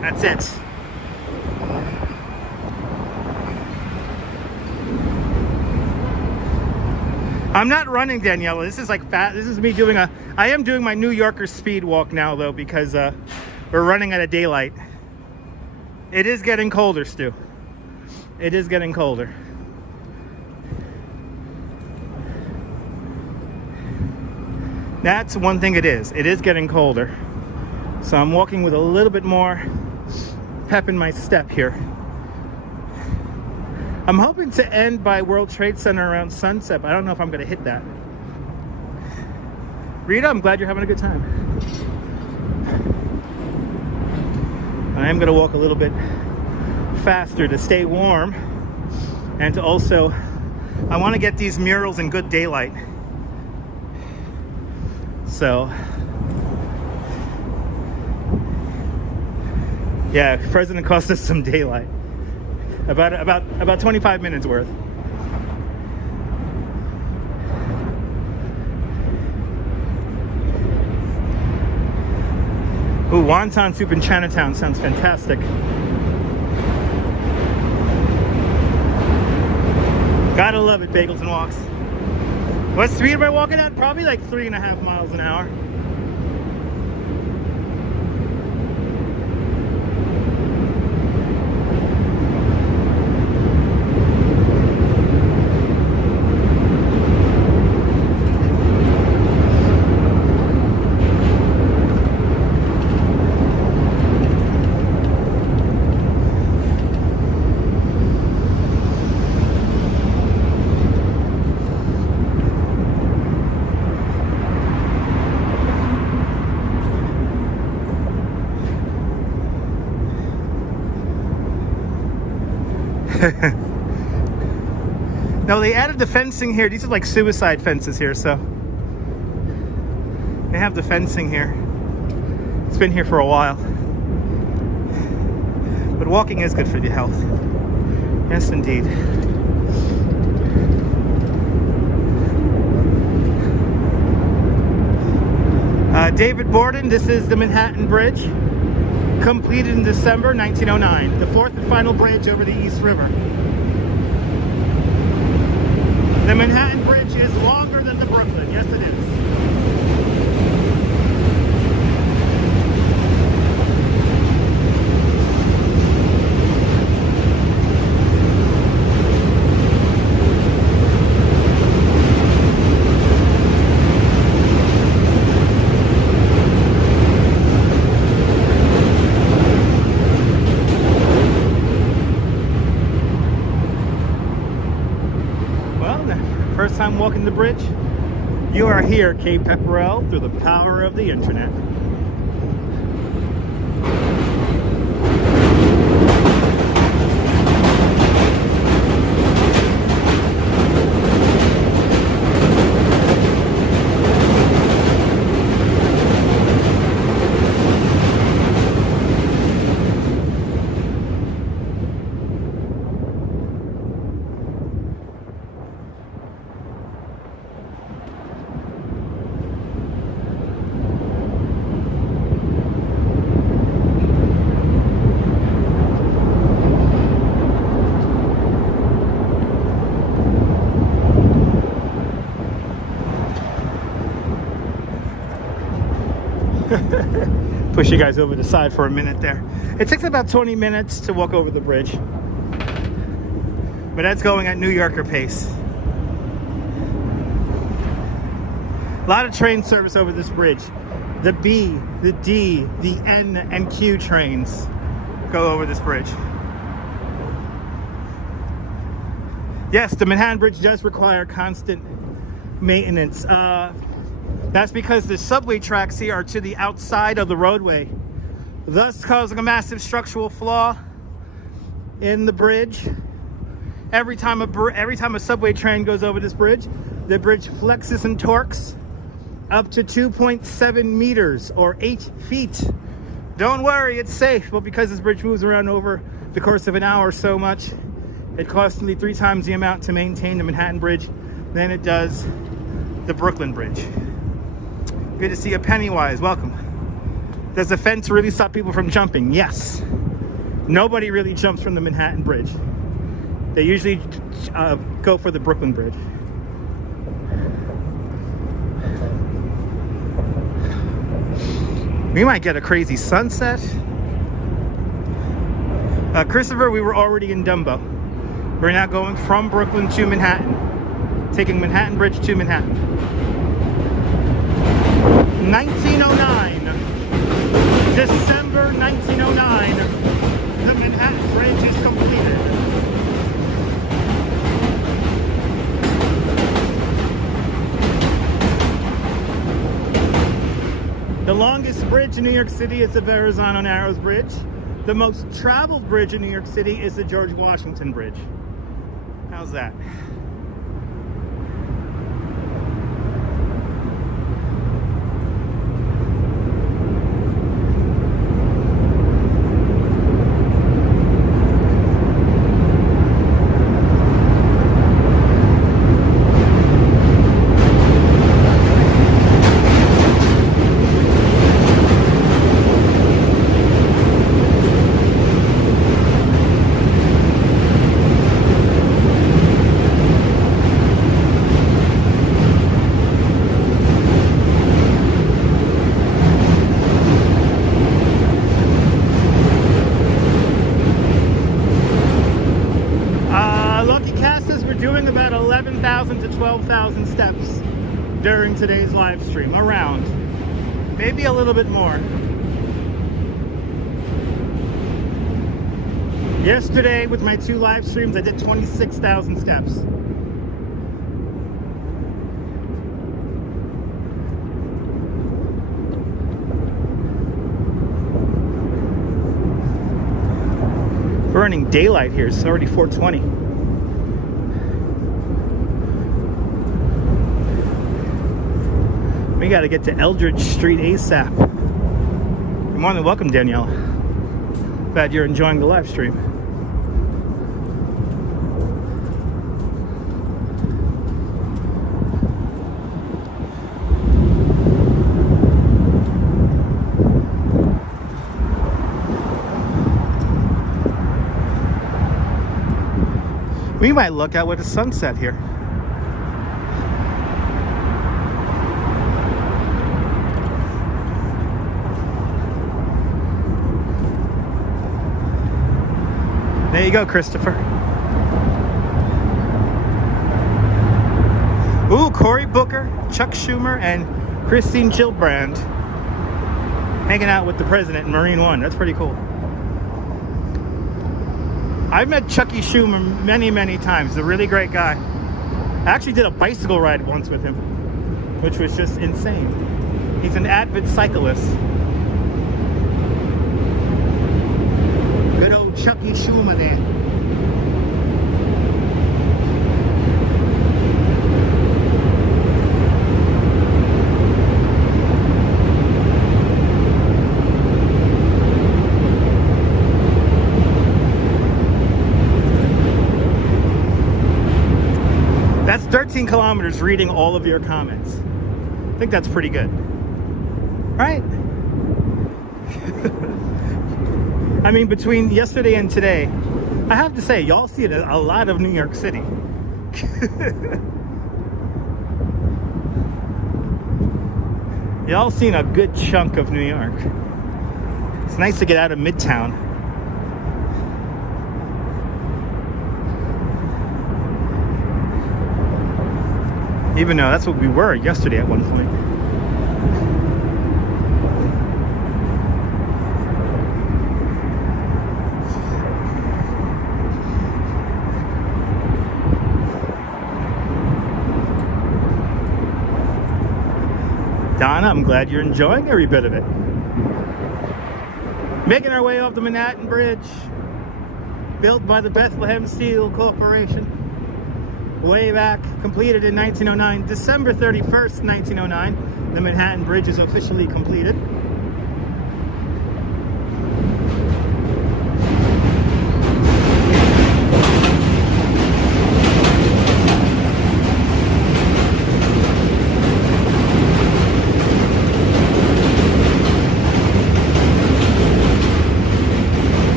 That's it. I'm not running, Daniela. This is like fat. This is me doing I am doing my New Yorker speed walk now, though, because we're running out of daylight. It is getting colder, Stu. It is getting colder. That's one thing it is. It is getting colder. So I'm walking with a little bit more pep in my step here. I'm hoping to end by World Trade Center around sunset, but I don't know if I'm going to hit that. Rita, I'm glad you're having a good time. I am going to walk a little bit faster to stay warm, and to also, I want to get these murals in good daylight. So, yeah, President cost us some daylight. About 25 minutes worth. Ooh, wonton soup in Chinatown sounds fantastic. Gotta love it, bagels and walks. What speed am I walking at? Probably like 3.5 miles an hour. No, they added the fencing here. These are like suicide fences here, so they have the fencing here. It's been here for a while. But walking is good for the health. Yes, indeed. David Borden, this is the Manhattan Bridge. Completed in December 1909. The 4th and final bridge over the East River. The Manhattan Bridge is longer than the Brooklyn. Yes, it is. First time walking the bridge. You are here, Cape Pepperell, through the power of the internet. Push you guys over the side for a minute there. It takes about 20 minutes to walk over the bridge, but that's going at New Yorker pace. A lot of train service over this bridge. The B, the D, the N, and Q trains go over this bridge. Yes, the Manhattan Bridge does require constant maintenance. That's because the subway tracks here are to the outside of the roadway, thus causing a massive structural flaw in the bridge. Every time a subway train goes over this bridge, the bridge flexes and torques up to 2.7 meters or 8 feet. Don't worry, it's safe, but because this bridge moves around over the course of an hour so much, it costs nearly 3 times the amount to maintain the Manhattan Bridge than it does the Brooklyn Bridge. Good to see you, Pennywise. Welcome. Does the fence really stop people from jumping? Yes. Nobody really jumps from the Manhattan Bridge. They usually go for the Brooklyn Bridge. We might get a crazy sunset. Christopher, we were already in Dumbo. We're now going from Brooklyn to Manhattan, taking Manhattan Bridge to Manhattan. 1909, December 1909, the Manhattan Bridge is completed. The longest bridge in New York City is the Verizon Narrows Bridge. The most traveled bridge in New York City is the George Washington Bridge. How's that? Doing about 11,000 to 12,000 steps during today's live stream, around, maybe a little bit more. Yesterday with my 2 live streams, I did 26,000 steps. Burning daylight here, it's already 4:20. We got to get to Eldridge Street ASAP. You're more than welcome, Danielle. Glad you're enjoying the live stream. We might look out with a sunset here. There you go, Christopher. Ooh, Cory Booker, Chuck Schumer, and Christine Gillibrand hanging out with the president in Marine One. That's pretty cool. I've met Chucky Schumer many, many times. He's a really great guy. I actually did a bicycle ride once with him. which was just insane. He's an avid cyclist. Good old Chucky Schumer there. That's 13 kilometers reading all of your comments. I think that's pretty good. Right? I mean, between yesterday and today, I have to say, y'all see a lot of New York City. Y'all seen a good chunk of New York. It's nice to get out of Midtown. Even though that's what we were yesterday at one point. Donna, I'm glad you're enjoying every bit of it. Making our way off the Manhattan Bridge, built by the Bethlehem Steel Corporation. Way back, completed in 1909, December 31st, 1909. The Manhattan Bridge is officially completed.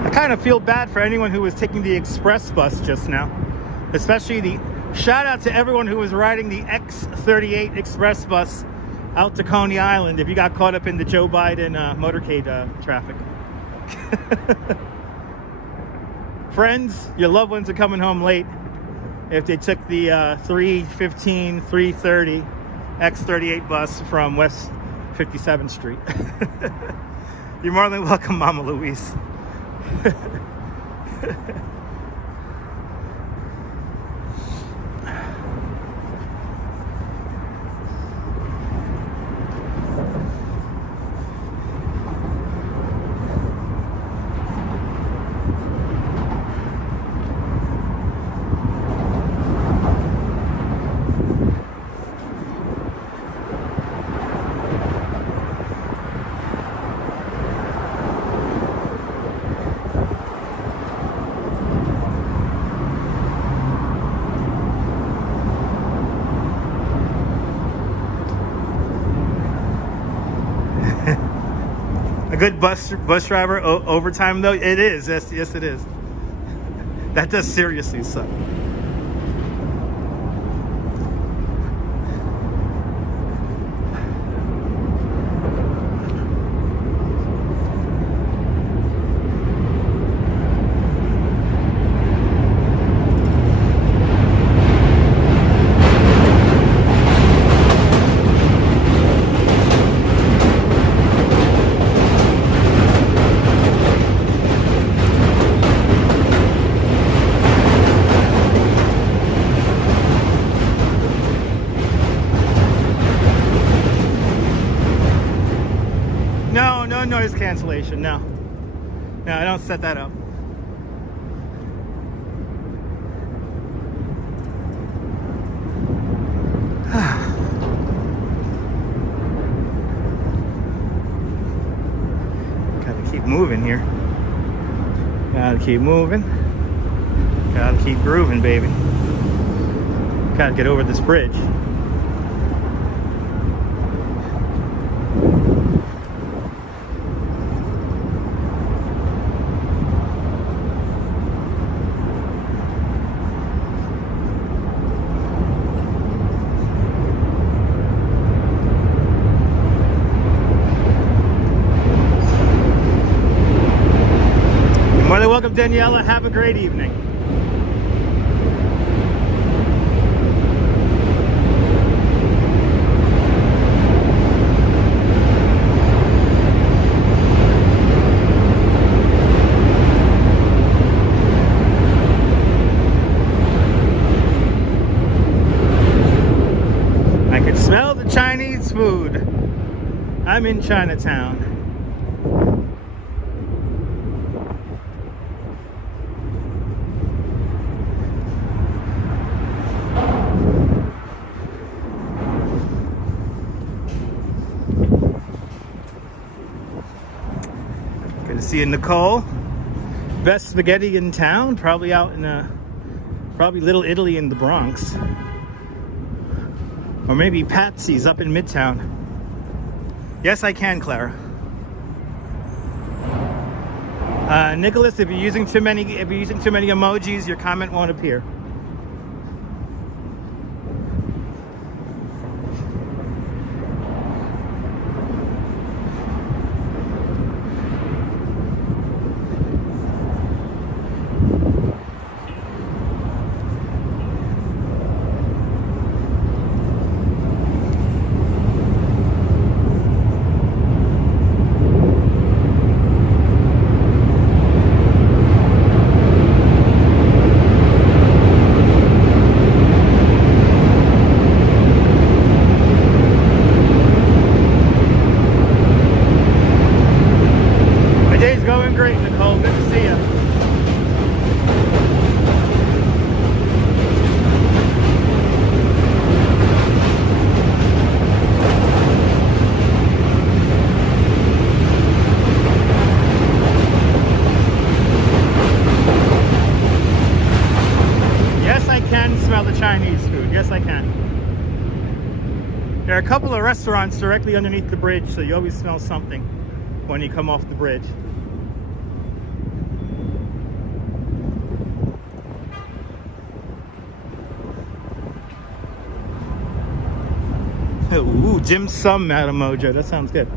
I kind of feel bad for anyone who was taking the express bus just now, especially the shout out to everyone who was riding the X38 express bus out to Coney Island if you got caught up in the Joe Biden motorcade traffic. Friends, your loved ones are coming home late if they took the 315, 330 X38 bus from West 57th Street. You're more than welcome, Mama Louise. A good bus driver overtime though, it is. Yes, it is. That does seriously suck. No noise cancellation, no. No, I don't set that up. Gotta keep moving here. Gotta keep moving. Gotta keep grooving, baby. Gotta get over this bridge. welcome, Daniela. Have a great evening. I can smell the Chinese food. I'm in Chinatown. Good to see you, Nicole. Best spaghetti in town, probably out in probably Little Italy in the Bronx. Or maybe Patsy's up in Midtown. Yes, I can, Clara. Nicholas, if you're using too many emojis, your comment won't appear. Chinese food. Yes, I can. There are a couple of restaurants directly underneath the bridge, so you always smell something when you come off the bridge. Ooh, dim sum, Madam Mojo. That sounds good.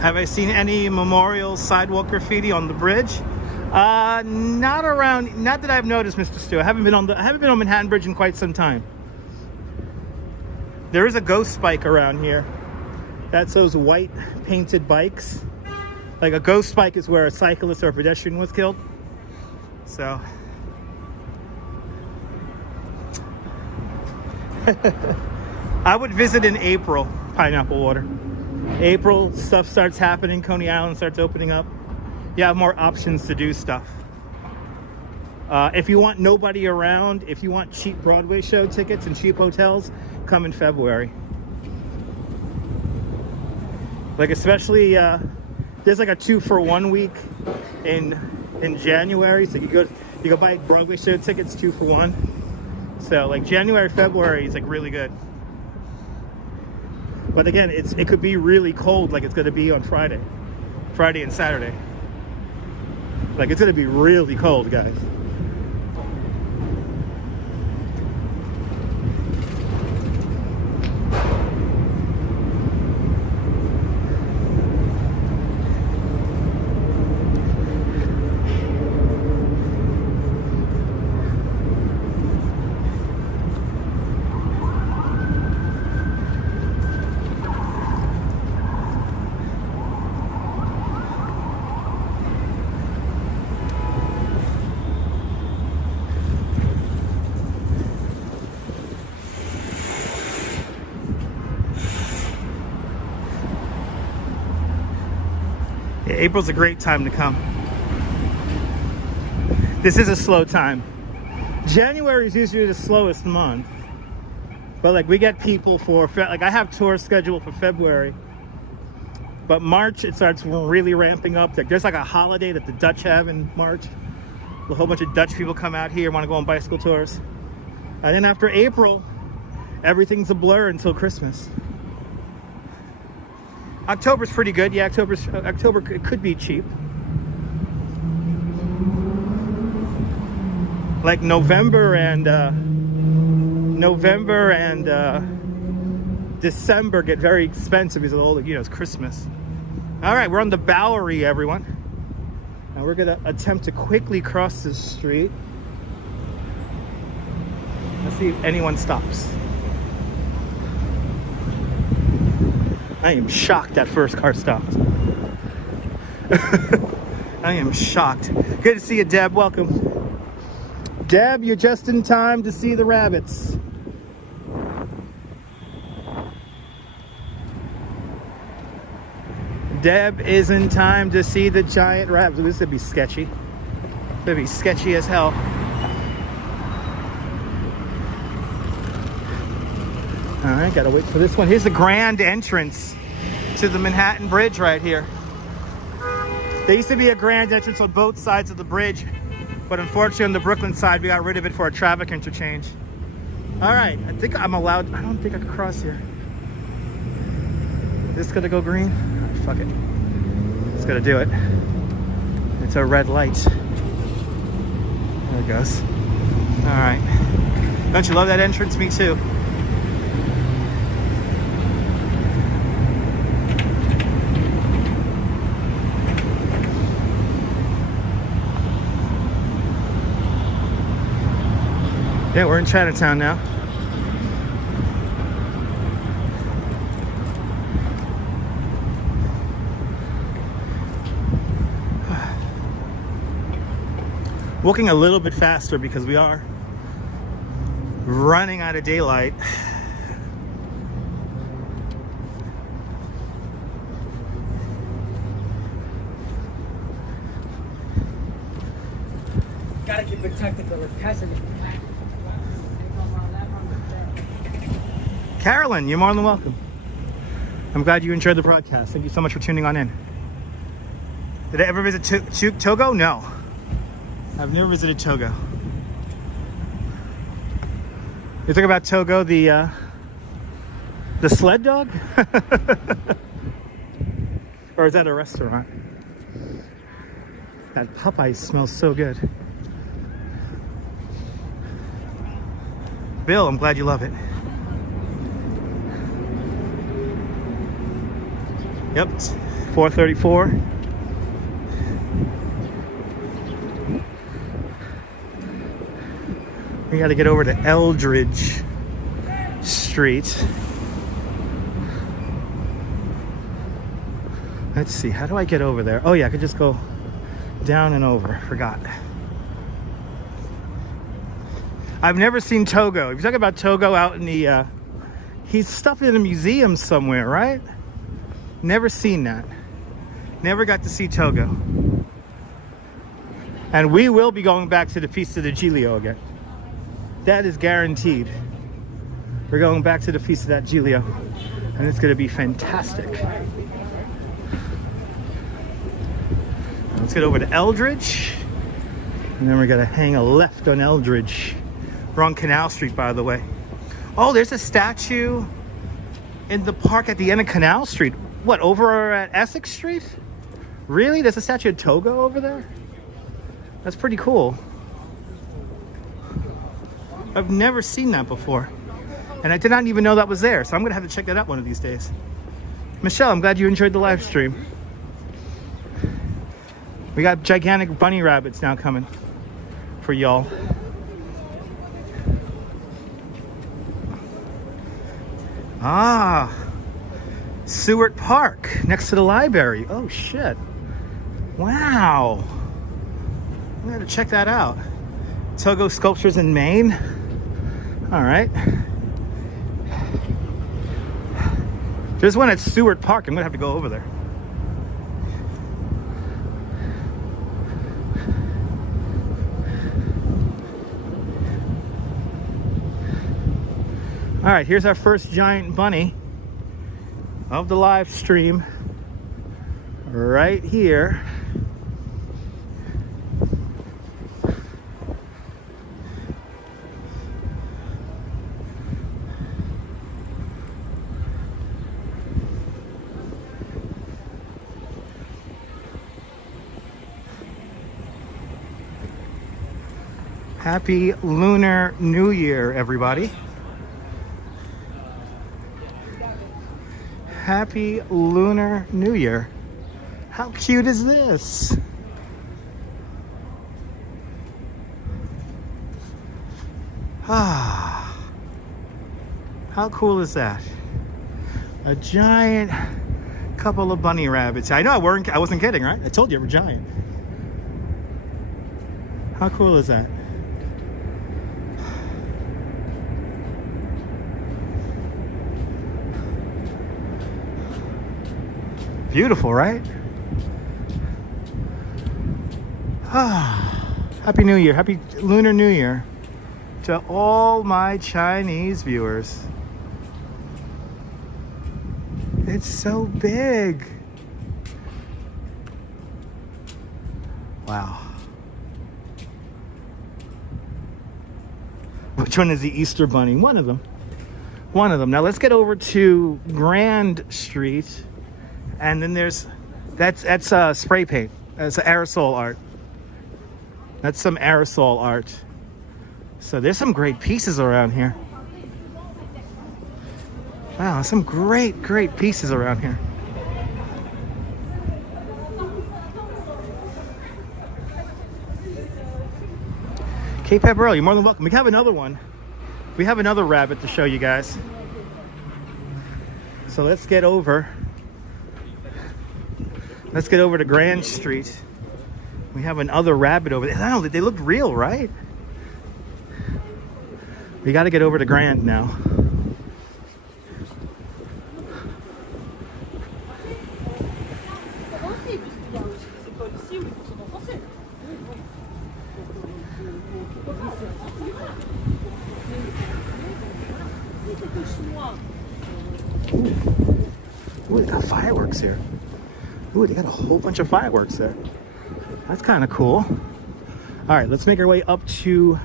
Have I seen any memorial sidewalk graffiti on the bridge? Not around. Not that I've noticed, Mr. Stu. I haven't been on Manhattan Bridge in quite some time. There is a ghost bike around here. That's those white painted bikes. Like a ghost bike is where a cyclist or a pedestrian was killed. So. I would visit in April, Pineapple Water. April, stuff starts happening, Coney Island starts opening up. You have more options to do stuff. If you want nobody around, if you want cheap Broadway show tickets and cheap hotels, come in February. Like especially, there's like a 2-for-1 week in January. So you go buy Broadway show tickets 2-for-1. So like January, February is like really good. But again, it could be really cold like it's going to be on Friday and Saturday. Like it's going to be really cold, guys. April's a great time to come. This is a slow time. January is usually the slowest month. But like we get people for, like I have tours scheduled for February. But March, it starts really ramping up. There's like a holiday that the Dutch have in March. A whole bunch of Dutch people come out here, want to go on bicycle tours. And then after April, everything's a blur until Christmas. October's pretty good. Yeah, October it could be cheap. like November and December get very expensive because of all the, you know, it's Christmas. All right, we're on the Bowery, everyone. And we're gonna attempt to quickly cross this street. Let's see if anyone stops. I am shocked that first car stopped. I am shocked. Good to see you, Deb. Welcome. Deb, you're just in time to see the rabbits. Deb is in time to see the giant rabbits. This would be sketchy. It'd be sketchy as hell. All right, gotta wait for this one. Here's the grand entrance to the Manhattan Bridge right here. There used to be a grand entrance on both sides of the bridge, but unfortunately on the Brooklyn side, we got rid of it for a traffic interchange. All right, I think I'm allowed. I don't think I can cross here. Is this gonna go green? Oh, fuck it. It's gonna do it. It's a red light. There it goes. All right. Don't you love that entrance? Me too. Yeah, we're in Chinatown now. Walking a little bit faster because we are running out of daylight. Gotta keep it technical with passenger. Carolyn, you're more than welcome. I'm glad you enjoyed the broadcast. Thank you so much for tuning on in. Did I ever visit Togo? No. I've never visited Togo. You talking about Togo, the sled dog? Or is that a restaurant? That Popeye smells so good. Bill, I'm glad you love it. Yep, it's 434. We got to get over to Eldridge Street. Let's see, how do I get over there? Oh yeah, I could just go down and over. Forgot. I've never seen Togo. If you're talking about Togo out in the, he's stuffed in a museum somewhere, right? Never seen that. Never got to see Togo. And we will be going back to the Feast of the Giglio again. That is guaranteed. We're going back to the Feast of that Giglio. And it's gonna be fantastic. Let's get over to Eldridge. And then we're gonna hang a left on Eldridge. We're on Canal Street, by the way. Oh, there's a statue in the park at the end of Canal Street. What, over at Essex Street? Really? There's a statue of Togo over there? That's pretty cool. I've never seen that before. And I did not even know that was there. So I'm gonna have to check that out one of these days. Michelle, I'm glad you enjoyed the live stream. We got gigantic bunny rabbits now coming for y'all. Ah, Seward Park next to the library. Oh shit. Wow. I'm gonna check that out. Togo Sculptures in Maine. All right. There's one at Seward Park. I'm gonna have to go over there. All right, here's our first giant bunny of the live stream right here. Happy Lunar New Year, everybody. Happy Lunar New Year. How cute is this? Ah, how cool is that? A giant couple of bunny rabbits. I know I wasn't kidding, right? I told you they were giant. How cool is that? Beautiful, right? Ah, Happy New Year. Happy Lunar New Year to all my Chinese viewers. It's so big. Wow. Which one is the Easter Bunny? One of them. One of them. Now let's get over to Grand Street. And then there's, that's spray paint. That's aerosol art. That's some aerosol art. So there's some great pieces around here. Wow, some great pieces around here. Cape Pepperell, you're more than welcome. We have another one. We have another rabbit to show you guys. So let's get over. Let's get over to Grand Street. We have another rabbit over there. I don't know, they look real, right? We got to get over to Grand now. Ooh, they got fireworks here. Ooh, they got a whole bunch of fireworks there. That's kind of cool. All right, let's make our way up to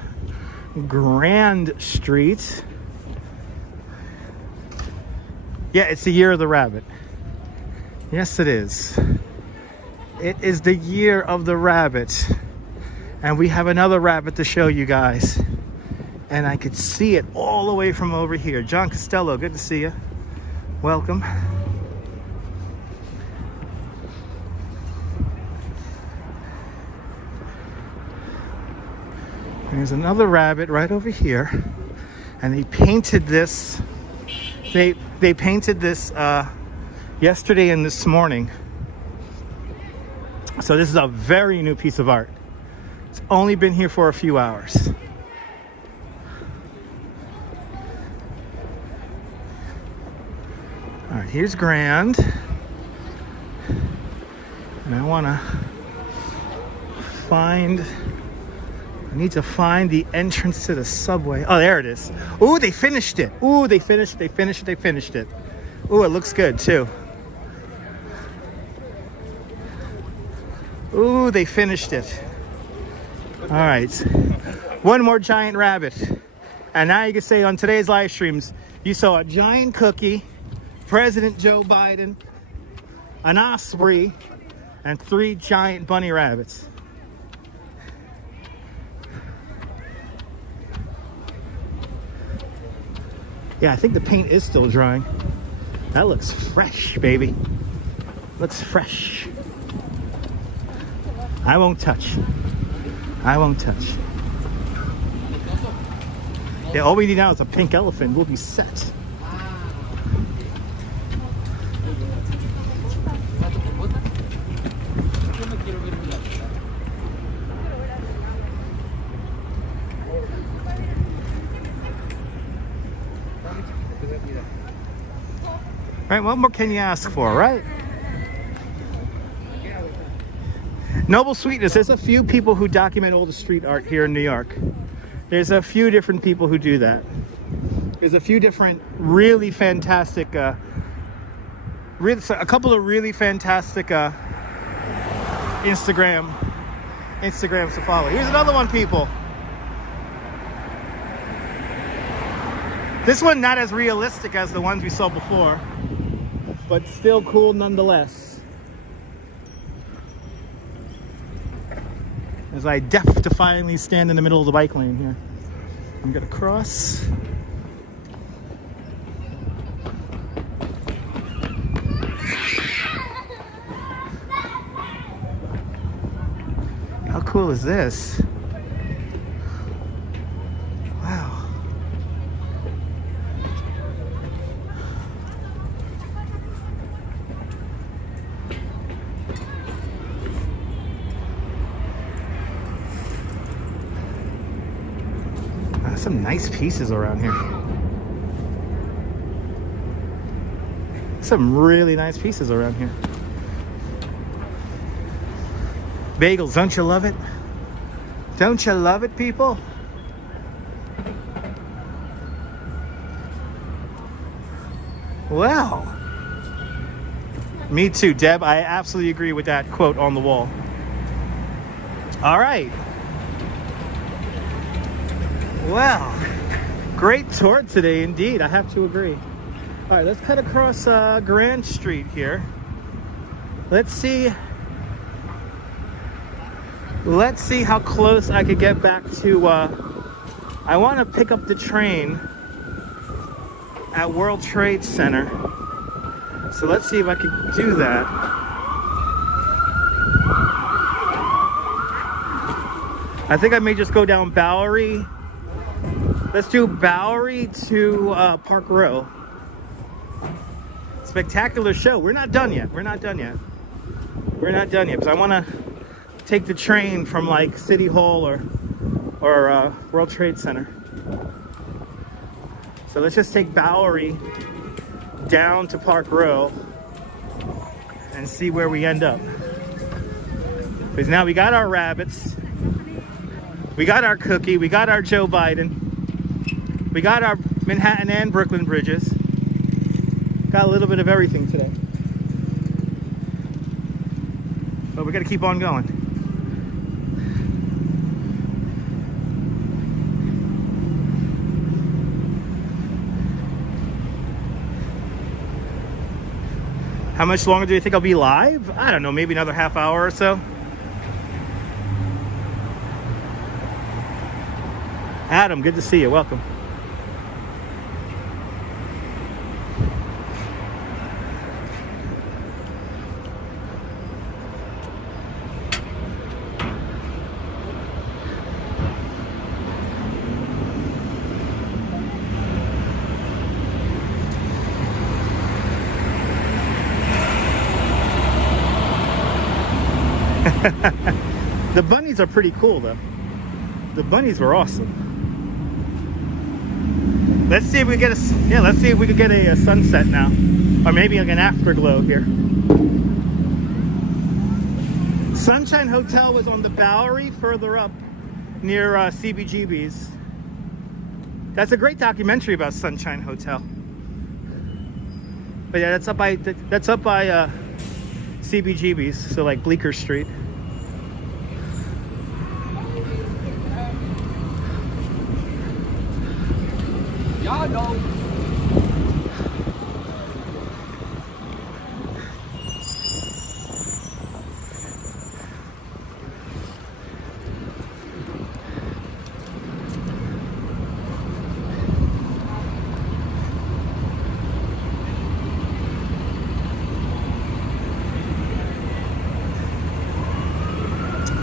Grand Street. Yeah, it's the year of the rabbit. Yes, it is. It is the year of the rabbit. And we have another rabbit to show you guys. And I could see it all the way from over here. John Costello, good to see you. Welcome. There's another rabbit right over here, and they painted this. They painted this yesterday and this morning. So this is a very new piece of art. It's only been here for a few hours. All right, here's Grand, and I want to find. I need to find the entrance to the subway. Oh, there it is. Ooh, they finished it. Ooh, they finished it. Ooh, it looks good too. Ooh, they finished it. All right. One more giant rabbit. And now you can say on today's live streams, you saw a giant cookie, President Joe Biden, an osprey, and 3 giant bunny rabbits. Yeah, I think the paint is still drying. That looks fresh, baby. Looks fresh. I won't touch. I won't touch. Yeah, all we need now is a pink elephant. We'll be set. Right, what more can you ask for, right? Noble Sweetness, there's a few people who document all the street art here in New York. There's a few different people who do that. There's a few different really fantastic, a couple of really fantastic Instagrams to follow. Here's another one, people. This one not as realistic as the ones we saw before, but still cool nonetheless. As I defiantly stand in the middle of the bike lane here. I'm gonna cross. How cool is this? Wow. Some nice pieces around here. Some really nice pieces around here. Bagels, don't you love it? Don't you love it, people? Wow. Me too, Deb. I absolutely agree with that quote on the wall. All right. Wow, great tour today indeed, I have to agree. All right, let's cut across Grand Street here. Let's see how close I could get back to, I want to pick up the train at World Trade Center. So let's see if I can do that. I think I may just go down Bowery. Let's do Bowery to Park Row. Spectacular show. We're not done yet. We're not done yet. We're not done yet because I want to take the train from like City Hall or World Trade Center. So let's just take Bowery down to Park Row and see where we end up. Because now we got our rabbits, we got our cookie, we got our Joe Biden. We got our Manhattan and Brooklyn bridges. Got a little bit of everything today. But we got to keep on going. How much longer do you think I'll be live? I don't know, maybe another half hour or so. Adam, good to see you. Welcome. The bunnies are pretty cool though. The bunnies were awesome. Let's see if we get let's see if we could get a sunset now. Or maybe like an afterglow here. Sunshine Hotel was on the Bowery further up near CBGB's. That's a great documentary about Sunshine Hotel. But yeah, that's up by CBGB's, so like Bleecker Street. Y'all know.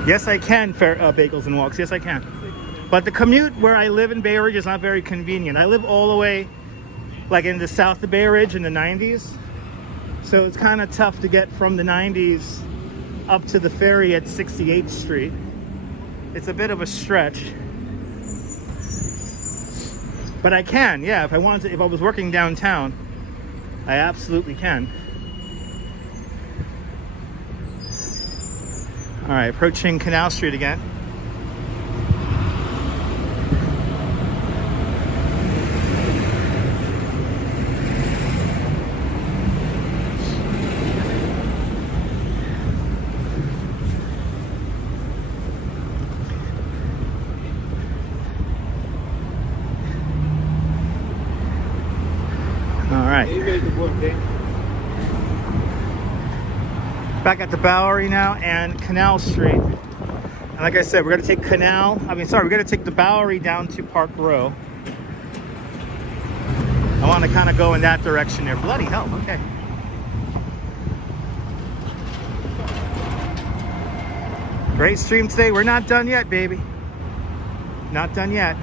Yes, I can, bagels and walks. Yes, I can. But the commute where I live in Bay Ridge is not very convenient. I live all the way like in the south of Bay Ridge in the 90s. So it's kind of tough to get from the 90s up to the ferry at 68th Street. It's a bit of a stretch. But I can, yeah, if I wanted to, if I was working downtown, I absolutely can. All right, approaching Canal Street again. All right. Back at the Bowery now and Canal Street. And like I said, we're gonna take we're gonna take the Bowery down to Park Row. I want to kind of go in that direction there. Bloody hell, okay. Great stream today. We're not done yet, baby. Not done yet.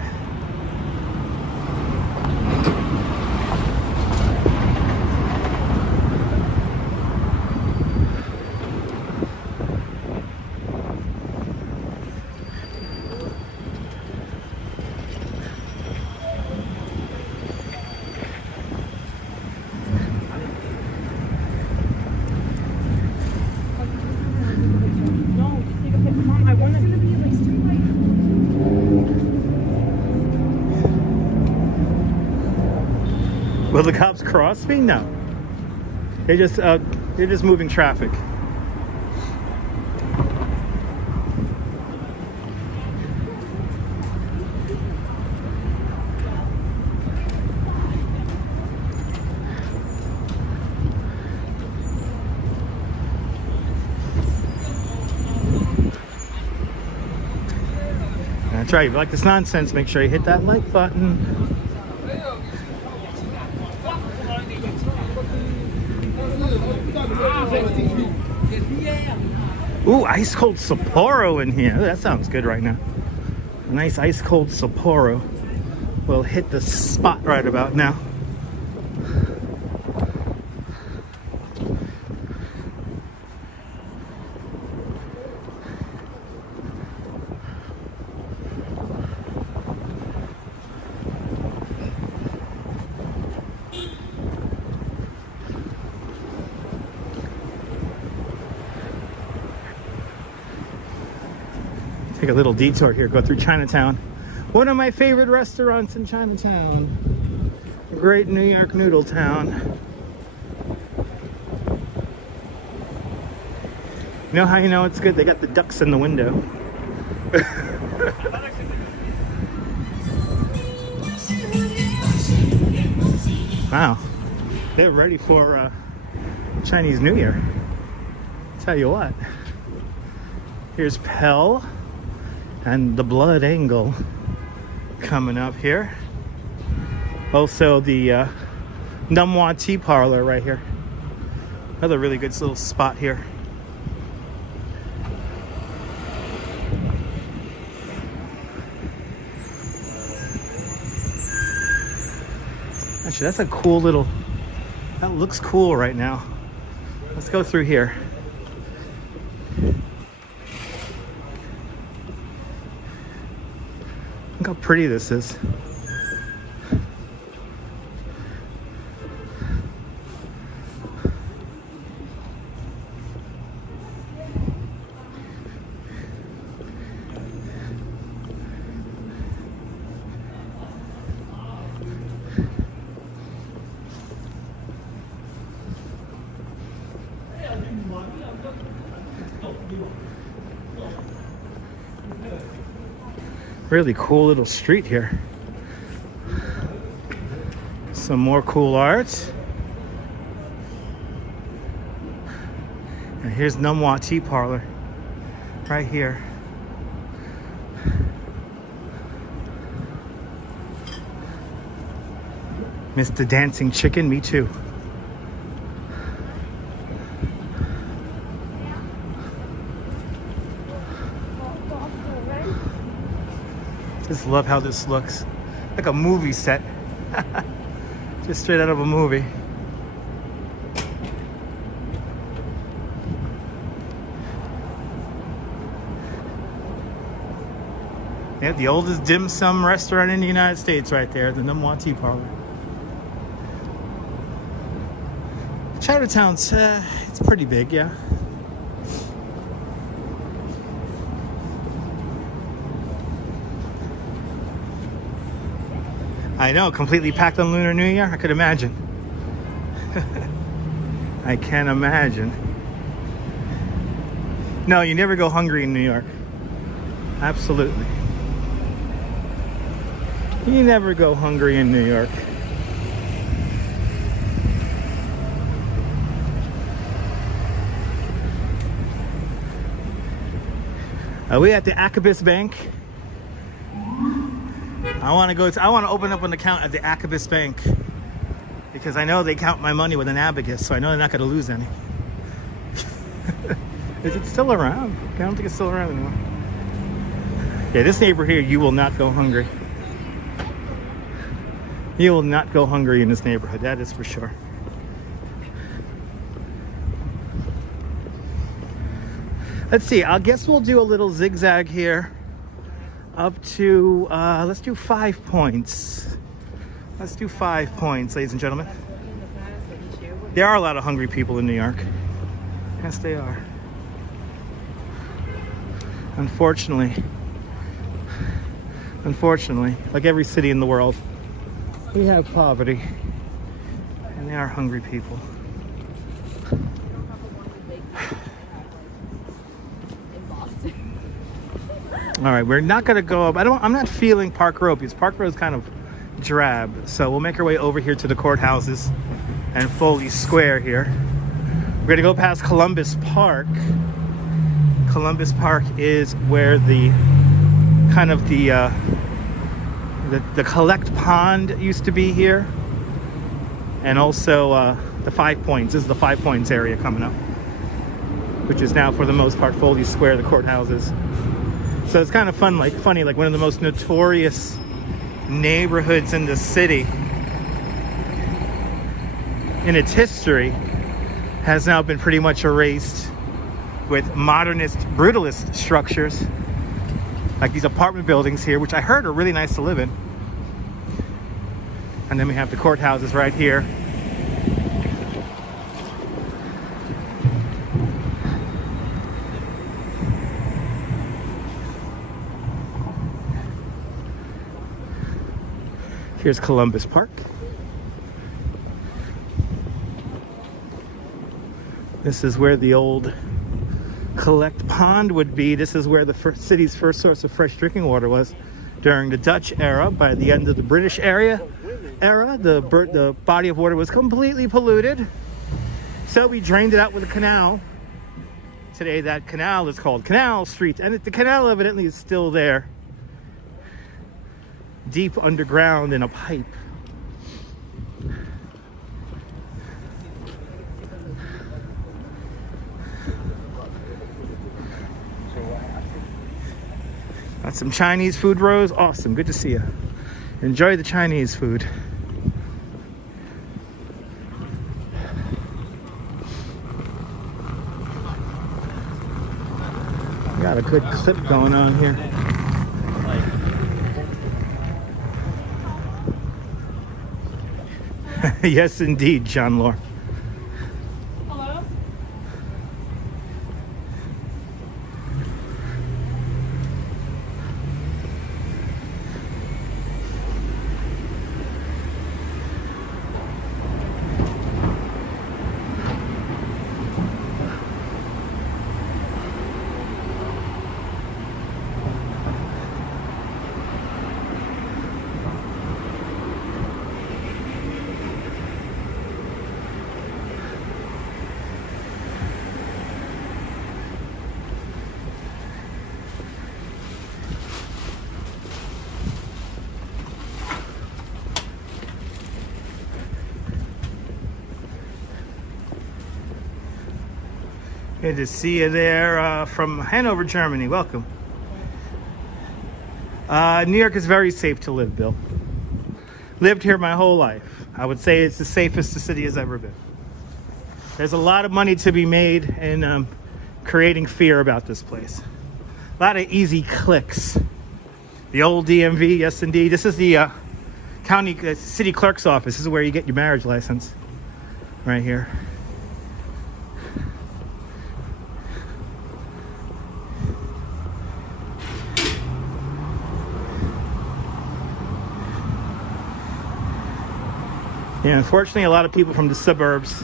Will the cops cross me? No. They're just moving traffic. That's right. If you like this nonsense, make sure you hit that like button. Ooh, ice cold Sapporo in here. Ooh, that sounds good right now. A nice ice cold Sapporo will hit the spot right about now. Take a little detour here, go through Chinatown. One of my favorite restaurants in Chinatown. Great New York noodle town. You know how you know it's good? They got the ducks in the window. Wow. They're ready for Chinese New Year. Tell you what. Here's Pell and the Blood Angle coming up here. Also the Numwa Tea Parlor right here. Another really good little spot here. Actually, that's a cool little, that looks cool right now. Let's go through here. Look how pretty this is. Really cool little street here. Some more cool art. And here's Numwa Tea Parlor right here. Mr. Dancing Chicken, me too. Just love how this looks. Like a movie set. Just straight out of a movie. Yeah, the oldest dim sum restaurant in the United States right there, the Numwa Tea Parlor. Chinatown's, it's pretty big, yeah. I know, completely packed on Lunar New Year. I could imagine. I can imagine. No, you never go hungry in New York. Absolutely. You never go hungry in New York. We at the Acabis Bank. I want to open up an account at the Acabis Bank because I know they count my money with an abacus, so I know they're not going to lose any. Is it still around? I don't think it's still around anymore. Yeah, this neighbor here, you will not go hungry. You will not go hungry in this neighborhood, that is for sure. Let's see, I guess we'll do a little zigzag here up to, let's do 5 points. Let's do 5 points, ladies and gentlemen. There are a lot of hungry people in New York. Yes, they are. Unfortunately, like every city in the world, we have poverty, and they are hungry people. All right, we're not gonna go up. I'm not feeling Park Row because Park Row is kind of drab. So we'll make our way over here to the courthouses and Foley Square here. We're gonna go past Columbus Park. Columbus Park is where the kind of the collect pond used to be here, and also the 5 Points. This is the 5 Points area coming up, which is now for the most part Foley Square, the courthouses. So it's kind of funny, like one of the most notorious neighborhoods in the city in its history has now been pretty much erased with modernist, brutalist structures, like these apartment buildings here, which I heard are really nice to live in. And then we have the courthouses right here. Here's Columbus Park. This is where the old collect pond would be. This is where the city's first source of fresh drinking water was during the Dutch era. By the end of the British era, the body of water was completely polluted. So we drained it out with a canal. Today that canal is called Canal Street, and the canal evidently is still there, deep underground in a pipe. Got some Chinese food, Rose. Awesome, good to see you. Enjoy the Chinese food. Got a good clip going on here. Yes, indeed, John Lore. Hello? Good to see you there from Hanover, Germany. Welcome. New York is very safe to live, Bill. Lived here my whole life. I would say it's the safest the city has ever been. There's a lot of money to be made in creating fear about this place. A lot of easy clicks. The old DMV, yes indeed. This is the county city clerk's office. This is where you get your marriage license, right here. Yeah, unfortunately, a lot of people from the suburbs,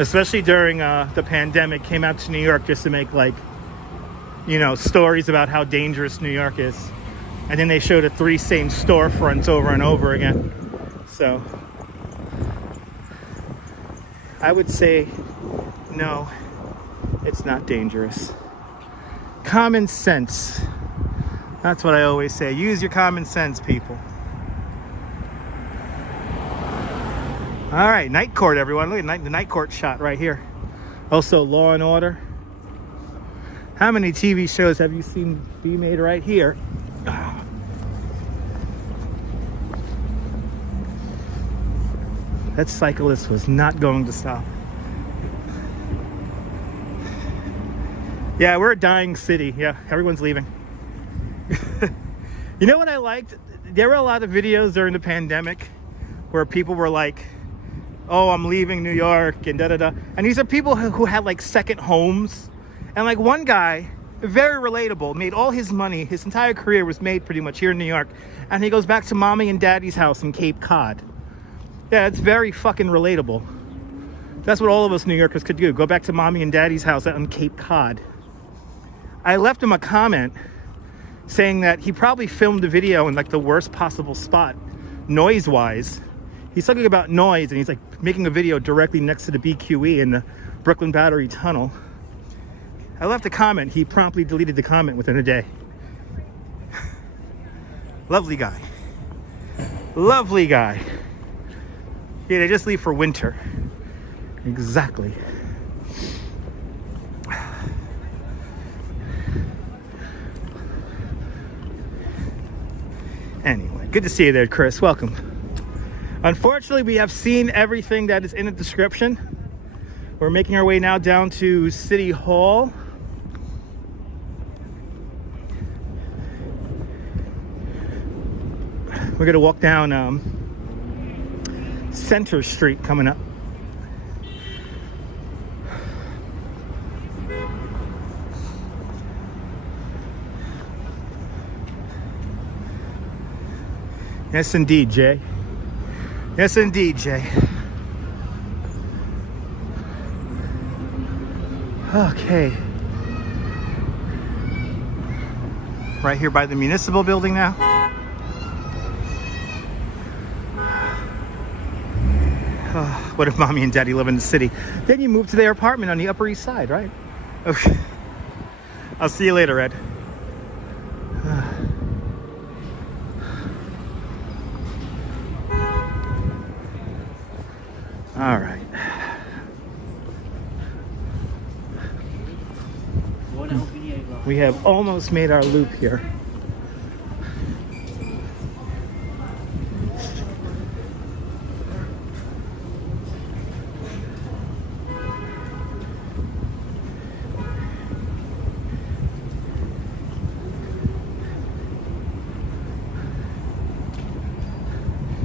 especially during the pandemic, came out to New York just to make, like, you know, stories about how dangerous New York is. And then they showed the 3 same storefronts over and over again. So I would say, no, it's not dangerous. Common sense. That's what I always say. Use your common sense, people. All right, night court, everyone. Look at the night court shot right here. Also, Law and Order. How many TV shows have you seen be made right here? That cyclist was not going to stop. Yeah, we're a dying city. Yeah, everyone's leaving. You know what I liked? There were a lot of videos during the pandemic where people were like, oh, I'm leaving New York and da-da-da. And these are people who had like second homes. And like one guy, very relatable, made all his money, his entire career was made pretty much here in New York. And he goes back to mommy and daddy's house in Cape Cod. Yeah, it's very fucking relatable. That's what all of us New Yorkers could do. Go back to mommy and daddy's house on Cape Cod. I left him a comment saying that he probably filmed the video in like the worst possible spot, noise-wise. He's talking about noise, and he's like making a video directly next to the BQE in the Brooklyn Battery Tunnel. I left a comment. He promptly deleted the comment within a day. Lovely guy. Lovely guy. Yeah, they just leave for winter. Exactly. Anyway, good to see you there, Chris. Welcome. Unfortunately, we have seen everything that is in the description. We're making our way now down to City Hall. We're gonna walk down Center Street coming up. Yes, indeed, Jay. Yes, indeed, Jay. Okay. Right here by the municipal building now. Oh, what if mommy and daddy live in the city? Then you move to their apartment on the Upper East Side, right? Okay. I'll see you later, Ed. All right. We have almost made our loop here.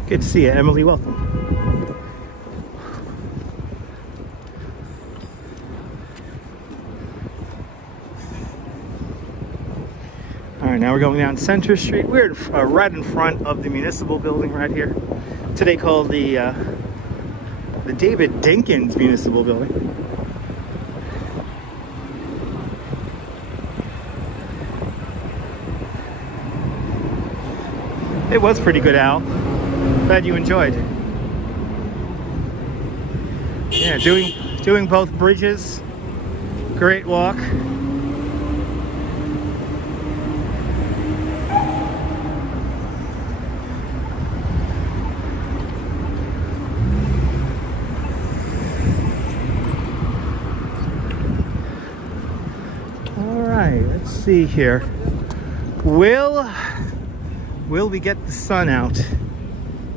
Good to see you, Emily. Welcome. All right, now we're going down Center Street. We're right in front of the municipal building right here. Today called the David Dinkins Municipal Building. It was pretty good, Al. Glad you enjoyed. Yeah, doing both bridges. Great walk. All right, let's see here. Will we get the sun out?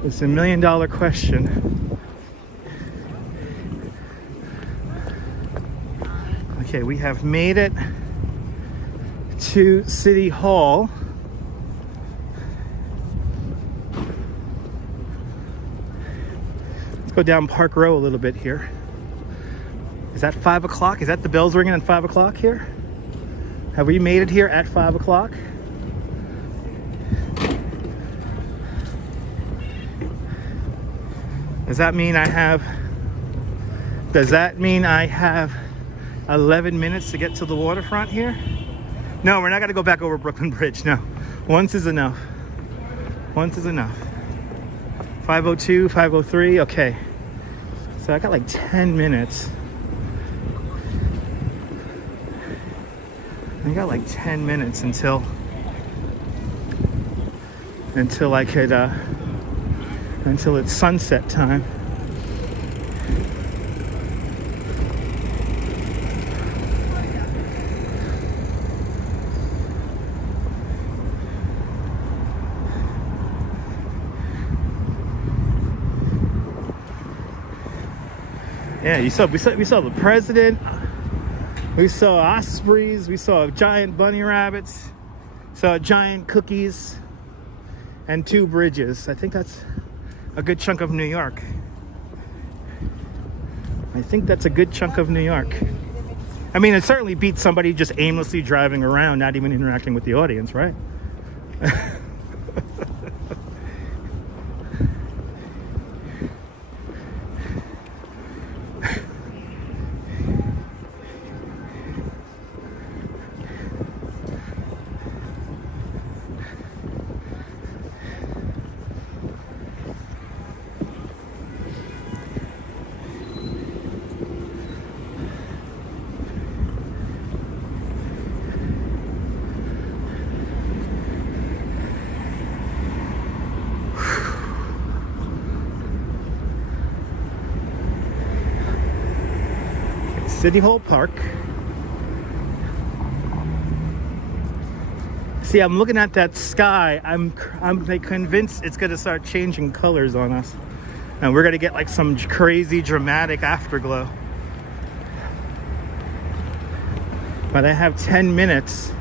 It's $1 million question. Okay, we have made it to City Hall. Let's go down Park Row a little bit here. Is that 5 o'clock? Is that the bells ringing at 5 o'clock here? Have we made it here at 5 o'clock? Does that mean I have 11 minutes to get to the waterfront here? No, we're not gonna go back over Brooklyn Bridge, no. Once is enough. Once is enough. 5:02, 5:03, okay. So I got like 10 minutes. I got like 10 minutes until I could until it's sunset time. Yeah, we saw the president, we saw ospreys, we saw giant bunny rabbits, saw giant cookies, and 2 bridges. I think that's a good chunk of New York. I think that's a good chunk of New York. I mean, it certainly beats somebody just aimlessly driving around, not even interacting with the audience, right? City Hall Park. See, I'm looking at that sky. I'm like convinced it's gonna start changing colors on us, and we're gonna get like some crazy dramatic afterglow. But I have 10 minutes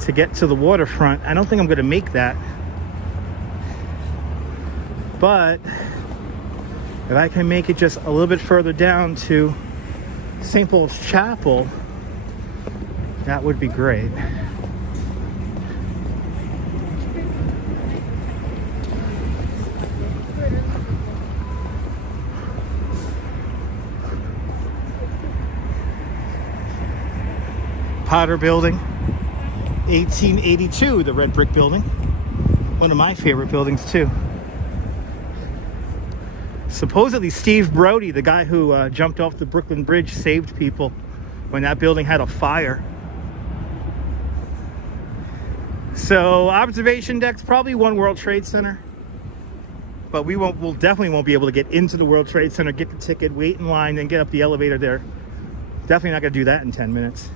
to get to the waterfront. I don't think I'm gonna make that, but if I can make it just a little bit further down to St. Paul's Chapel, that would be great. Potter Building, 1882, the red brick building. One of my favorite buildings too. Supposedly Steve Brody, the guy who jumped off the Brooklyn Bridge, saved people when that building had a fire. So observation deck's probably One World Trade Center, but we'll definitely won't be able to get into the World Trade Center, get the ticket, wait in line, then get up the elevator there. Definitely not gonna do that in 10 minutes.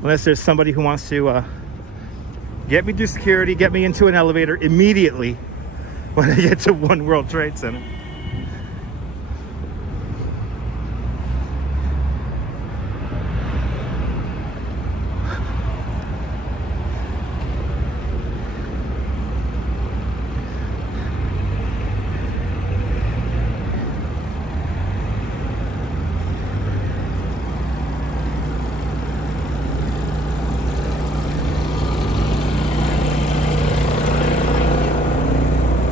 Unless there's somebody who wants to get me through security, get me into an elevator immediately when I get to One World Trade Center.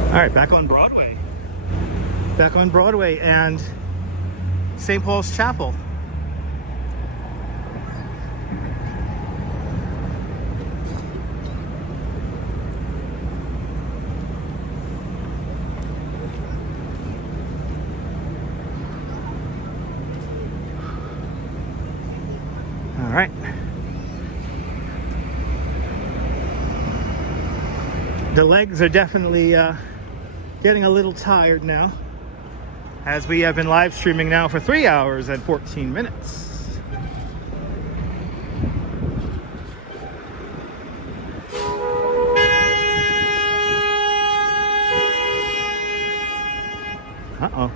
All right, back on Broadway. Back on Broadway and St. Paul's Chapel. All right. The legs are definitely getting a little tired now, as we have been live streaming now for 3 hours and 14 minutes. Uh-oh.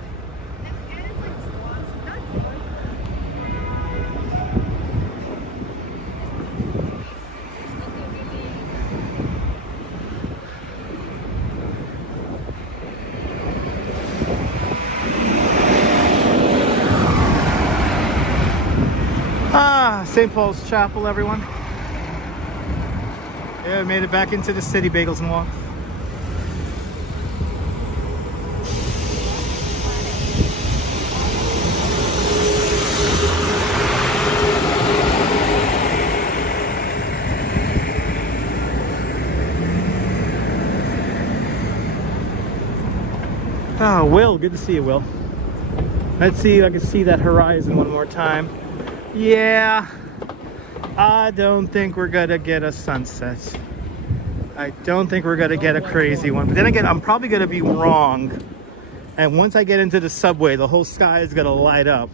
St. Paul's Chapel, everyone. Yeah, made it back into the city, Bagels and Walks. Oh, Will, good to see you, Will. Let's see if I can see that horizon one more time. Yeah, I don't think we're gonna get a sunset. I don't think we're gonna get a crazy one. But then again, I'm probably gonna be wrong. And once I get into the subway, the whole sky is gonna light up.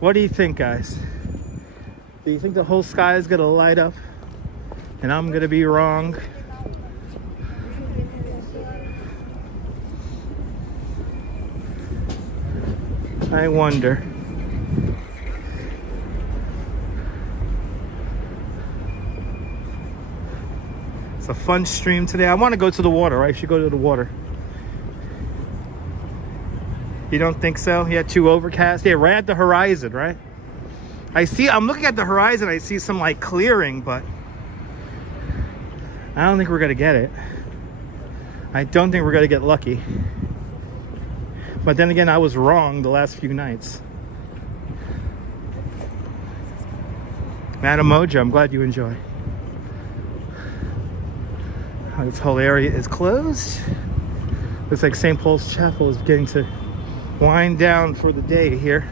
What do you think, guys? Do you think the whole sky is gonna light up? And I'm gonna be wrong? I wonder. It's a fun stream today. I want to go to the water, right? I should go to the water. You don't think so? Yeah, too overcast. Yeah, right at the horizon, right? I'm looking at the horizon. I see some like clearing, but I don't think we're gonna get it. I don't think we're gonna get lucky. But then again, I was wrong the last few nights. Madam Mojo, I'm glad you enjoy. This whole area is closed. Looks like St. Paul's Chapel is getting to wind down for the day here.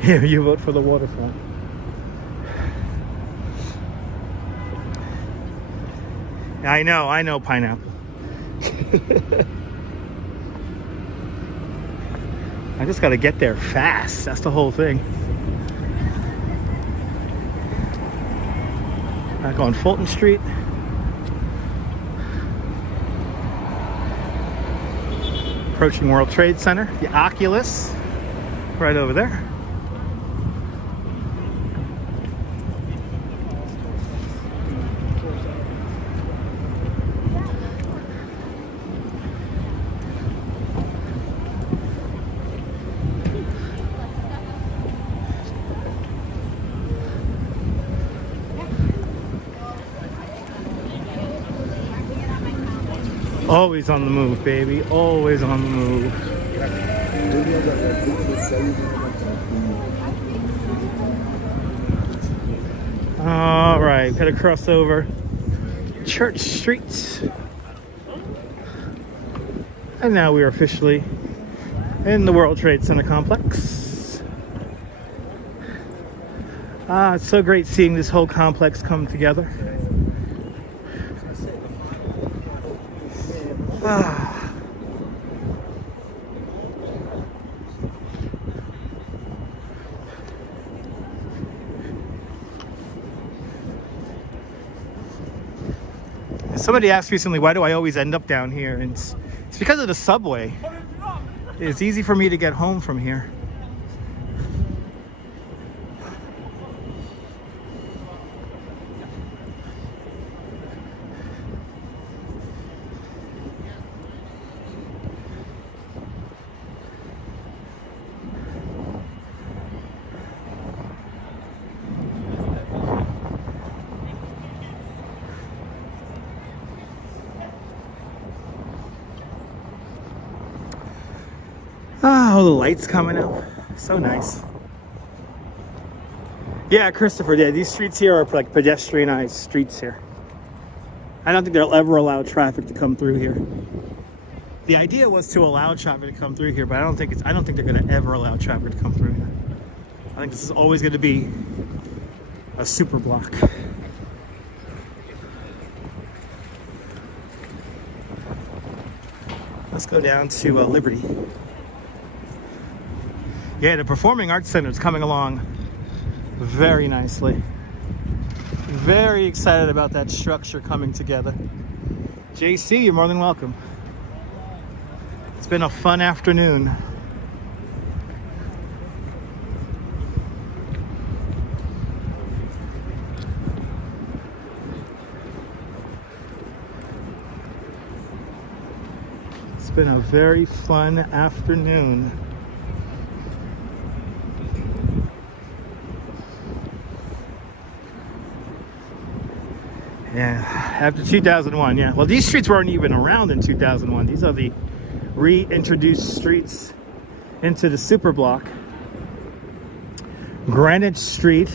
Here, you vote for the waterfront. I know, pineapple. I just gotta get there fast. That's the whole thing. Back on Fulton Street. Approaching World Trade Center. The Oculus, right over there. Always on the move, baby. Always on the move. All right, gotta cross over Church Street. And now we are officially in the World Trade Center complex. It's so great seeing this whole complex come together. Somebody asked recently, why do I always end up down here? And it's because of the subway. It's easy for me to get home from here. All the lights coming up. So nice. Yeah, Christopher, yeah, these streets here are like pedestrianized streets here. I don't think they'll ever allow traffic to come through here. The idea was to allow traffic to come through here, but I don't think they're gonna ever allow traffic to come through here. I think this is always gonna be a super block. Let's go down to Liberty. Yeah, the Performing Arts Center is coming along very nicely. Very excited about that structure coming together. JC, you're more than welcome. It's been a fun afternoon. It's been a very fun afternoon. Yeah, after 2001, yeah. Well, these streets weren't even around in 2001. These are the reintroduced streets into the super block. Greenwich Street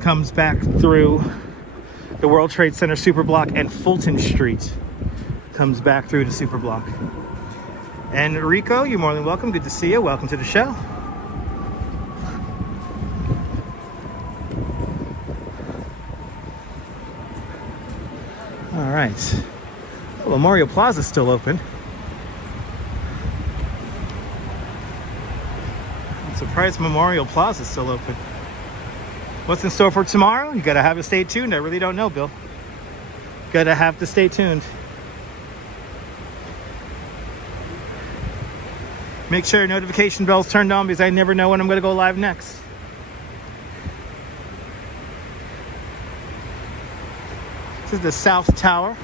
comes back through the World Trade Center super block, and Fulton Street comes back through the super block. And Rico, you're more than welcome. Good to see you. Welcome to the show. All right. Well, Memorial Plaza's still open. I'm surprised Memorial Plaza's still open. What's in store for tomorrow? You gotta have to stay tuned. I really don't know, Bill. Gotta have to stay tuned. Make sure your notification bell's turned on because I never know when I'm gonna go live next. This is the South Tower.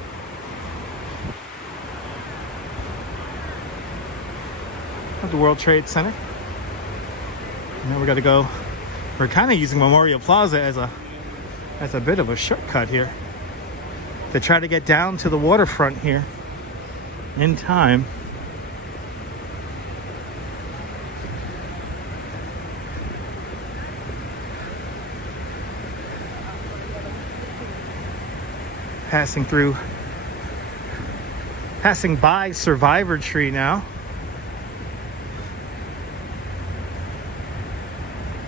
Of the World Trade Center. Now we gotta go. We're kind of using Memorial Plaza as a bit of a shortcut here to try to get down to the waterfront here in time. Passing by Survivor Tree now.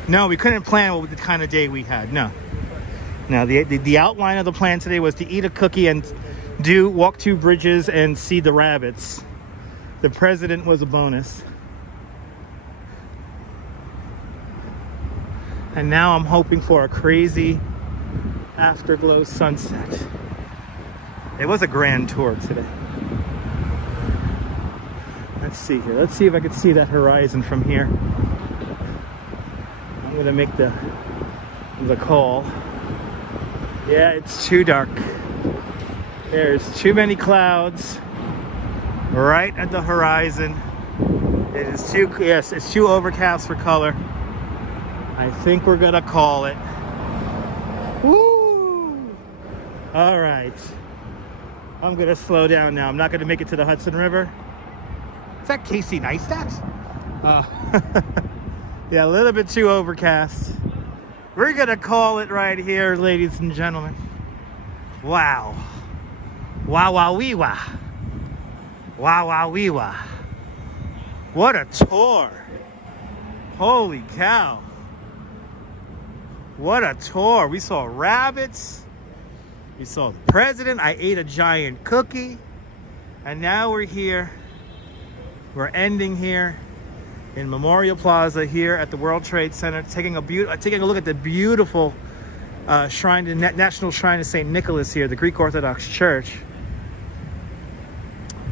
No, we couldn't plan what the kind of day we had. No. The outline of the plan today was to eat a cookie and walk 2 bridges and see the rabbits. The president was a bonus. And now I'm hoping for a crazy afterglow sunset. It was a grand tour today. Let's see here. Let's see if I can see that horizon from here. I'm gonna make the call. Yeah, it's too dark. There's too many clouds right at the horizon. It's too overcast for color. I think we're gonna call it. Woo! All right. I'm gonna slow down now. I'm not gonna make it to the Hudson River. Is that Casey Neistat? Yeah, a little bit too overcast. We're gonna call it right here, ladies and gentlemen. Wow. Wow, wow, wee, wah. Wow, wow, wee, wah. What a tour. Holy cow. What a tour. We saw rabbits. We saw the president. I ate a giant cookie. And now we're here. We're ending here in Memorial Plaza here at the World Trade Center, taking a look at the beautiful National Shrine of St. Nicholas here, the Greek Orthodox Church.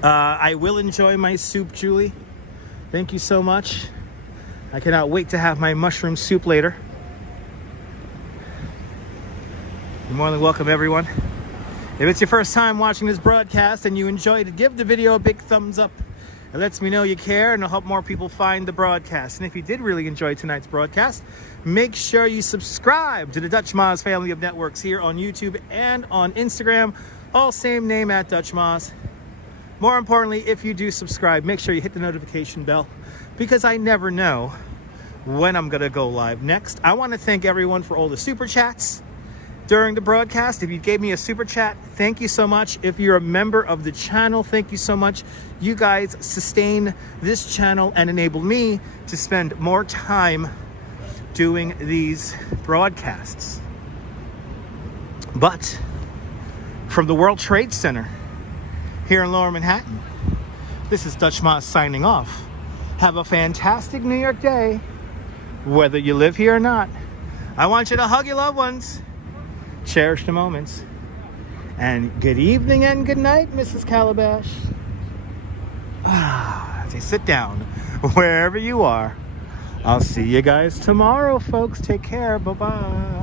I will enjoy my soup, Julie. Thank you so much. I cannot wait to have my mushroom soup later. You're more than welcome, everyone. If it's your first time watching this broadcast and you enjoyed it, give the video a big thumbs up. It lets me know you care and it'll help more people find the broadcast. And if you did really enjoy tonight's broadcast, make sure you subscribe to the Dutch Moz family of networks here on YouTube and on Instagram. All same name at Dutch Moz. More importantly, if you do subscribe, make sure you hit the notification bell because I never know when I'm gonna go live next. I wanna thank everyone for all the super chats during the broadcast. If you gave me a super chat, thank you so much. If you're a member of the channel, thank you so much. You guys sustain this channel and enable me to spend more time doing these broadcasts. But from the World Trade Center here in Lower Manhattan, this is Dutch Moz signing off. Have a fantastic New York day, whether you live here or not. I want you to hug your loved ones. Cherish the moments. And good evening and good night, Mrs. Calabash. As you sit down, wherever you are. I'll see you guys tomorrow, folks. Take care. Bye-bye.